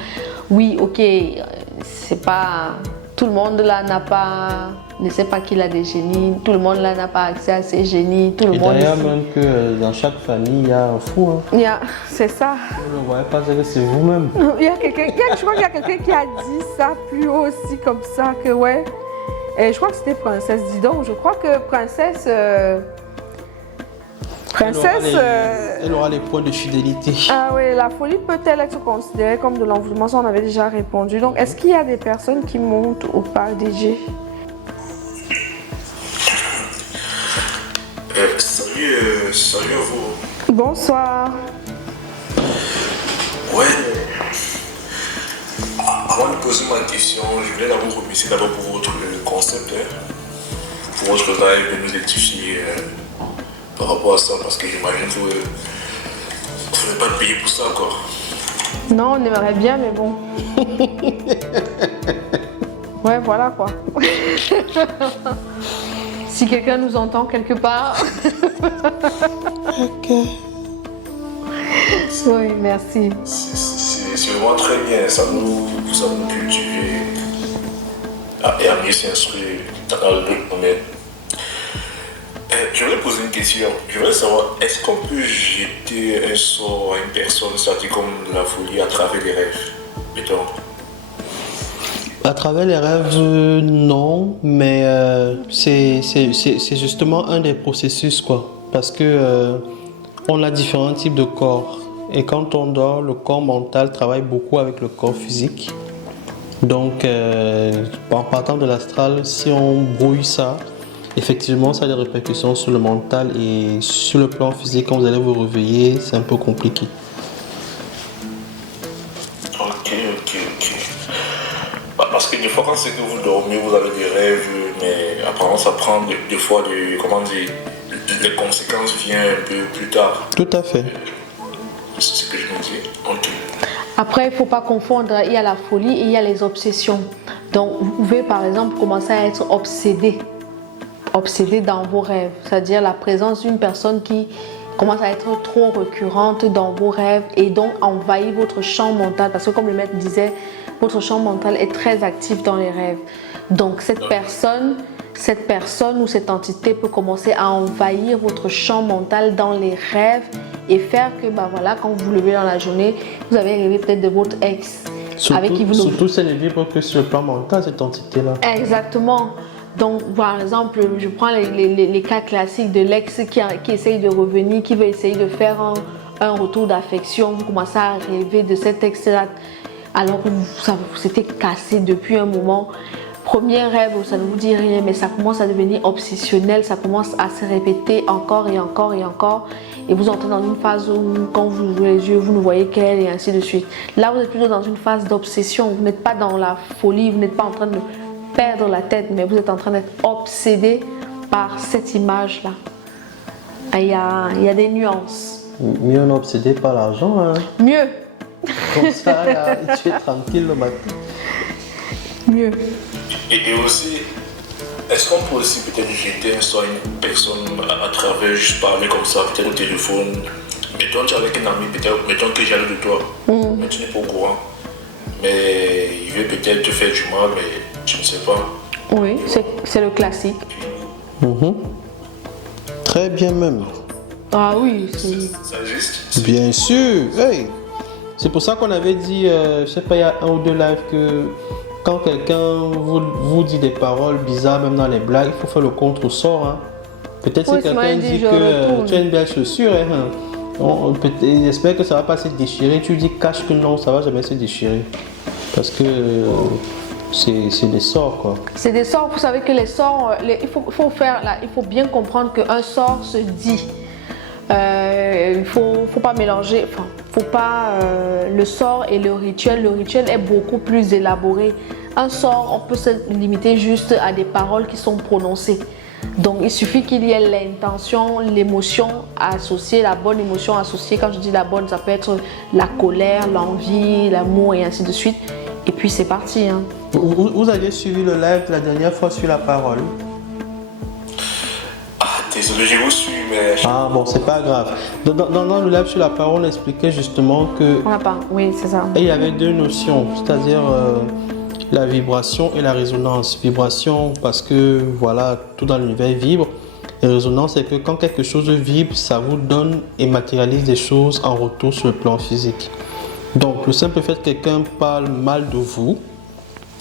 Oui, ok, c'est pas... Tout le monde là ne sait pas qu'il a des génies, tout le monde là n'a pas accès à ces génies, tout le Et monde... d'ailleurs, même que dans chaque famille, il y a un fou, hein. C'est ça. Vous ne le voyez pas, c'est vous-même. Je crois qu'il y a quelqu'un qui a dit ça plus haut aussi comme ça que ouais. Et je crois que c'était Princesse Didon. Je crois que Princesse. Elle aura les points de fidélité. Ah oui, la folie peut-elle être considérée comme de l'envoûtement? Ça, on avait déjà répondu. Donc, est-ce qu'il y a des personnes qui montent ou pas, DJ? Salut à vous. Bonsoir. Ouais. Avant de poser ma question, je voulais d'abord remercier d'abord pour votre concept, hein, pour votre live, de nous édifier par rapport à ça, parce que j'imagine que vous n'êtes pas payé pour ça encore. Non, on aimerait bien, mais bon. Ouais, voilà quoi. Si quelqu'un nous entend quelque part. Ok. Oui, merci. C'est vraiment très bien, ça nous cultive et à mieux s'instruire dans le domaine. Je voulais poser une question. Je voulais savoir, est-ce qu'on peut jeter un sort à une personne, c'est-à-dire comme la folie, à travers les rêves, mettons? À travers les rêves, non, mais c'est justement un des processus, quoi. Parce que on a différents types de corps. Et quand on dort, le corps mental travaille beaucoup avec le corps physique. Donc, en partant de l'astral, si on brouille ça, effectivement, ça a des répercussions sur le mental et sur le plan physique. Quand vous allez vous réveiller, c'est un peu compliqué. Ok. Parce que des fois, quand c'est que vous dormez, vous avez des rêves, mais apparemment, ça prend des fois les conséquences viennent un peu plus tard. Tout à fait. C'est ce que je me dis. Ok. Après, il ne faut pas confondre, il y a la folie et il y a les obsessions. Donc, vous pouvez par exemple commencer à être obsédé dans vos rêves. C'est-à-dire la présence d'une personne qui commence à être trop récurrente dans vos rêves et donc envahir votre champ mental. Parce que comme le maître disait, votre champ mental est très actif dans les rêves. Donc, cette personne ou cette entité peut commencer à envahir votre champ mental dans les rêves et faire que, quand vous vous levez dans la journée, vous avez rêvé peut-être de votre ex. Surtout c'est le libre que sur le plan mental, cette entité-là. Exactement. Donc, par exemple, je prends les cas classiques de l'ex qui essaye de revenir, qui veut essayer de faire un retour d'affection. Vous commencez à rêver de cet ex-là alors que vous s'était cassé depuis un moment. Premier rêve, ça ne vous dit rien, mais ça commence à devenir obsessionnel, ça commence à se répéter encore et encore et encore. Et vous entrez dans une phase où, quand vous ouvrez les yeux, vous ne voyez qu'elle et ainsi de suite. Là, vous êtes plutôt dans une phase d'obsession. Vous n'êtes pas dans la folie, vous n'êtes pas en train de perdre la tête, mais vous êtes en train d'être obsédé par cette image-là. Il y a des nuances. Mieux on est obsédé par l'argent, hein. Mieux. Comme ça, là, tu es tranquille le matin. Mieux. Et aussi, est-ce qu'on peut aussi peut-être jeter un sort à une personne à travers juste parler comme ça, peut-être au téléphone? Mettons que tu es avec un ami, peut-être, mettons que j'allais de toi, mais tu n'es pas au courant. Mais il veut peut-être te faire du mal, mais tu ne sais pas. Oui, c'est le classique. Très bien même. Ah oui, c'est... Ça existe? Bien sûr. Hey. C'est pour ça qu'on avait dit, je sais pas, il y a 1 ou 2 lives que quand quelqu'un vous dit des paroles bizarres, même dans les blagues, il faut faire le contre-sort. Hein. Peut-être Oui, si quelqu'un dit je que retourne. tu as une belle chaussure, hein, j'espère que ça va pas se déchirer. Tu dis cache que non, ça va jamais se déchirer. Parce que c'est des sorts, quoi. C'est des sorts, vous savez que les sorts, il faut bien comprendre qu'un sort se dit. Il faut pas mélanger, enfin, faut pas le sort et le rituel. Le rituel est beaucoup plus élaboré. Un sort, on peut se limiter juste à des paroles qui sont prononcées. Donc il suffit qu'il y ait l'intention, l'émotion associée, la bonne émotion associée. Quand je dis la bonne, ça peut être la colère, l'envie, l'amour et ainsi de suite. Et puis c'est parti. Hein. Vous aviez suivi le live la dernière fois sur la parole? Désolé, je vous suis, mais... Ah bon, c'est pas grave. Dans le live sur la parole, on expliquait justement que On n'a pas, oui, c'est ça. il y avait 2 notions, c'est-à-dire la vibration et la résonance. Vibration parce que voilà, tout dans l'univers vibre. Et résonance, c'est que quand quelque chose vibre, ça vous donne et matérialise des choses en retour sur le plan physique. Donc le simple fait que quelqu'un parle mal de vous,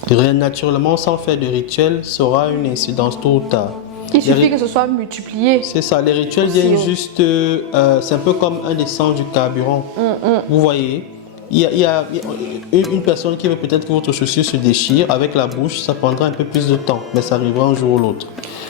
naturellement, sans faire de rituel, ça aura une incidence tôt ou tard. Il suffit que ce soit multiplié. C'est ça, les rituels viennent juste, c'est un peu comme un essence du carburant. Vous voyez, il y a une personne qui veut peut-être que votre chaussure se déchire, avec la bouche, ça prendra un peu plus de temps, mais ça arrivera un jour ou l'autre.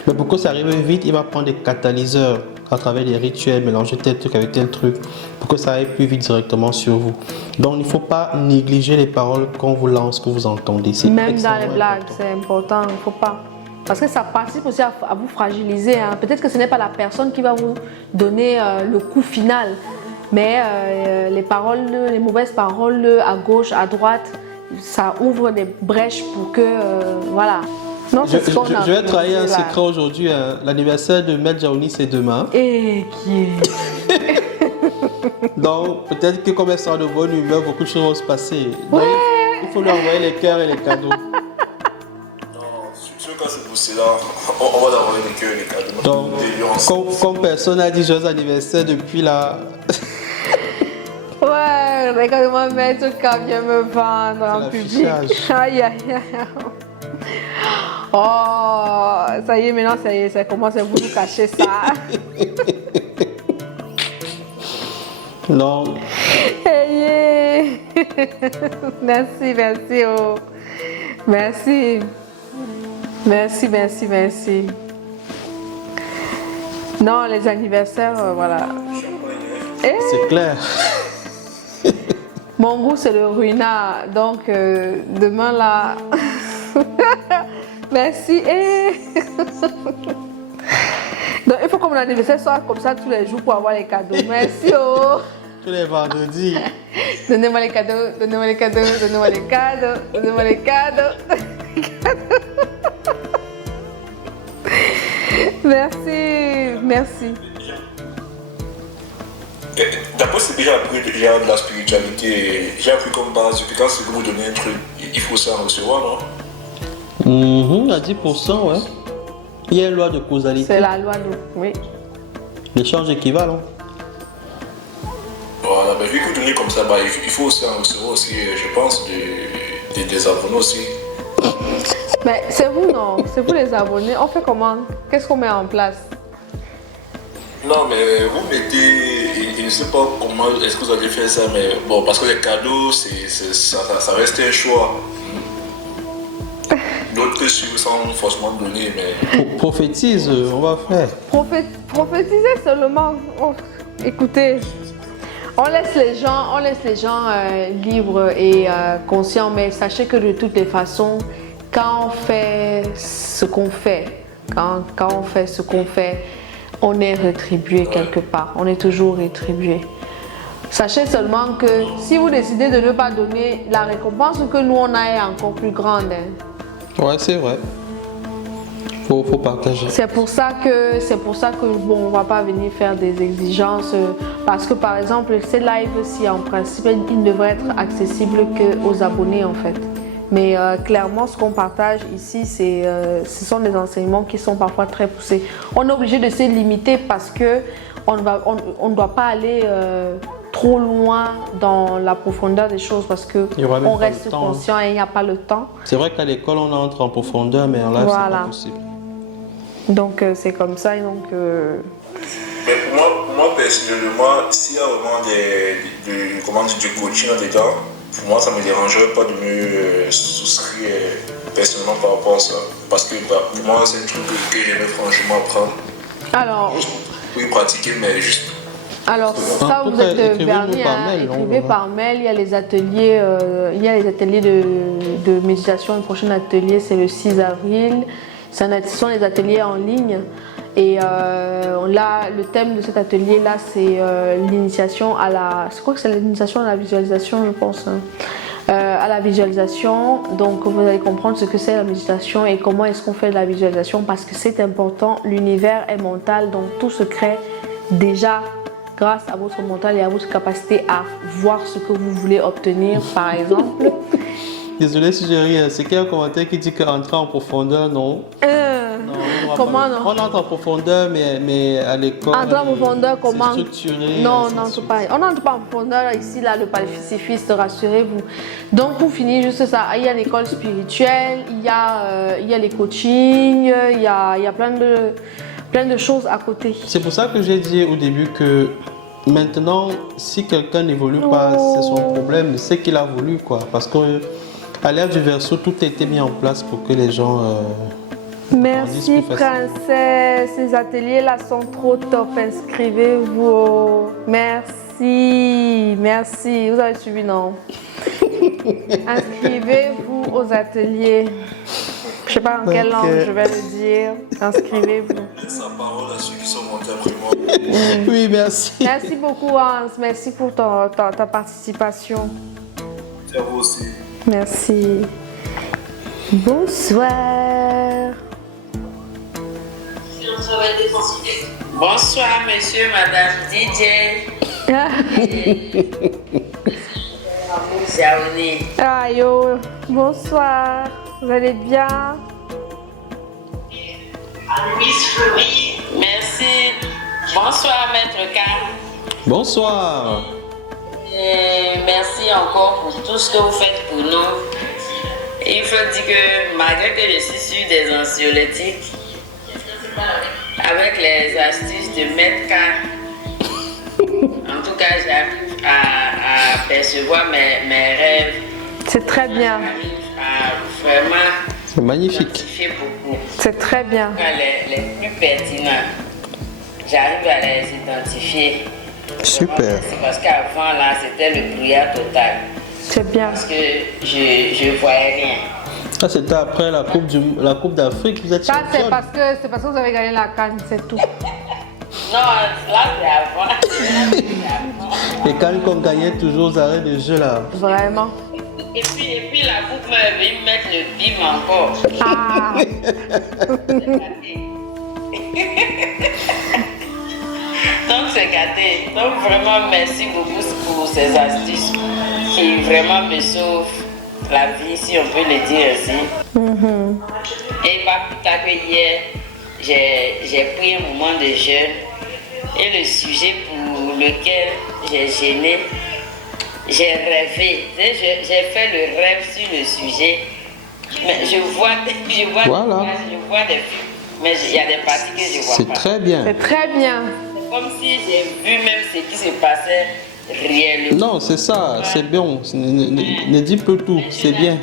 Mais pour que ça arrive vite, il va prendre des catalyseurs à travers des rituels, mélanger tel truc avec tel truc, pour que ça aille plus vite directement sur vous. Donc il ne faut pas négliger les paroles qu'on vous lance, que vous entendez. Même dans les blagues, c'est important, il ne faut pas. Parce que ça participe aussi à vous fragiliser. Hein. Peut-être que ce n'est pas la personne qui va vous donner le coup final, mais les paroles, les mauvaises paroles à gauche, à droite, ça ouvre des brèches pour que, voilà. Non, je vais trahir un secret aujourd'hui. Hein. L'anniversaire de Maître Jaouni, c'est demain. Et qui est... Donc, peut-être que comme elle sera de bonne humeur, beaucoup de choses vont se passer. Donc, il faut lui envoyer les cœurs et les cadeaux. Quand c'est pour cela, on va d'envoyer les cœurs et les cadeaux. Donc, comme personne n'a dit joyeux anniversaire depuis la... Ouais, regarde-moi mettre quand vient me vendre en public. Aïe, aïe, aïe. Oh, ça y est, maintenant, ça commence à vous cacher ça. Non. Hey, merci, merci. Oh. Merci. Merci, merci, merci. Non, les anniversaires, voilà. C'est clair. Mon goût, c'est le ruinard. Donc, demain, là... Merci. Donc, il faut que mon anniversaire soit comme ça tous les jours pour avoir les cadeaux. Merci, oh. Tous les vendredis. Donnez-moi les cadeaux, donnez-moi les cadeaux, donnez-moi les cadeaux, donnez-moi les cadeaux. Merci, merci. D'après ce que j'ai appris de la spiritualité, j'ai appris comme base que quand c'est que vous donnez un truc, il faut ça en recevoir, non? À 10%, ouais. Il y a une loi de causalité. C'est la loi de... Oui. L'échange équivalent. Voilà, mais vu que vous donnez comme ça, bah, il faut aussi en recevoir aussi, je pense, des abonnés aussi. Mais c'est vous, non? C'est vous les abonnés. On fait comment? Qu'est-ce qu'on met en place? Non, mais vous mettez, je ne sais pas comment est-ce que vous allez faire ça, mais bon, parce que les cadeaux, ça reste un choix. D'autres suivent sans forcément donner, mais... Prophétise, on va faire. Prophétiser seulement. Oh, écoutez, on laisse les gens libres et conscients, mais sachez que de toutes les façons, quand on fait ce qu'on fait, quand on fait ce qu'on fait, on est rétribué quelque part. On est toujours rétribué. Sachez seulement que si vous décidez de ne pas donner, la récompense que nous on a est encore plus grande. Hein. Ouais, c'est vrai. Faut partager. C'est pour ça que bon, on va pas venir faire des exigences parce que par exemple ces lives-ci en principe ils ne devraient être accessibles qu'aux abonnés en fait. Mais clairement, ce qu'on partage ici, ce sont des enseignements qui sont parfois très poussés. On est obligé de se limiter parce que on ne doit pas aller trop loin dans la profondeur des choses parce qu'on reste conscient et il n'y a pas le temps. C'est vrai qu'à l'école, on entre en profondeur, mais en live, c'est pas possible. Donc, c'est comme ça. Et donc, Mais pour moi personnellement, s'il y a vraiment du coaching dedans, pour moi, ça ne me dérangerait pas de me souscrire personnellement par rapport à ça. Parce que pour moi, c'est un truc que j'aimerais franchement apprendre. Alors, oui, pratiquer, mais juste. Alors, ça, vous êtes vernis, écrivez par mail. Il y a les ateliers, de méditation. Le prochain atelier, c'est le 6 avril. Ce sont les ateliers en ligne. Et là, le thème de cet atelier-là, c'est l'initiation à la... Je crois que c'est l'initiation à la visualisation, je pense. À la visualisation. Donc, vous allez comprendre ce que c'est la méditation et comment est-ce qu'on fait de la visualisation parce que c'est important. L'univers est mental, donc tout se crée déjà grâce à votre mental et à votre capacité à voir ce que vous voulez obtenir, par exemple. Désolé si je ris, c'est qu'il y a un commentaire qui dit qu'entrer en profondeur, non. Comment non? On entre en profondeur, mais à l'école. Entrer en profondeur, comment? C'est structuré. Non, pas. On n'entre pas en profondeur ici, là, le pacifiste, rassurez-vous. Donc, pour finir, juste ça, il y a l'école spirituelle, il y a les coachings, il y a plein de choses à côté. C'est pour ça que j'ai dit au début que maintenant, si quelqu'un n'évolue pas, c'est son problème, c'est qu'il a voulu, quoi. Parce qu'à l'ère du Verseau, tout a été mis en place pour que les gens. Merci princesse, ces ateliers-là sont trop top, inscrivez-vous. Merci, vous avez suivi, non? Inscrivez-vous aux ateliers. Je ne sais pas en quelle langue je vais le dire. Inscrivez-vous. Sa parole à ceux qui sont montés après moi. Oui, merci. Merci beaucoup Hans, merci pour ta participation. Et à vous aussi. Merci. Bonsoir. Bonsoir, monsieur, madame DJ. Ayo, bonsoir. Vous allez bien? Merci. Bonsoir, maître K. Bonsoir. Et merci encore pour tout ce que vous faites pour nous. Il faut dire que malgré que je suis sur des anxiolytiques, avec les astuces de Maître K, en tout cas, j'arrive à percevoir mes rêves. C'est très bien. Vraiment. C'est magnifique. C'est très bien. Les plus pertinents, j'arrive à les identifier. Super. C'est parce qu'avant, là, c'était le brouillard total. C'est bien. Parce que je voyais rien. Ça, c'était après la Coupe d'Afrique. Vous êtes Ça, championne. c'est parce que vous avez gagné la CAN, c'est tout. Non, là, c'est avant. Et quand on gagnait toujours aux arrêts de jeu, là. Vraiment. Et puis la coupe m'a venue mettre le bim encore. Ah. Donc c'est gâté. Donc vraiment merci beaucoup pour ces astuces qui vraiment me sauvent la vie, si on peut le dire ainsi. Et pas plus tard que hier, j'ai pris un moment de jeûne et le sujet pour lequel j'ai jeûné, j'ai rêvé. J'ai fait le rêve sur le sujet. Mais je vois Voilà. je vois des films, mais il y a des parties que je vois pas. C'est très bien. C'est très bien. Comme si j'ai vu même ce qui se passait réellement. Non, c'est ça, c'est bien. Ne dis plus tout, c'est bien.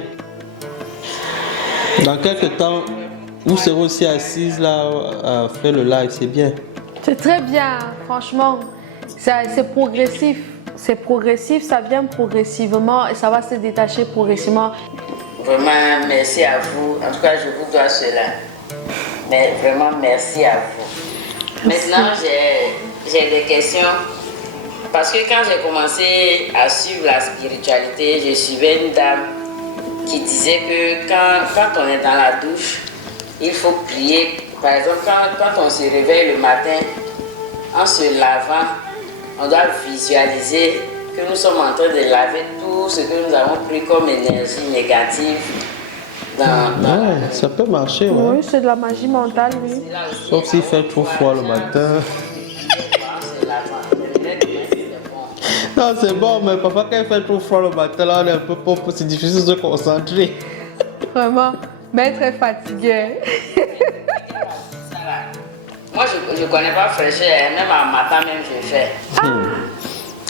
Dans quelques temps, vous serez aussi assise là à faire le live, c'est bien. C'est très bien, franchement. C'est progressif. C'est progressif, ça vient progressivement et ça va se détacher progressivement. Vraiment, merci à vous. En tout cas, je vous dois cela. Mais vraiment, merci à vous. Maintenant, j'ai des questions. Parce que quand j'ai commencé à suivre la spiritualité, je suivais une dame qui disait que quand on est dans la douche, il faut prier. Par exemple, quand on se réveille le matin, en se lavant, on doit visualiser que nous sommes en train de laver tout ce que nous avons pris comme énergie négative Ouais, ça peut marcher, ouais. Oui, c'est de la magie mentale, oui. Sauf s'il fait trop froid le matin. Non, c'est bon, mais parfois quand il fait trop froid le matin, là, on est un peu pauvre, c'est difficile de se concentrer. Vraiment, Maître est fatigué. Moi, je ne connais pas fraîcheur, même en matin, même je fais.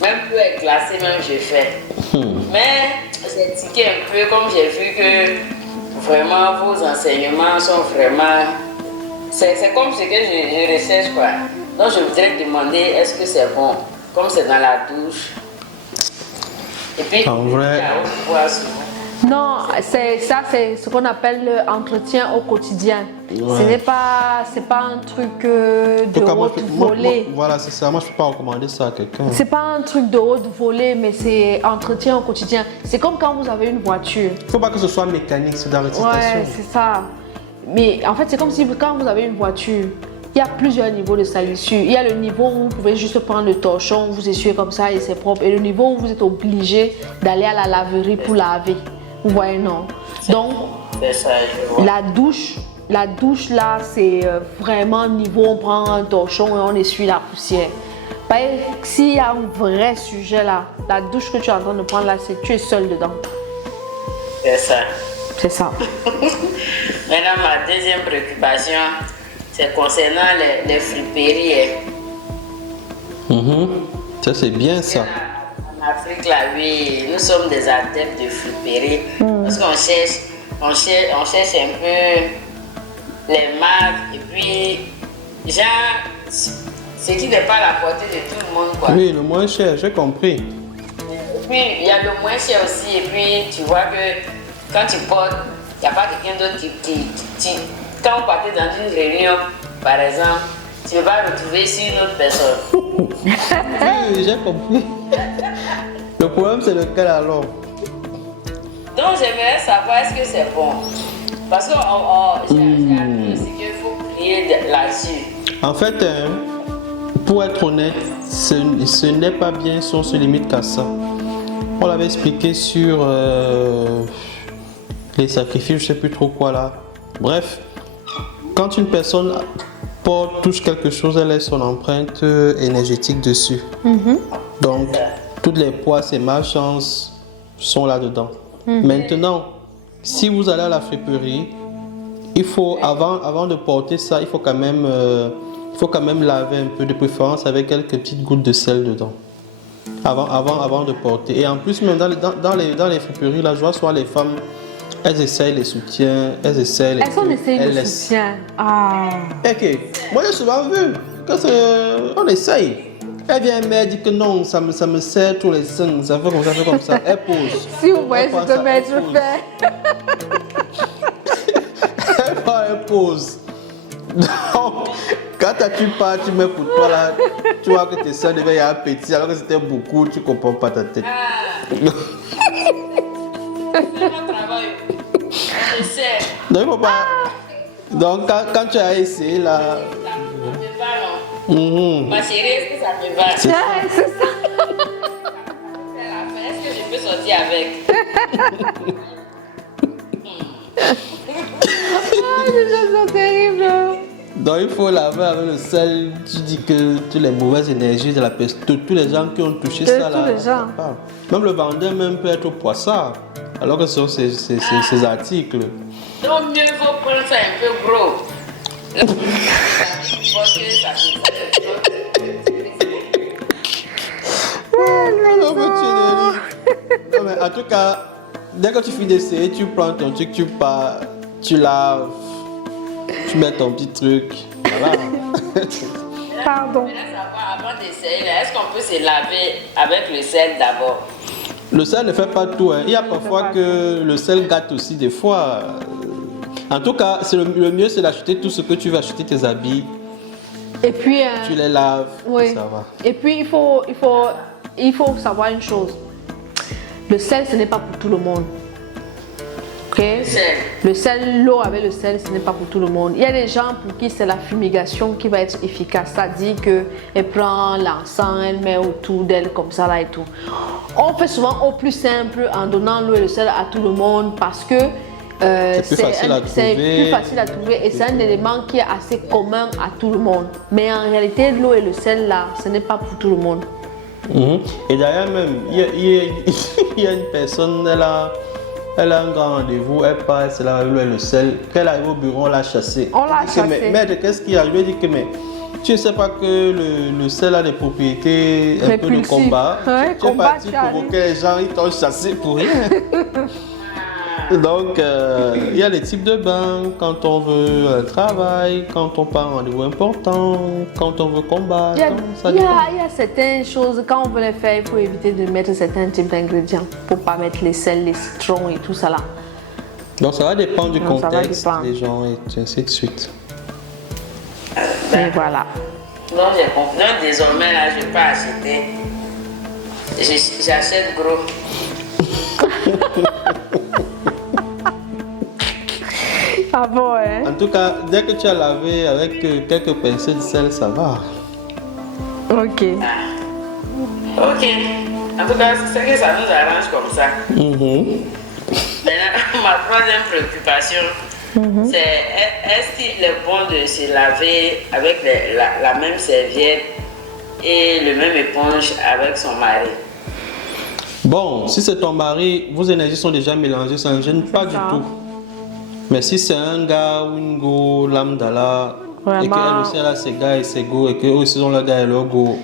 Même peu est glacé, même je fais. Mais j'ai tiqué un peu, comme j'ai vu que vraiment vos enseignements sont vraiment. C'est comme ce que je recherche, quoi. Donc, je voudrais demander est-ce que c'est bon, comme c'est dans la douche. Et puis, En vrai. Non, c'est ce qu'on appelle l'entretien au quotidien. Ouais. C'est pas un truc de haute volée. Voilà, c'est ça. Moi, je ne peux pas recommander ça à quelqu'un. C'est pas un truc de haute volée, mais c'est entretien au quotidien. C'est comme quand vous avez une voiture. Il ne faut pas que ce soit mécanique, c'est de la récitation. Ouais, c'est ça. Mais en fait, c'est comme si quand vous avez une voiture, il y a plusieurs niveaux de salissure. Il y a le niveau où vous pouvez juste prendre le torchon, vous essuyez comme ça et c'est propre. Et le niveau où vous êtes obligé d'aller à la laverie pour laver. Vous voyez, non? Donc, ça, je vois. la douche là, c'est vraiment niveau, on prend un torchon et on essuie la poussière. S'il y a un vrai sujet là, la douche que tu es en train de prendre là, c'est tu es seul dedans. C'est ça. C'est ça. Maintenant, ma deuxième préoccupation, c'est concernant les friperies. Ça, c'est bien ça. En Afrique, là, oui, nous sommes des adeptes de friperies. Parce qu'on cherche un peu les marques et puis, genre, ce qui n'est pas à la portée de tout le monde, quoi. Oui, le moins cher, j'ai compris. Et puis, il y a le moins cher aussi. Et puis, tu vois que quand tu portes, il n'y a pas quelqu'un d'autre qui. Quand on partait dans une réunion, par exemple, tu ne vas pas retrouver sur une autre personne. Oui, j'ai compris. Le problème, c'est lequel alors? Donc, j'aimerais savoir est-ce que c'est bon. Parce que j'ai appris aussi qu'il faut prier là-dessus. En fait, pour être honnête, ce n'est pas bien si on se limite qu'à ça. On l'avait expliqué sur les sacrifices, je ne sais plus trop quoi là. Bref, quand une personne touche quelque chose, elle laisse son empreinte énergétique dessus. Donc, toutes les poids et malchances sont là-dedans. Maintenant, si vous allez à la friperie, il faut, avant de porter ça, il faut quand même laver un peu, de préférence avec quelques petites gouttes de sel dedans. Avant de porter. Et en plus, même dans les friperies, là, je vois soit les femmes, elles essayent les soutiens, elles essayent les... Est-ce qu'on essaye le soutien? Ah. Ok, moi j'ai souvent vu qu'on essaye. Elle vient me dit que non, ça me serre tous les seins, ça fait comme ça, elle pose. Si vous voyez ce que Maître fait. Elle pose. Donc, quand tu pars, tu mets pour toi là, tu vois que tes seins devaient y avoir petit, alors que c'était beaucoup, tu comprends pas ta tête. C'est mon travail. Je sais. Donc, il faut pas. Donc, quand tu as essayé là. Ça me va, non? Ma chérie, est-ce que ça me va? C'est ça. Est-ce que je peux sortir avec? Les choses sont terribles. Donc il faut laver avec le sel. Tu dis que toutes les mauvaises énergies de la personne, tous les gens qui ont touché ça là. Tous les gens. Même le vendeur même peut être poissard, alors que ce sont ces articles. Donc mieux vaut prendre ça un peu gros. Parce que ça Non, mais en tout cas, dès que tu finis d'essayer, tu prends ton truc, tu pars, tu laves, tu mets ton petit truc. Voilà. Pardon. Je voudrais savoir, avant d'essayer, est-ce qu'on peut se laver avec le sel d'abord? Le sel ne fait pas tout. Hein. Il y a parfois que le sel gâte aussi des fois. En tout cas, le mieux c'est d'acheter tout ce que tu veux acheter, tes habits. Et puis, tu les laves, oui. ça va. Et puis il faut savoir une chose. Le sel, ce n'est pas pour tout le monde. Ok. Le sel, l'eau avec le sel, ce n'est pas pour tout le monde. Il y a des gens pour qui c'est la fumigation qui va être efficace. Ça dit qu'elle prend l'encens, elle met autour d'elle comme ça là et tout. On fait souvent au plus simple en donnant l'eau et le sel à tout le monde parce que c'est plus facile à trouver et c'est un élément qui est assez commun à tout le monde. Mais en réalité, l'eau et le sel là, ce n'est pas pour tout le monde. Et d'ailleurs même, il y a une personne, elle a un grand rendez-vous, elle part, c'est là avec l'eau et le sel. Quand elle arrive au bureau, on l'a chassée. On l'a chassée. Mais qu'est-ce qu'il y a? Je lui ai dit que tu ne sais pas que le sel a des propriétés un peu de combat. Ouais, tu es parti provoquer les gens, ils t'ont chassé pour rien. Donc, il y a les types de bains, quand on veut un travail, quand on part en rendez-vous important, quand on veut combattre. Il y a certaines choses, quand on veut les faire, il faut éviter de mettre certains types d'ingrédients pour ne pas mettre les sels, les citrons et tout ça là. Donc, ça va dépendre du contexte des gens et ainsi de suite. Et voilà. Donc, j'ai compris. Donc, désormais, là, je ne vais pas acheter. J'achète gros. Ah bon, hein? En tout cas, dès que tu as lavé avec quelques pincées de sel, ça va. Ok. Ok. En tout cas, c'est que ça nous arrange comme ça. Maintenant, ma troisième préoccupation, c'est est-ce qu'il est bon de se laver avec la même serviette et le même éponge avec son mari? Bon, si c'est ton mari, vos énergies sont déjà mélangées, ça ne gêne pas du tout. Mais si c'est un gars ou une go lambda là, et qu'elle aussi elle a ses gars et ses go, et qu'eux aussi ont leur gars et leur go,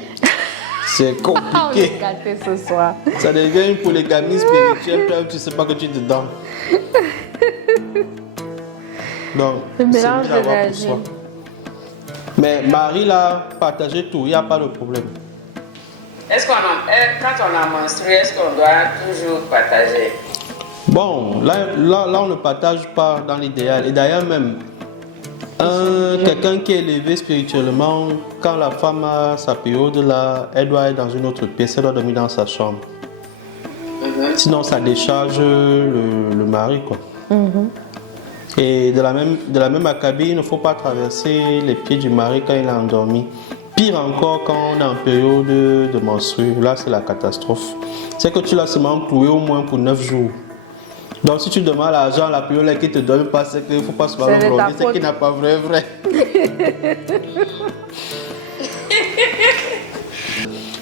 c'est compliqué. On est gâtés ce soir. Ça devient une polygamie spirituelle, toi tu ne sais pas que tu es dedans. Donc, c'est mieux d'avoir pour soi. Mais mari là, partagez tout, il n'y a pas de problème. Est-ce quand on a menstrué, est-ce qu'on doit toujours partager? Bon, là on ne partage pas dans l'idéal. Et d'ailleurs même, quelqu'un qui est élevé spirituellement, quand la femme a sa période là, elle doit être dans une autre pièce, elle doit dormir dans sa chambre. Sinon ça décharge le mari quoi. Et de la même acabit, il ne faut pas traverser les pieds du mari quand il est endormi. Pire encore quand on est en période de menstrues, là c'est la catastrophe. C'est que tu l'as seulement cloué au moins pour 9 jours. Donc si tu demandes l'argent à la période qui te donne pas, c'est qu'il ne faut pas se faire aujourd'hui, c'est qu'il n'a pas vrai.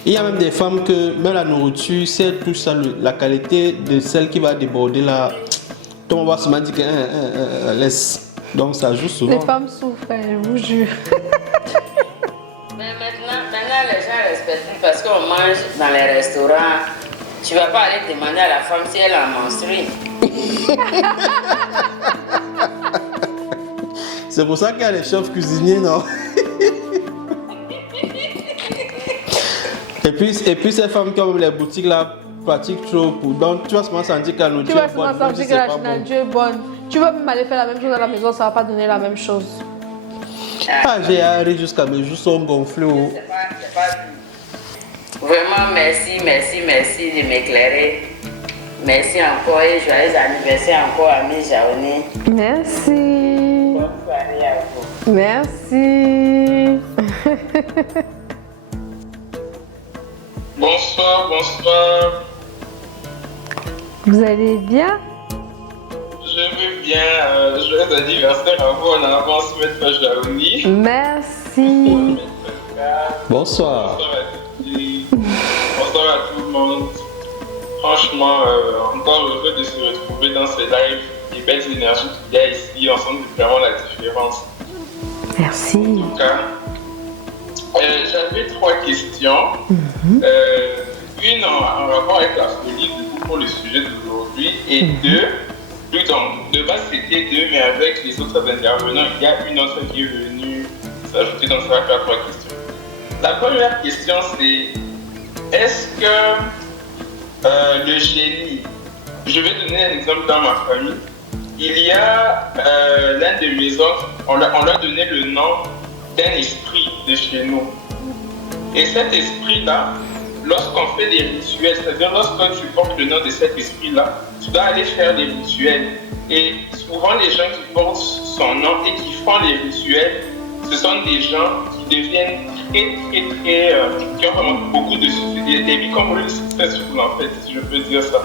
Il y a même des femmes que même la nourriture, si elle touche la qualité de celle qui va déborder là, tout le monde va se dire qu'elle laisse. Donc ça joue souvent. Les femmes souffrent, je vous jure. Mais maintenant les gens respectent plus parce qu'on mange dans les restaurants. Tu ne vas pas aller demander à la femme si elle a menstrué. C'est pour ça qu'il y a les chefs cuisiniers, non? et puis ces femmes qui ont les boutiques là pratiquent trop pour. Donc tu vas seulement sentir que la nourriture est bonne. Tu vas sentir que la nourriture est bonne. Tu vas même aller faire la même chose à la maison, ça ne va pas donner la même chose. Ah, j'ai arrêté jusqu'à mes joues sont gonflés. C'est pas vraiment merci de m'éclairer. Merci encore et joyeux anniversaire encore à Miss Jaoni. Merci. Bonne soirée à vous. Merci. Bonsoir. Vous allez bien? Je vais bien. Joyeux anniversaire à vous en avance, Maître Jaoni. Merci. Bonsoir. Bonsoir à tout le monde. Franchement, encore heureux de se retrouver dans ce live. Les belles énergies qu'il y a ici, on sent vraiment la différence. Merci. En tout cas, j'avais 3 questions. Une en rapport avec la folie pour le sujet d'aujourd'hui et de base c'était 2, mais avec les autres intervenants, il y a une autre qui est venue s'ajouter, donc ça va faire 3 questions. La première question c'est, est-ce que le génie, je vais donner un exemple dans ma famille, il y a l'un de mes oncles, on lui a donné le nom d'un esprit de chez nous. Et cet esprit-là, lorsqu'on fait des rituels, c'est-à-dire lorsque tu portes le nom de cet esprit-là, tu dois aller faire des rituels. Et souvent, les gens qui portent son nom et qui font les rituels, ce sont des gens qui deviennent qui ont vraiment beaucoup de succès. Des vies comme lui, successful en fait, si je peux dire ça.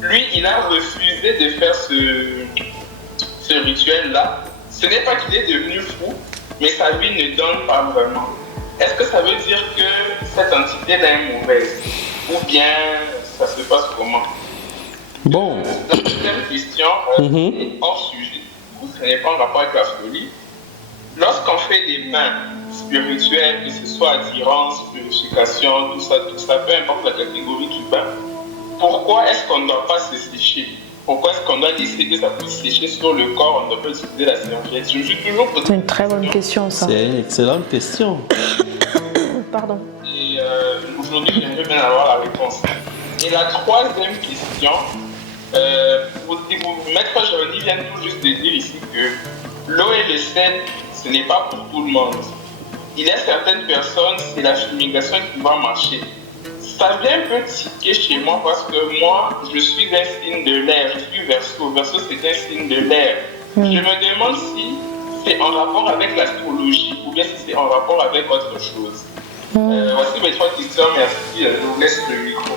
Lui, il a refusé de faire ce rituel-là. Ce n'est pas qu'il est devenu fou, mais sa vie ne donne pas vraiment. Est-ce que ça veut dire que cette entité-là est mauvaise? Ou bien ça se passe comment? Bon. La deuxième question est hors sujet. Ce n'est pas en rapport avec la folie. Lorsqu'on fait des bains spirituels, que ce soit attirance, purification, tout ça, peu importe la catégorie du bain, pourquoi est-ce qu'on ne doit pas se sécher? Pourquoi est-ce qu'on doit laisser que ça puisse sécher sur le corps? On ne doit pas utiliser la serviette. Je me suis toujours posé. C'est une très bonne question, ça. C'est une excellente question. Pardon. Et aujourd'hui, j'aimerais bien avoir la réponse. Et la troisième question, Maître Johnny vient tout juste de dire ici que l'eau et le sel, ce n'est pas pour tout le monde. Il y a certaines personnes, c'est la fumigation qui va marcher. Ça vient un peu tiquer chez moi parce que moi, je suis un signe de l'air, je suis Verseau. Verseau, c'est un signe de l'air. Je me demande si c'est en rapport avec l'astrologie ou bien si c'est en rapport avec autre chose. Voici mes trois questions, merci. Je vous laisse le micro.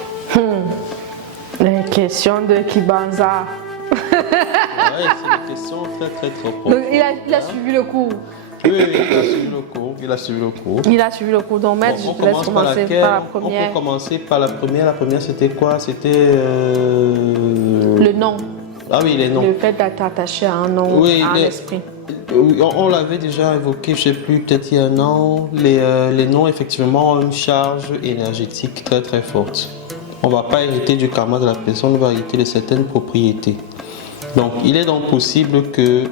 Les questions de Kibanza. Ouais, c'est une question très profonde. Donc, il a suivi le cours. Oui, il a suivi le cours. Il a suivi le cours. Donc, maître, Bon, je te laisse commencer par la première. On peut commencer par la première. La première, c'était quoi? C'était... Le nom. Ah oui, les noms. Le fait d'être attaché à un nom, à un esprit. On l'avait déjà évoqué, je ne sais plus, peut-être il y a un an. Les noms, effectivement, ont une charge énergétique très forte. On ne va pas hériter du karma de la personne, on va hériter de certaines propriétés. Donc, il est donc possible que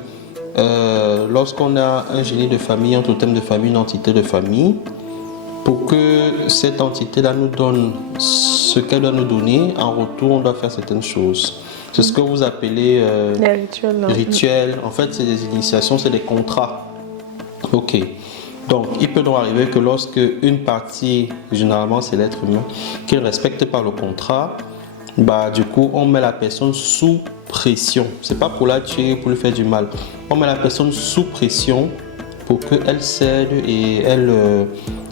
lorsqu'on a un génie de famille, un totem de famille, une entité de famille, pour que cette entité-là nous donne ce qu'elle doit nous donner, en retour, on doit faire certaines choses. C'est ce que vous appelez les rituels. En fait, c'est des initiations, c'est des contrats. Ok. Donc, il peut donc arriver que lorsque une partie, généralement c'est l'être humain, qui ne respecte pas le contrat, bah du coup, on met la personne sous pression. C'est pas pour la tuer, pour lui faire du mal. On met la personne sous pression pour qu'elle cède et elle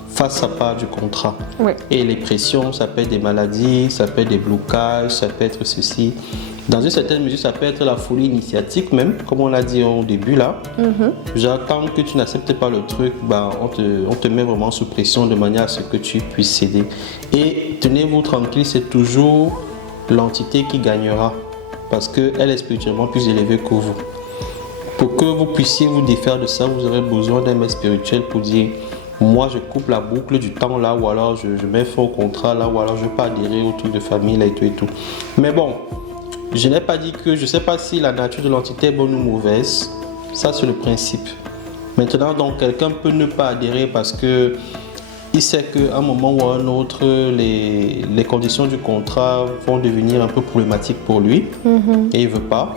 fasse sa part du contrat. Oui. Et les pressions, ça peut être des maladies, ça peut être des blocages, ça peut être ceci. Dans une certaine mesure, ça peut être la folie initiatique même, comme on l'a dit au début là. J'attends que tu n'acceptes pas le truc, bah, on te met vraiment sous pression de manière à ce que tu puisses céder. Et tenez-vous tranquille, c'est toujours l'entité qui gagnera parce qu'elle est spirituellement plus élevée que vous. Pour que vous puissiez vous défaire de ça, vous aurez besoin d'un maître spirituel pour dire moi je coupe la boucle du temps là, ou alors je mets fin au contrat là, ou alors je ne veux pas adhérer au truc de famille là et tout. Mais bon, je n'ai pas dit que je ne sais pas si la nature de l'entité est bonne ou mauvaise. Ça, c'est le principe. Maintenant, donc, quelqu'un peut ne pas adhérer parce que il sait qu'à un moment ou à un autre, les conditions du contrat vont devenir un peu problématiques pour lui et il ne veut pas.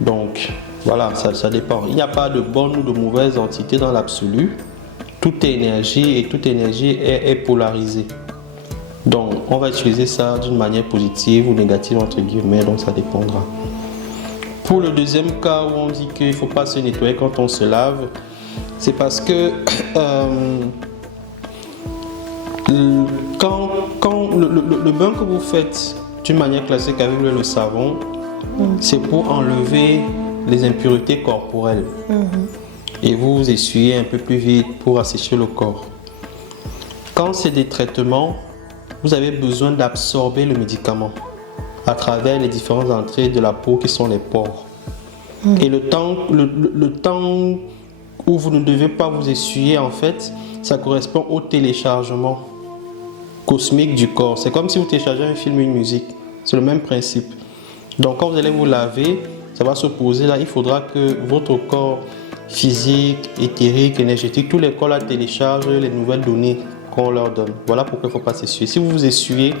Donc, voilà, ça dépend. Il n'y a pas de bonne ou de mauvaise entité dans l'absolu. Toute énergie et toute énergie est polarisée. Donc, on va utiliser ça d'une manière positive ou négative, entre guillemets, donc ça dépendra. Pour le deuxième cas où on dit qu'il ne faut pas se nettoyer quand on se lave, c'est parce que quand le bain que vous faites d'une manière classique avec le savon, c'est pour enlever les impuretés corporelles. Et vous vous essuyez un peu plus vite pour assécher le corps. Quand c'est des traitements, vous avez besoin d'absorber le médicament à travers les différentes entrées de la peau qui sont les pores. Et le temps où vous ne devez pas vous essuyer, en fait, ça correspond au téléchargement cosmique du corps. C'est comme si vous téléchargez un film ou une musique. C'est le même principe. Donc quand vous allez vous laver, ça va se poser là. Il faudra que votre corps physique, éthérique, énergétique, tous les corps là téléchargent les nouvelles données qu'on leur donne. Voilà pourquoi il ne faut pas s'essuyer. Si vous vous essuyez,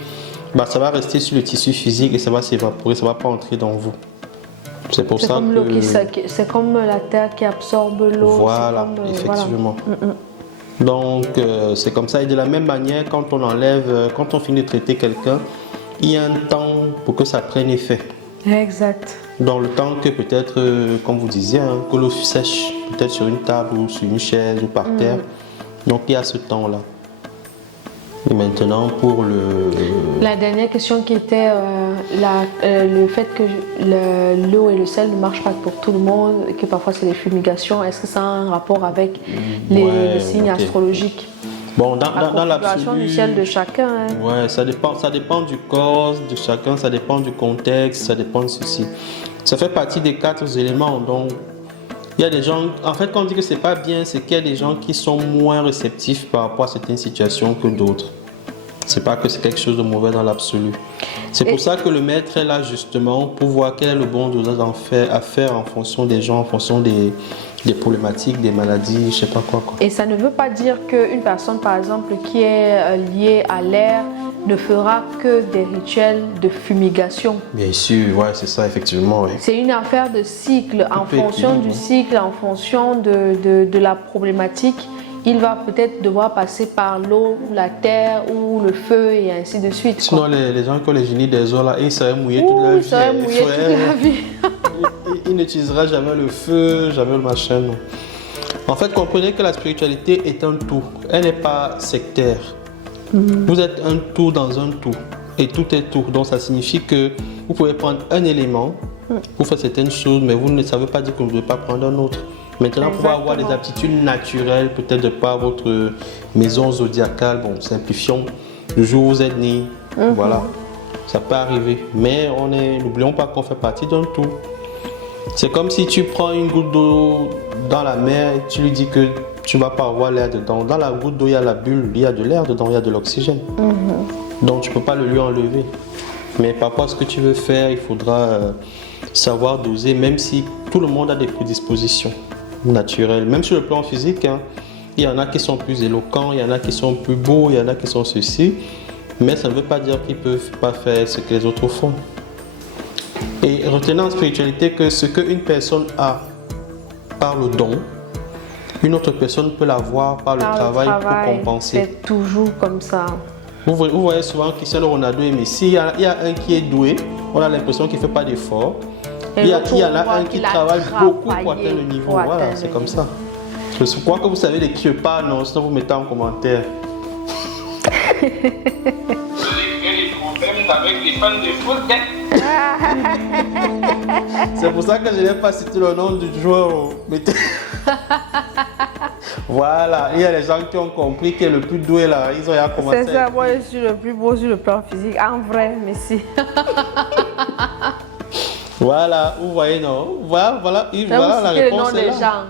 bah, ça va rester sur le tissu physique et ça va s'évaporer, ça ne va pas entrer dans vous. C'est pour ça que... C'est comme la terre qui absorbe l'eau. Voilà, effectivement. Voilà. Donc, c'est comme ça. Et de la même manière, quand on finit de traiter quelqu'un, il y a un temps pour que ça prenne effet. Exact. Dans le temps que peut-être, comme vous disiez, que l'eau sèche, peut-être sur une table ou sur une chaise ou par terre. Donc il y a ce temps-là. Et maintenant pour La dernière question qui était le fait que l'eau et le sel ne marchent pas pour tout le monde, et que parfois c'est les fumigations, est-ce que ça a un rapport avec les signes astrologiques? Bon, La dans configuration du ciel de chacun. Hein. Ouais, ça dépend du corps de chacun, ça dépend du contexte, ça dépend de ceci. Ça fait partie des 4 éléments. Donc, il y a des gens, en fait, quand on dit que c'est pas bien, c'est qu'il y a des gens qui sont moins réceptifs par rapport à certaines situations que d'autres. C'est pas que c'est quelque chose de mauvais dans l'absolu. C'est pour ça que le maître est là justement pour voir quel est le bon dosage à faire en fonction des gens, en fonction des problématiques, des maladies, je sais pas quoi. Et ça ne veut pas dire qu'une personne, par exemple, qui est liée à l'air ne fera que des rituels de fumigation. Bien sûr, ouais, c'est ça, effectivement. Ouais. C'est une affaire de cycle. En fonction du cycle, en fonction de la problématique, il va peut-être devoir passer par l'eau, la terre ou le feu et ainsi de suite. Sinon, les gens qui ont les génies des eaux là, ils seraient mouillés toute la vie. Ils seraient mouillés toute la vie. Il n'utilisera jamais le feu, jamais le machin. Non. En fait, comprenez que la spiritualité est un tout. Elle n'est pas sectaire. Vous êtes un tout dans un tout. Et tout est tout. Donc ça signifie que vous pouvez prendre un élément pour faire certaines choses, mais vous ne savez pas dire que vous ne pouvez pas prendre un autre. Maintenant, vous pouvez avoir des aptitudes naturelles, peut-être de par votre maison zodiacale. Bon, simplifions. Le jour où vous êtes né, voilà. Ça peut arriver. Mais n'oublions pas qu'on fait partie d'un tout. C'est comme si tu prends une goutte d'eau dans la mer et tu lui dis que tu ne vas pas avoir l'air dedans. Dans la goutte d'eau, il y a la bulle, il y a de l'air dedans, il y a de l'oxygène. Donc tu ne peux pas le lui enlever. Mais par rapport à ce que tu veux faire, il faudra savoir doser, même si tout le monde a des prédispositions naturelles. Même sur le plan physique, il y en a qui sont plus éloquents, il y en a qui sont plus beaux, il y en a qui sont ceci. Mais ça ne veut pas dire qu'ils ne peuvent pas faire ce que les autres font. Et retenez en spiritualité que ce qu'une personne a par le don, une autre personne peut l'avoir par le travail pour compenser. C'est toujours comme ça. Vous voyez souvent Cristiano Ronaldo et Messi, il y a un qui est doué, on a l'impression qu'il ne fait pas d'efforts. Il y en a un qui travaille beaucoup pour atteindre le niveau. Voilà, c'est comme ça. Je crois que vous savez de qui je parle, non? Sinon vous mettez en commentaire. Avec les fans de foot. C'est pour ça que je n'ai pas cité le nom du joueur. Voilà, il y a les gens qui ont compris qui est le plus doué là. Ils ont commencé. C'est ça, moi je suis le plus beau sur le plan physique. En vrai, Messi. Voilà, vous voyez, non? Voilà la réponse est là.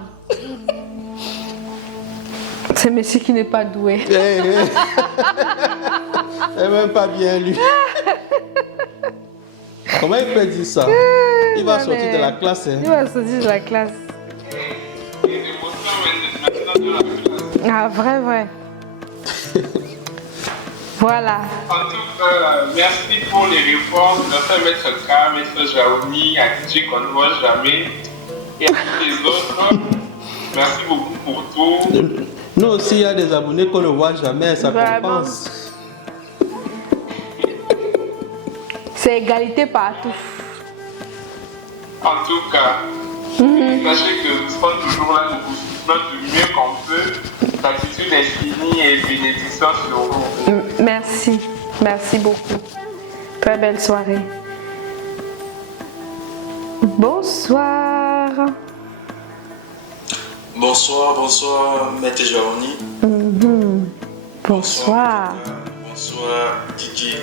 C'est Messi qui n'est pas doué. C'est même pas bien lui. Comment il peut dire ça? Il va sortir de la classe. Il va sortir de la classe. Ah, vrai. Voilà. En tout cas, merci pour les réponses. Merci à Maître K, Maître Jaouni, à DJ qu'on ne voit jamais, et à tous les autres. Merci beaucoup pour tout. Nous aussi, il y a des abonnés qu'on ne voit jamais, ça compense. C'est égalité partout. En tout cas, sachez que nous sommes toujours là, nous vous soutenons du mieux qu'on peut. L'attitude est finie et bénédiction sur vous. Merci beaucoup. Très belle soirée. Bonsoir. Bonsoir, Maître Jaouni. Bonsoir. Bonsoir, Kiki.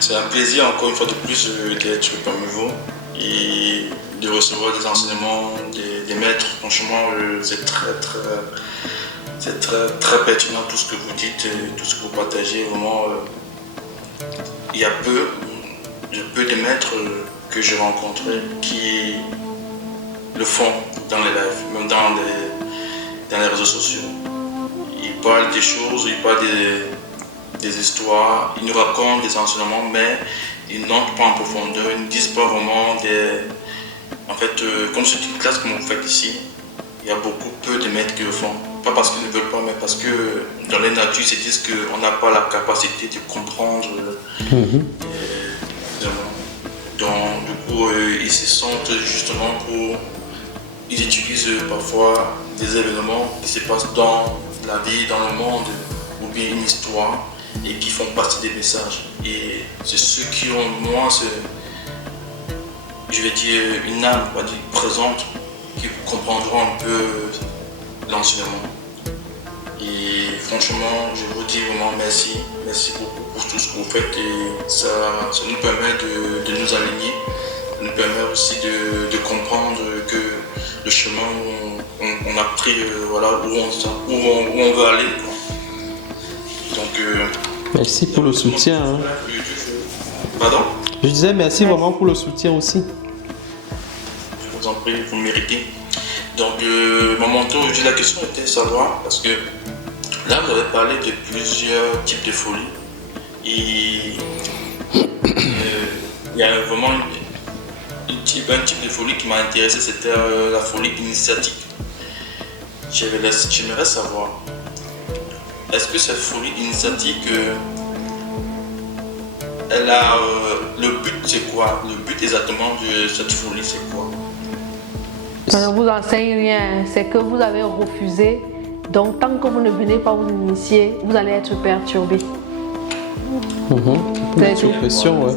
C'est un plaisir encore une fois de plus d'être parmi vous et de recevoir des enseignements des maîtres. Franchement, c'est très pertinent tout ce que vous dites, tout ce que vous partagez. Vraiment, il y a peu de maîtres que j'ai rencontrés qui le font dans les lives, même dans les réseaux sociaux. Ils parlent des choses, ils parlent des histoires, ils nous racontent des enseignements, mais ils n'entrent pas en profondeur, ils ne disent pas vraiment En fait, comme c'est une classe que vous faites ici, il y a peu de maîtres qui le font. pas parce qu'ils ne veulent pas, mais parce que dans les natures, ils se disent qu'on n'a pas la capacité de comprendre. Donc, du coup, ils se sentent justement pour. Ils utilisent parfois des événements qui se passent dans la vie, dans le monde, ou bien une histoire, et qui font passer des messages. Et c'est ceux qui ont moins, je vais dire, une âme, on va dire, présente, qui comprendront un peu l'enseignement. Et franchement, je vous dis vraiment merci. Merci beaucoup pour tout ce que vous faites. Et ça nous permet de nous aligner. Ça nous permet aussi de comprendre que le chemin où on a pris, voilà, où on veut aller. Donc, merci pour le soutien. Hein. Pardon? Je disais merci vraiment pour le soutien aussi. Je vous en prie, vous le méritez. Donc, mon manteau, la question était de savoir, parce que là, vous avez parlé de plusieurs types de folie. Et il y a vraiment un type de folie qui m'a intéressé, c'était la folie initiatique. J'aimerais savoir, est-ce que cette folie initiatique, elle a le but, c'est quoi? Le but exactement de cette folie, c'est quoi? Ça ne vous enseigne rien, c'est que vous avez refusé. Donc, tant que vous ne venez pas vous initier, vous allez être perturbé. C'est une pression, ouais.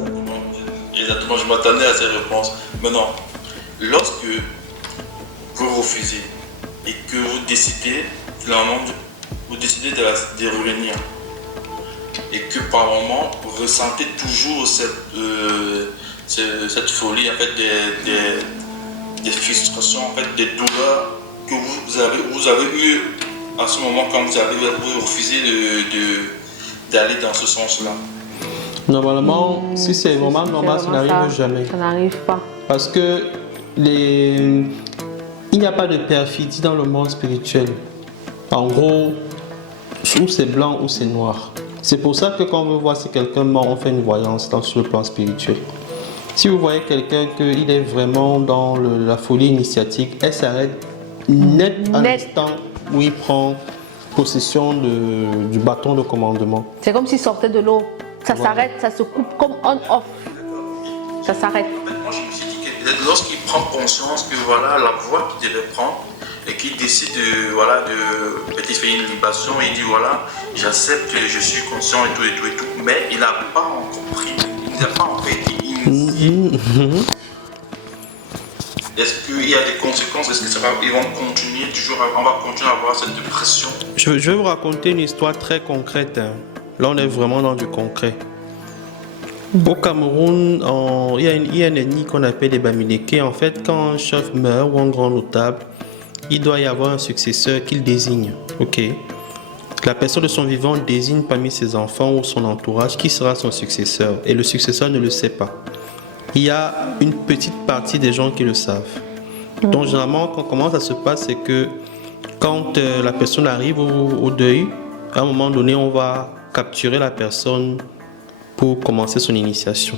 Exactement, je m'attendais à cette réponse. Maintenant, lorsque vous refusez et que vous décidez, finalement, vous décidez de revenir, et que par moment, vous ressentez toujours cette folie, en fait, des frustrations, en fait, des douleurs que vous avez eues à ce moment quand vous refusez d'aller dans ce sens-là. Normalement, si c'est vraiment normal, ça n'arrive jamais. Ça n'arrive pas. Parce que il n'y a pas de perfidie dans le monde spirituel. En gros, ou c'est blanc ou c'est noir. C'est pour ça que quand on veut voir si quelqu'un mort, on fait une voyance sur le plan spirituel. Si vous voyez quelqu'un qu'il est vraiment dans la folie initiatique, elle s'arrête net à l'instant où il prend possession du bâton de commandement. C'est comme s'il sortait de l'eau. Ça s'arrête, ça se coupe comme on-off. Ça s'arrête. En fait, moi, je me suis dit que lorsqu'il prend conscience que voilà la voie qu'il devait prendre et qu'il décide de peut-être faire une libation, il dit voilà, j'accepte, je suis conscient et tout, mais il n'a pas encore pris, il n'a pas encore été initié. Est-ce qu'il y a des conséquences? Est-ce que ils vont continuer toujours, on va continuer à avoir cette pression? Je vais vous raconter une histoire très concrète. Hein. Là, on est vraiment dans du concret. Au Cameroun, il y a un ennemi qu'on appelle les Bamileke. En fait, quand un chef meurt ou un grand notable, il doit y avoir un successeur qu'il désigne. Ok. La personne de son vivant désigne parmi ses enfants ou son entourage qui sera son successeur. Et le successeur ne le sait pas. Il y a une petite partie des gens qui le savent. Donc, généralement, comment ça se passe, c'est que quand la personne arrive au deuil, à un moment donné, on va capturer la personne pour commencer son initiation.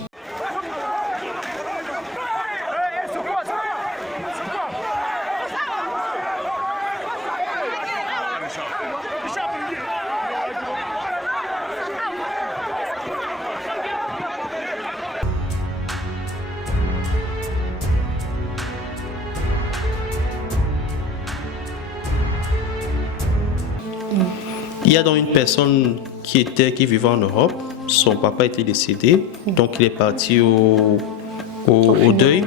Il y a donc une personne qui vivait en Europe. Son papa était décédé, donc il est parti au deuil.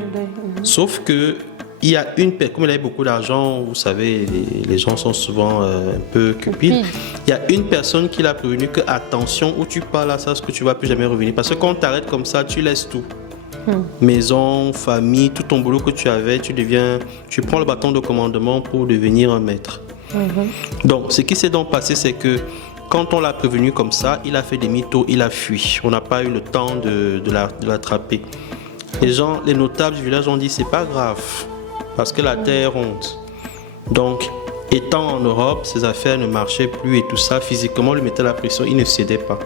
Sauf que il y a comme il avait beaucoup d'argent, vous savez, les gens sont souvent un peu cupides. Il y a une personne qui l'a prévenu que attention, où tu parles à ça, ce que tu vas plus jamais revenir. Parce que quand on t'arrête comme ça, tu laisses tout. Maison, famille, tout ton boulot que tu avais, tu prends le bâton de commandement pour devenir un maître. Donc, ce qui s'est donc passé, c'est que quand on l'a prévenu comme ça, il a fait des mythos, il a fui. On n'a pas eu le temps de l'attraper. Les notables du village ont dit c'est pas grave, parce que la terre est ronde. Donc, étant en Europe, ses affaires ne marchaient plus et tout ça, physiquement, on lui mettait la pression, il ne cédait pas.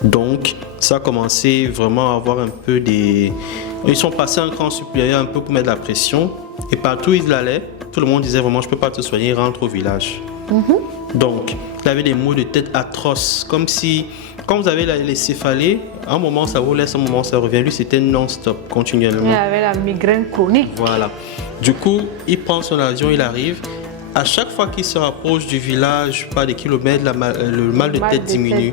Donc, ça a commencé vraiment à avoir un peu des... Ils sont passés un cran supérieur un peu pour mettre la pression. Et partout où il allait, tout le monde disait vraiment, je ne peux pas te soigner, rentre au village. Donc, il avait des maux de tête atroces, comme si, quand vous avez les céphalées, un moment ça vous laisse, un moment ça revient. Lui, c'était non-stop, continuellement. Il avait la migraine chronique. Voilà. Du coup, il prend son avion, il arrive. À chaque fois qu'il se rapproche du village, pas des kilomètres, le mal de tête diminue.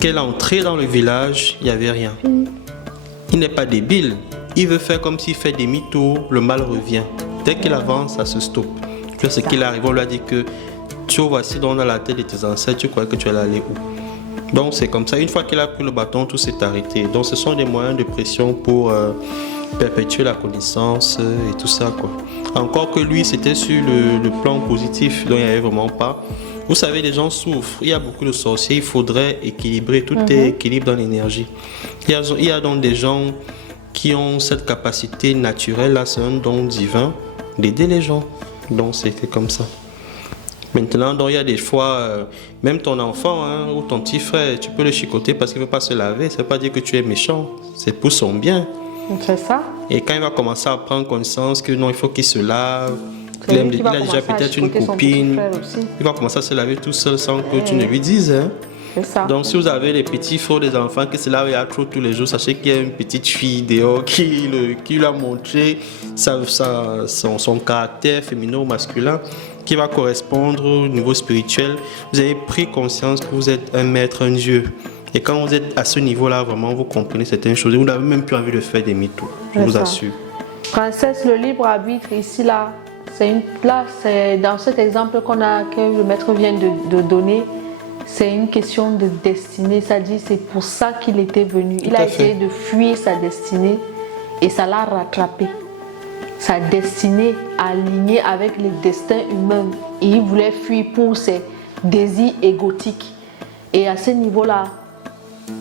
Quelle entrée dans le village, il n'y avait rien. Il n'est pas débile. Il veut faire comme s'il fait demi-tour, le mal revient. Dès qu'il avance, ça se stoppe. Tu vois ce qu'il arrive, on lui a dit que tu voici dans la tête de tes ancêtres, tu croyais que tu allais aller où? Donc c'est comme ça. Une fois qu'il a pris le bâton, tout s'est arrêté. Donc ce sont des moyens de pression pour perpétuer la connaissance et tout ça, quoi. Encore que lui, c'était sur le plan positif, donc il n'y avait vraiment pas. Vous savez, les gens souffrent. Il y a beaucoup de sorciers. Il faudrait équilibrer. Tout est équilibre dans l'énergie. Il y a donc des gens qui ont cette capacité naturelle, là, c'est un don divin, d'aider les gens. Donc c'est comme ça. Maintenant, donc, il y a des fois, même ton enfant ou ton petit frère, tu peux le chicoter parce qu'il ne veut pas se laver. Ça ne veut pas dire que tu es méchant. C'est pour son bien. C'est ça. Et quand il va commencer à prendre conscience que non, il faut qu'il se lave, il a déjà peut-être une copine, il va commencer à se laver tout seul sans que tu ne lui dises. C'est ça. Donc si vous avez des petits frères, des enfants qui se lavent à trop tous les jours, sachez qu'il y a une petite fille dehors qui lui a montré son caractère féminin ou masculin qui va correspondre au niveau spirituel. Vous avez pris conscience que vous êtes un maître, un dieu. Et quand vous êtes à ce niveau-là, vraiment, vous comprenez certaines choses. Vous n'avez même plus envie de faire des mythos, je vous assure. Princesse, le libre arbitre, ici, là, c'est dans cet exemple que le maître vient de donner, c'est une question de destinée. Ça dit, c'est pour ça qu'il était venu. Il a essayé de fuir sa destinée et ça l'a rattrapé. Sa destinée alignée avec le destin humain. Et il voulait fuir pour ses désirs égotiques. Et à ce niveau-là,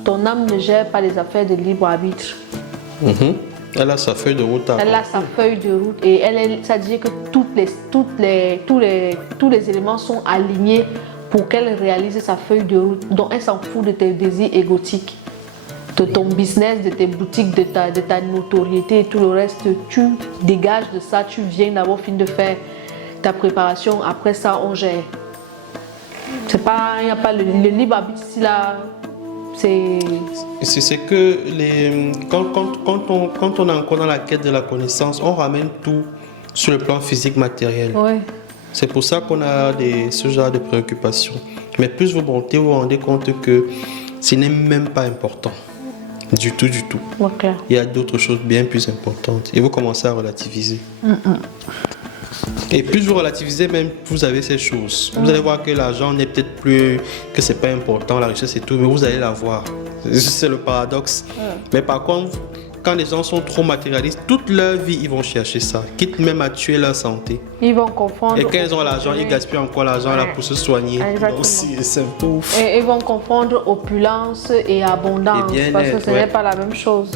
ton âme ne gère pas les affaires de libre arbitre. Elle a sa feuille de route. Elle a sa feuille de route et ça dit que tous les éléments sont alignés pour qu'elle réalise sa feuille de route. Donc elle s'en fout de tes désirs égotiques, de ton business, de tes boutiques, de ta notoriété et tout le reste. Tu dégages de ça, tu viens d'abord finir de faire ta préparation. Après ça, on gère. C'est pas, il n'y a pas le libre arbitre ici là. C'est que quand on est encore dans la quête de la connaissance, on ramène tout sur le plan physique matériel. Ouais. C'est pour ça qu'on a ce genre de préoccupations. Mais plus vous montez, vous vous rendez compte que ce n'est même pas important. Du tout, du tout. Okay. Il y a d'autres choses bien plus importantes. Et vous commencez à relativiser. Et plus vous relativisez, même vous avez ces choses. Vous allez voir que l'argent n'est peut-être plus, que c'est pas important, la richesse et tout, mais vous allez l'avoir. C'est le paradoxe. Mais par contre, quand les gens sont trop matérialistes, toute leur vie, ils vont chercher ça, quitte même à tuer leur santé. Ils vont confondre. Et quand ils ont l'argent, ils gaspillent encore l'argent là pour se soigner. Exactement. Donc c'est un peu ouf. Et ils vont confondre opulence et abondance, parce que ce n'est pas la même chose.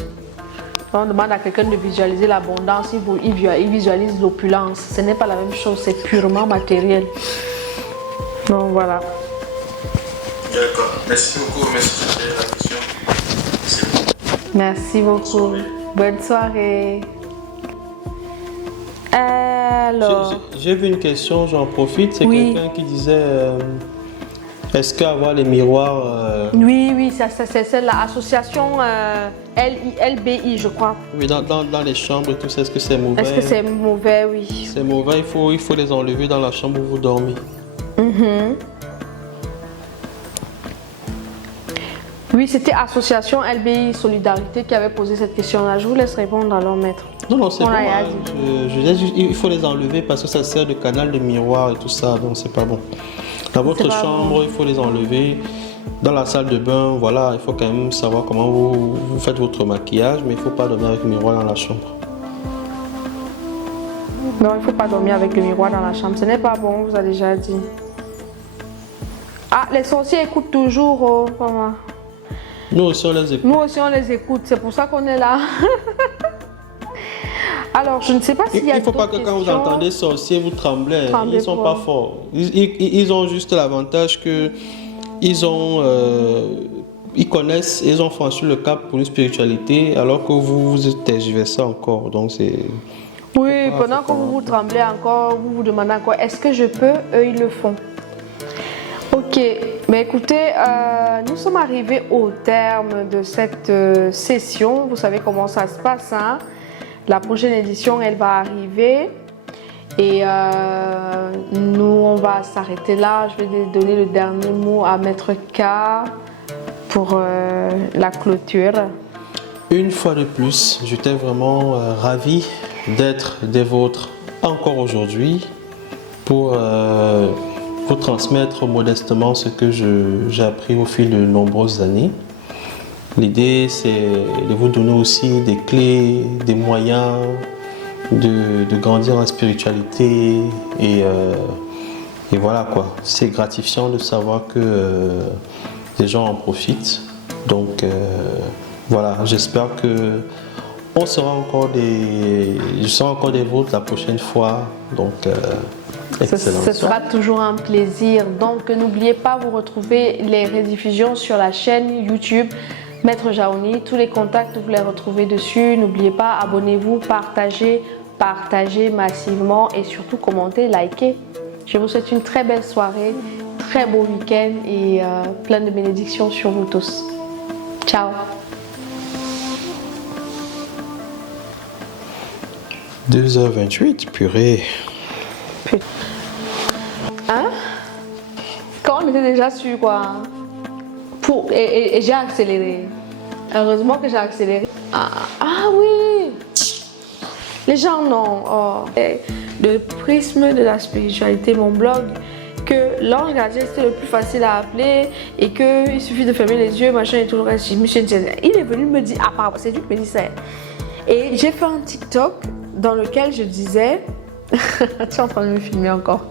On demande à quelqu'un de visualiser l'abondance, il visualise l'opulence. Ce n'est pas la même chose, c'est purement matériel. Donc voilà. D'accord, merci beaucoup, merci de la question. C'est bon. Merci beaucoup. Bonne soirée. Alors. J'ai vu une question, j'en profite. C'est quelqu'un qui disait est-ce qu'avoir les miroirs. Oui, c'est l'association LBI, je crois. Oui, dans les chambres et tout ça, est-ce que c'est mauvais? Est-ce que c'est mauvais? Oui. C'est mauvais, il faut les enlever dans la chambre où vous dormez. Oui, c'était Association LBI Solidarité qui avait posé cette question-là. Je vous laisse répondre alors, maître. Non, c'est bon. Il faut les enlever parce que ça sert de canal de miroir et tout ça, donc c'est pas bon. Dans votre chambre, il faut les enlever. Dans la salle de bain, voilà, il faut quand même savoir comment vous faites votre maquillage, mais il ne faut pas dormir avec le miroir dans la chambre. Non, il ne faut pas dormir avec le miroir dans la chambre. Ce n'est pas bon, on vous a déjà dit. Ah, les sorciers écoutent toujours, oh, maman. Nous aussi, on les écoute. Nous aussi, on les écoute. C'est pour ça qu'on est là. Alors, je ne sais pas s'il y a d'autres questions. Il ne faut pas que quand vous entendez sorciers, vous tremblez. Ils ne sont pas forts. Ils ont juste l'avantage que ils connaissent, ils ont franchi le cap pour une spiritualité, alors que vous tergiversez encore. Donc c'est. Oui, pendant que vous tremblez encore, vous vous demandez encore, est-ce que je peux? Eux, ils le font. Ok, mais écoutez, nous sommes arrivés au terme de cette session. Vous savez comment ça se passe, hein? La prochaine édition, elle va arriver. Et nous, on va s'arrêter là. Je vais donner le dernier mot à Maître K pour la clôture. Une fois de plus, j'étais vraiment ravi d'être des vôtres encore aujourd'hui pour vous transmettre modestement ce que j'ai appris au fil de nombreuses années. L'idée, c'est de vous donner aussi des clés, des moyens de grandir en spiritualité et voilà quoi. C'est gratifiant de savoir que les gens en profitent. Donc voilà, j'espère que je serai encore des vôtres la prochaine fois. Donc ce sera toujours un plaisir. Donc n'oubliez pas, vous retrouvez les rediffusions sur la chaîne YouTube Maître Jaoni. Tous les contacts, vous les retrouvez dessus. N'oubliez pas, abonnez-vous, partagez massivement et surtout commentez, likez. Je vous souhaite une très belle soirée, très beau week-end et plein de bénédictions sur vous tous. Ciao. « 2h28, purée. » Hein? Quand on était déjà su quoi. Et j'ai accéléré. Heureusement que j'ai accéléré. Ah oui! Les gens non. Oh. Le prisme de la spiritualité, mon blog, que l'ange gardien c'était le plus facile à appeler et qu'il suffit de fermer les yeux, machin et tout le reste. Il est venu me dire, ah pardon, c'est lui qui me dit ça. Et j'ai fait un TikTok dans lequel je disais, tu es en train de me filmer encore.